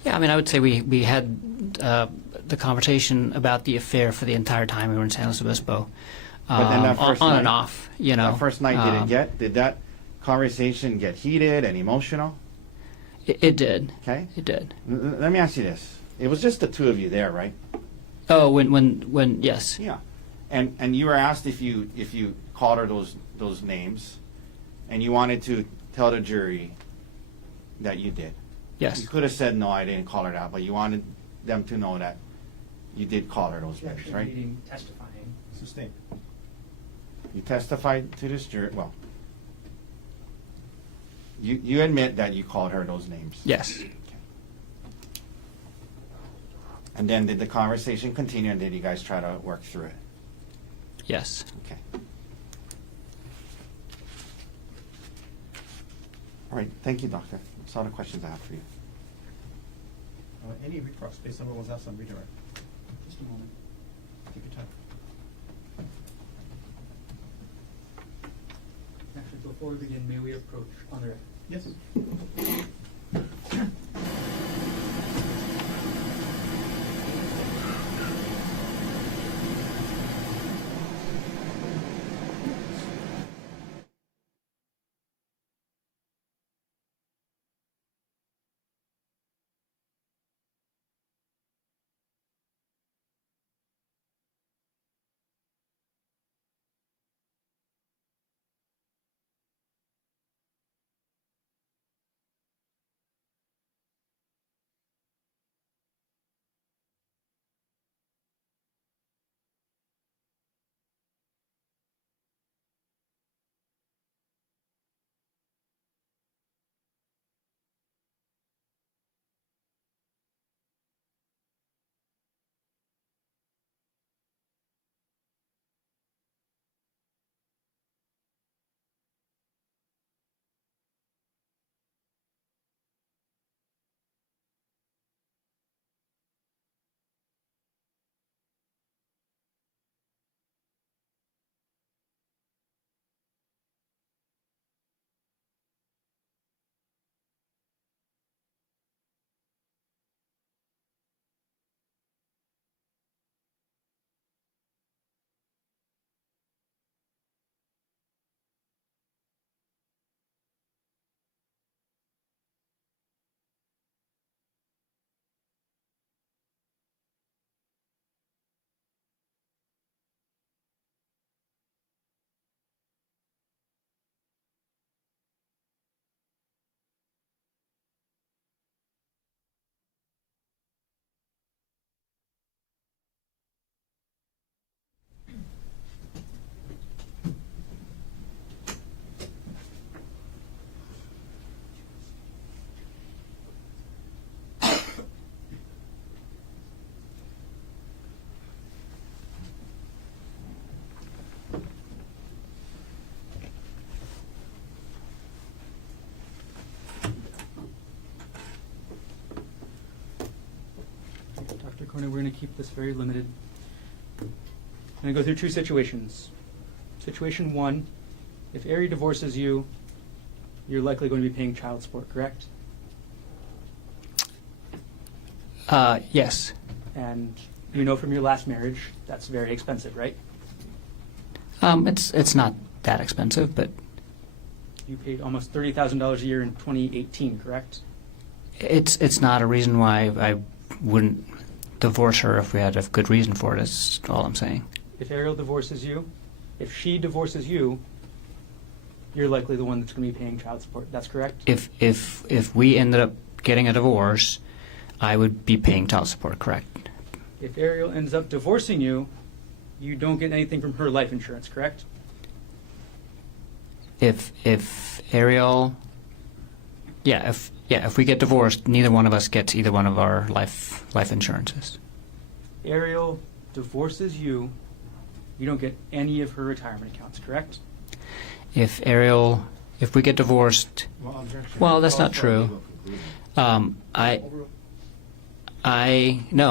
Yeah, I mean, I would say we had the conversation about the affair for the entire time we were in San Luis Obispo. But then that first on night, and off, That first night, did that conversation get heated and emotional? It did. Okay. It did. Let me ask you this. It was just the two of you there, right? Oh, when yes. Yeah. And you were asked if you called her those names, and you wanted to tell the jury that you did. Yes. You could have said, no, I didn't call her that, but you wanted them to know that you did call her those names, Objection, right? meaning testifying. Sustained. You testified to this jury, well, you admit that you called her those names. Yes. Okay. And then did the conversation continue, and did you guys try to work through it? Yes. Okay. All right, thank you, doctor. That's all the questions I have for you. Any recross based on what was asked on redirect? Just a moment. Take your time. Actually, before we begin, may we approach on the record? Yes. Dr. Konig, we're going to keep this very limited. going to go through two situations. Situation one, if Ari divorces you, you're likely going to be paying child support, correct? Yes. And you know from your last marriage, that's very expensive, right? It's not that expensive, but You paid almost $30,000 a year in 2018, correct? it's not a reason why I wouldn't divorce her if we had a good reason for it. Is all I'm saying. If Ariel divorces you, if she divorces you, you're likely the one that's going to be paying child support. That's correct? If we ended up getting a divorce, I would be paying child support. Correct. If Ariel ends up divorcing you, you don't get anything from her life insurance, correct? If Ariel, if we get divorced, neither one of us gets either one of our life insurances. Ariel divorces you, you don't get any of her retirement accounts, correct? If we get divorced, well, that's not true. No.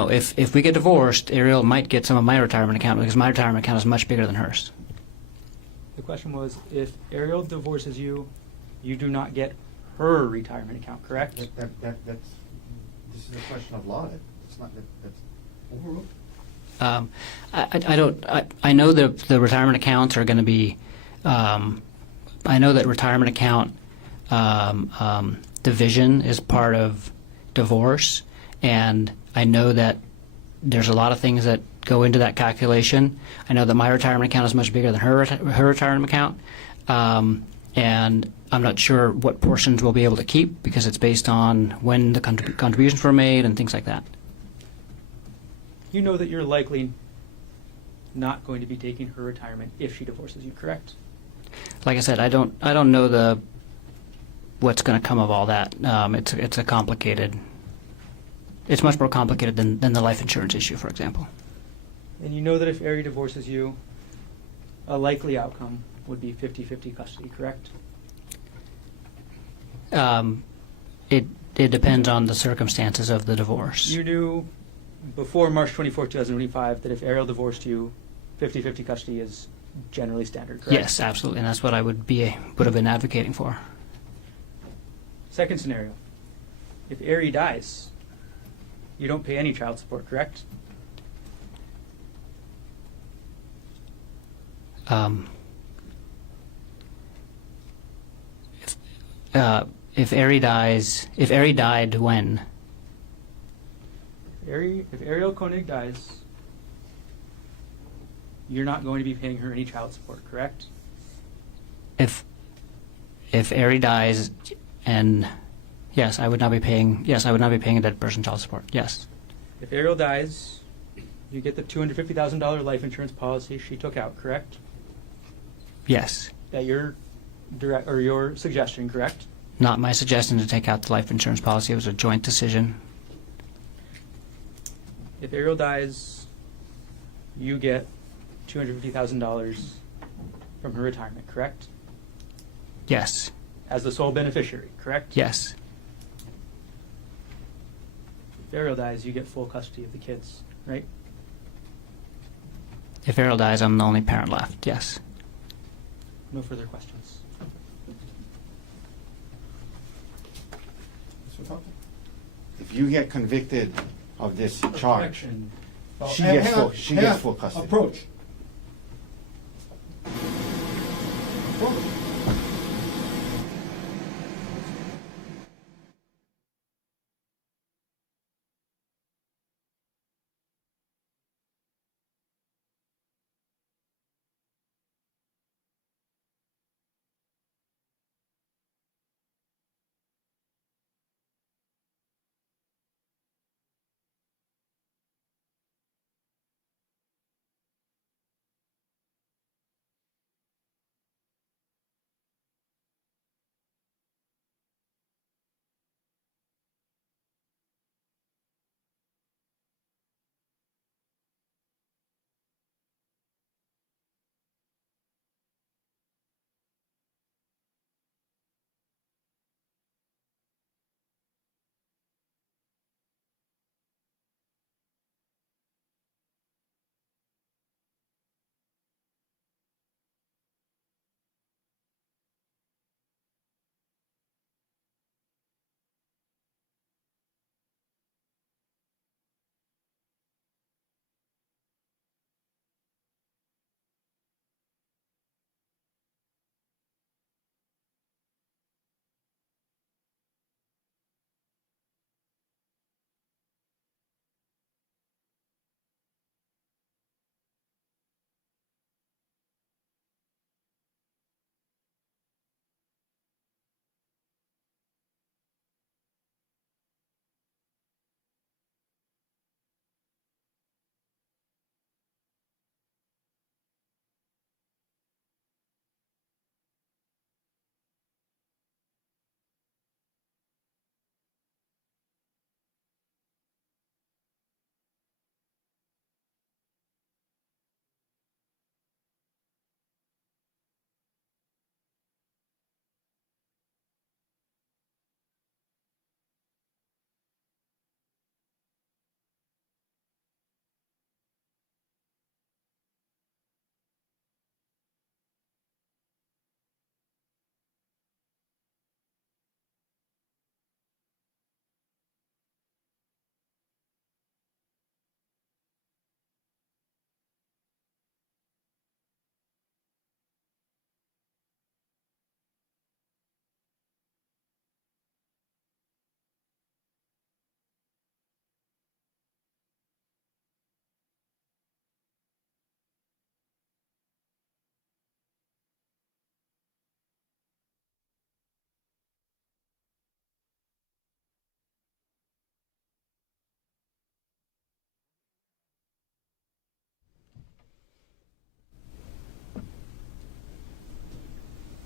If we get divorced, Ariel might get some of my retirement account because my retirement account is much bigger than hers. The question was, if Ariel divorces you, you do not get her retirement account, correct? That's this is a question of law. It's not that's overruled. I know the retirement accounts are going to be. I know that retirement account division is part of divorce, and I know that there's a lot of things that go into that calculation. I know that my retirement account is much bigger than her retirement account, and I'm not sure what portions we'll be able to keep because it's based on when the contributions were made and things like that. You know that you're likely not going to be taking her retirement if she divorces you, correct? Like I said, I don't know what's going to come of all that. It's a complicated. It's much more complicated than the life insurance issue, for example. And you know that if Ari divorces you, a likely outcome would be 50-50 custody, correct? It depends on the circumstances of the divorce. You knew before March 24, 2025 that if Ariel divorced you, 50-50 custody is generally standard, correct? Yes, absolutely, and that's what I would have been advocating for. Second scenario, if Ari dies, you don't pay any child support, correct? If Ari died when? If Ariel Konig dies, you're not going to be paying her any child support, correct? If Ari dies, and yes, I would not be paying. Yes, I would not be paying a dead person child support. Yes. If Ariel dies, you get the $250,000 life insurance policy she took out, correct? Yes. That your suggestion, correct? Not my suggestion to take out the life insurance policy. It was a joint decision. If Ariel dies, you get $250,000 from her retirement, correct? Yes. As the sole beneficiary, correct? Yes. If Ariel dies, you get full custody of the kids, right? If Ariel dies, I'm the only parent left. Yes. No further questions. If you get convicted of this charge, Correction. she Hang gets on, full. She hang gets on. full custody. Approach.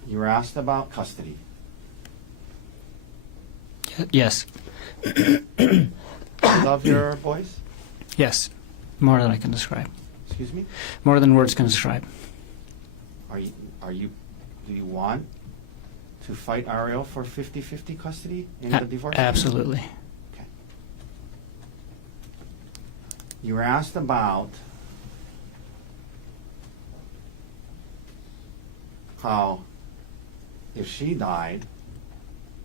You were asked about custody. Yes. You love your boys? Yes. More than I can describe. Excuse me? More than words can describe. Do you want to fight Ariel for 50-50 custody in the divorce? Absolutely. Okay. You were asked about how if she died,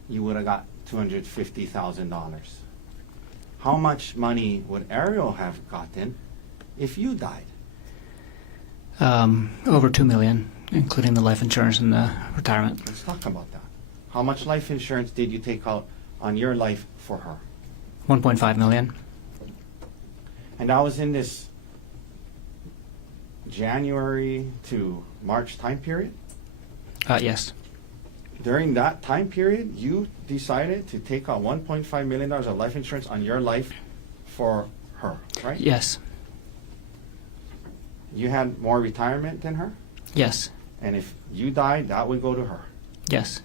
you would have got $250,000. How much money would Ariel have gotten if you died? Over $2 million, including the life insurance and the retirement. Let's talk about that. How much life insurance did you take out on your life for her? $1.5 million. And that was in this January to March time period? Yes. During that time period, you decided to take out $1.5 million of life insurance on your life for her, right? Yes. You had more retirement than her? Yes. And if you died, that would go to her. Yes.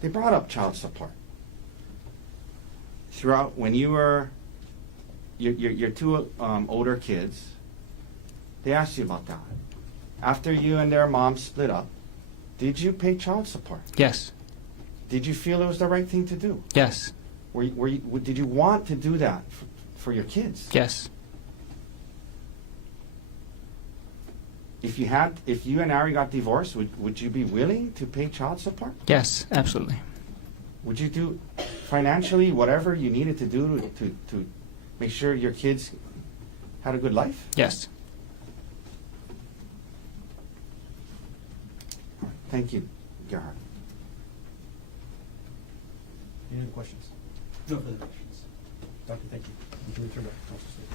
They brought up child support. Throughout, when you were your two older kids, they asked you about that. After you and their mom split up, did you pay child support? Yes. Did you feel it was the right thing to do? Yes. Did you want to do that for your kids? Yes. If you and Ari got divorced, would you be willing to pay child support? Yes, absolutely. Would you do financially whatever you needed to do to make sure your kids had a good life? Yes. Thank you, Gerhardt. Any other questions? No further questions. Doctor, thank you. You can return back to counsel state.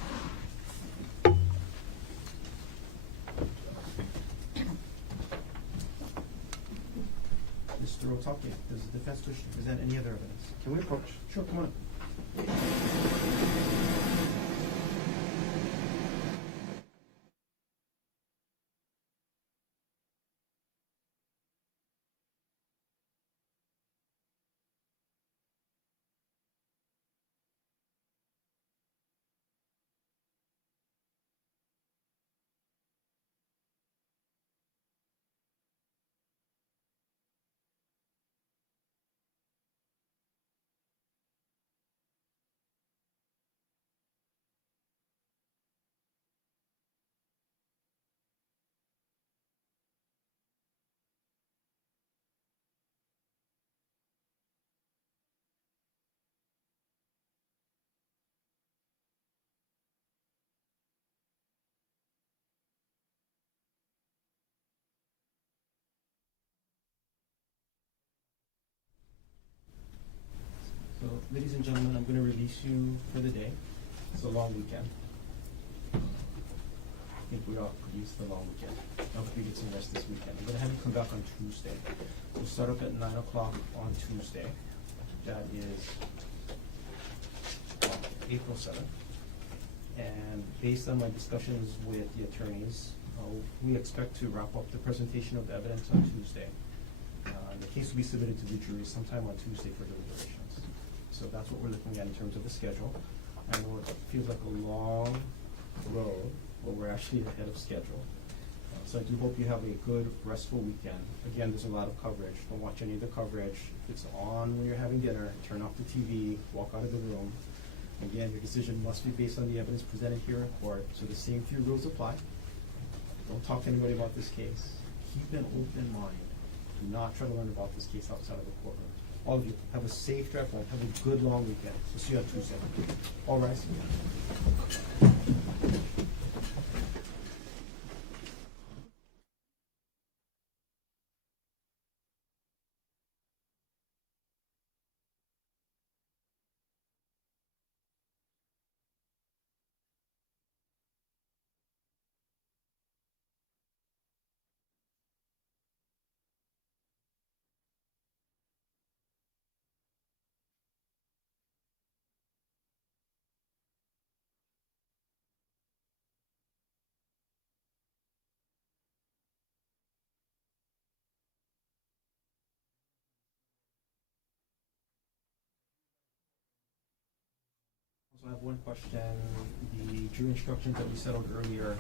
Mr. Otake, does the defense wish to present any other evidence? Can we approach? Sure, come on up. So, ladies and gentlemen, I'm going to release you for the day. It's a long weekend. I think we all could use the long weekend. I hope you get some rest this weekend. I'm going to have you come back on Tuesday. We'll start up at 9 o'clock on Tuesday. That is April 7th. And based on my discussions with the attorneys, we expect to wrap up the presentation of the evidence on Tuesday. The case will be submitted to the jury sometime on Tuesday for deliberations. So that's what we're looking at in terms of the schedule. I know it feels like a long road, but we're actually ahead of schedule. So I do hope you have a good, restful weekend. Again, there's a lot of coverage. Don't watch any of the coverage. If it's on when you're having dinner, turn off the TV, walk out of the room. Again, your decision must be based on the evidence presented here in court, so the same 3 rules apply. Don't talk to anybody about this case. Keep an open mind. Do not try to learn about this case outside of the courtroom. All of you, have a safe drive home. Have a good long weekend. We'll see you on Tuesday. All rise. So I have one question. The jury instructions that we settled earlier,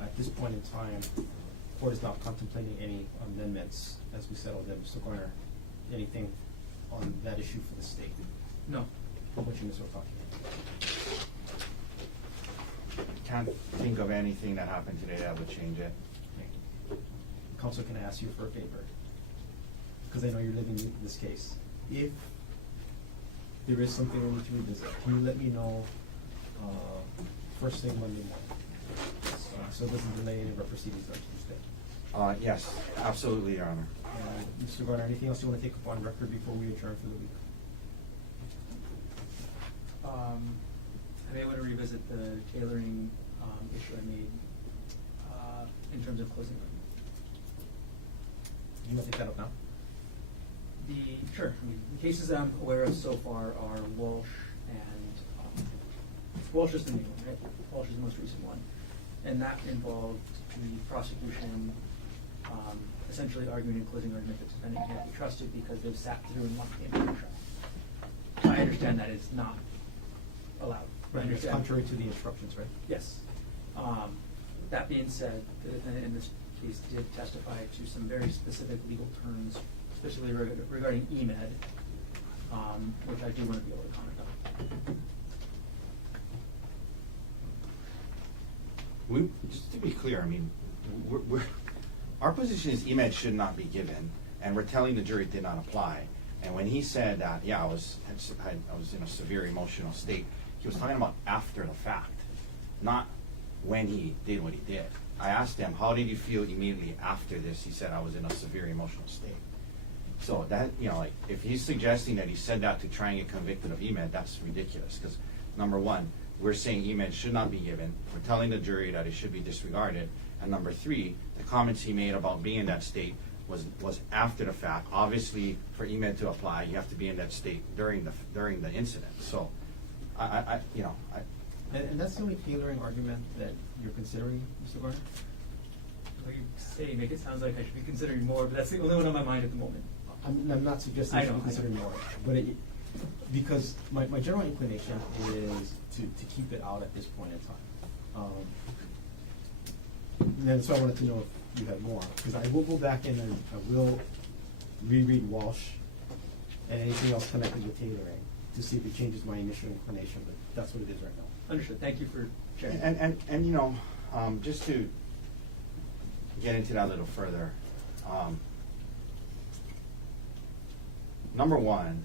at this point in time, court is not contemplating any amendments as we settle them. Mr. Garner, anything on that issue for the state? No. What you, Mr. Okaki? Can't think of anything that happened today that would change it. Counsel, can I ask you for a favor? Because I know you're living this case. If there is something we need to revisit, can you let me know first thing Monday morning? So it doesn't delay any of our proceedings on Tuesday. Yes, absolutely, Your Honor. Mr. Garner, anything else you want to take up on record before we adjourn for the week? I may want to revisit the tailoring issue I made in terms of closing argument. You want to take that up now? Sure. I mean, the cases I'm aware of so far are Walsh and Walsh is the new one, right? Walsh is the most recent one, and that involved the prosecution essentially arguing in closing argument that the defendant can't be trusted because they've sat through and locked the entire trial. I understand that is not allowed. I It's understand. contrary to the instructions, right? Yes. That being said, the defendant in this case did testify to some very specific legal terms, especially regarding EMED, which I do want to be able to comment on. Just to be clear, I mean, our position is EMED should not be given, and we're telling the jury it did not apply. And when he said that, yeah, I was in a severe emotional state, he was talking about after the fact, not when he did what he did. I asked him, how did you feel immediately after this? He said, I was in a severe emotional state. So that, like, if he's suggesting that he said that to try and get convicted of EMED, that's ridiculous. Because number one, we're saying EMED should not be given. We're telling the jury that it should be disregarded. And number three, the comments he made about being in that state was after the fact. Obviously, for EMED to apply, you have to be in that state during the incident. So, And that's the only tailoring argument that you're considering, Mr. Garner? Like you say, make it sound like I should be considering more, but that's the only one on my mind at the moment. I'm not suggesting you should be considering more, but because my general inclination is to keep it out at this point in time. And then so I wanted to know if you had more, because I will go back in and I will reread Walsh and anything else connected with tailoring to see if it changes my initial inclination, but that's what it is right now. Understood. Thank you for sharing. And just to get into that a little further, number one,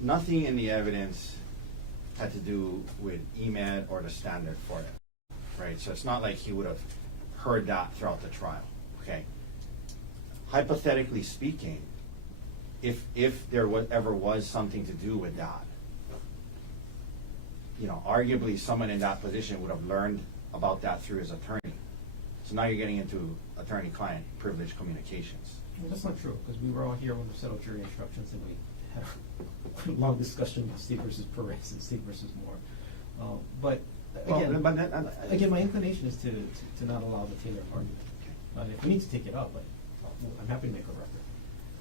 nothing in the evidence had to do with EMED or the standard for it, right? So it's not like he would have heard that throughout the trial, okay? Hypothetically speaking, if there ever was something to do with that, arguably someone in that position would have learned about that through his attorney. So now you're getting into attorney-client privileged communications. Well, that's not true, because we were all here when we settled jury instructions and we had a long discussion about State versus Perez and State versus Moore. But again, my inclination is to not allow the Taylor argument. If we need to take it up, but I'm happy to make a record.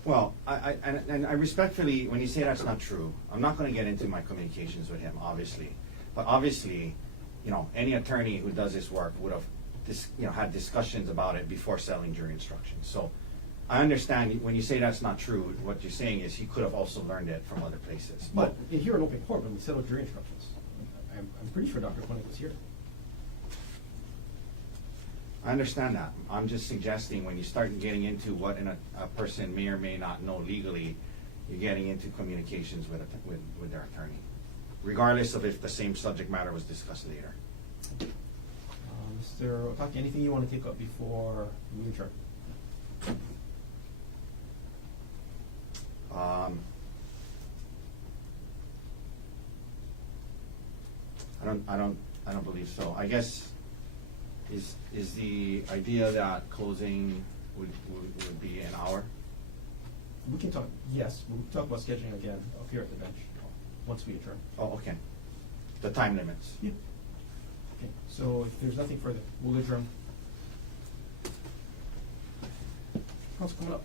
Well, I respectfully, when you say that's not true, I'm not going to get into my communications with him, obviously. But obviously, any attorney who does this work would have had discussions about it before settling jury instructions. So I understand when you say that's not true, what you're saying is he could have also learned it from other places. But here in open court, when we settled jury instructions, I'm pretty sure Dr. Konig was here. I understand that. I'm just suggesting when you start getting into what a person may or may not know legally, you're getting into communications with their attorney, regardless of if the same subject matter was discussed later. Mr. Okaki, anything you want to take up before we adjourn? I don't believe so. I guess is the idea that closing would be an hour? We can talk, yes, we'll talk about scheduling again up here at the bench once we adjourn. Oh, okay. The time limits. Yeah. Okay, so if there's nothing further, we'll adjourn. Council coming up.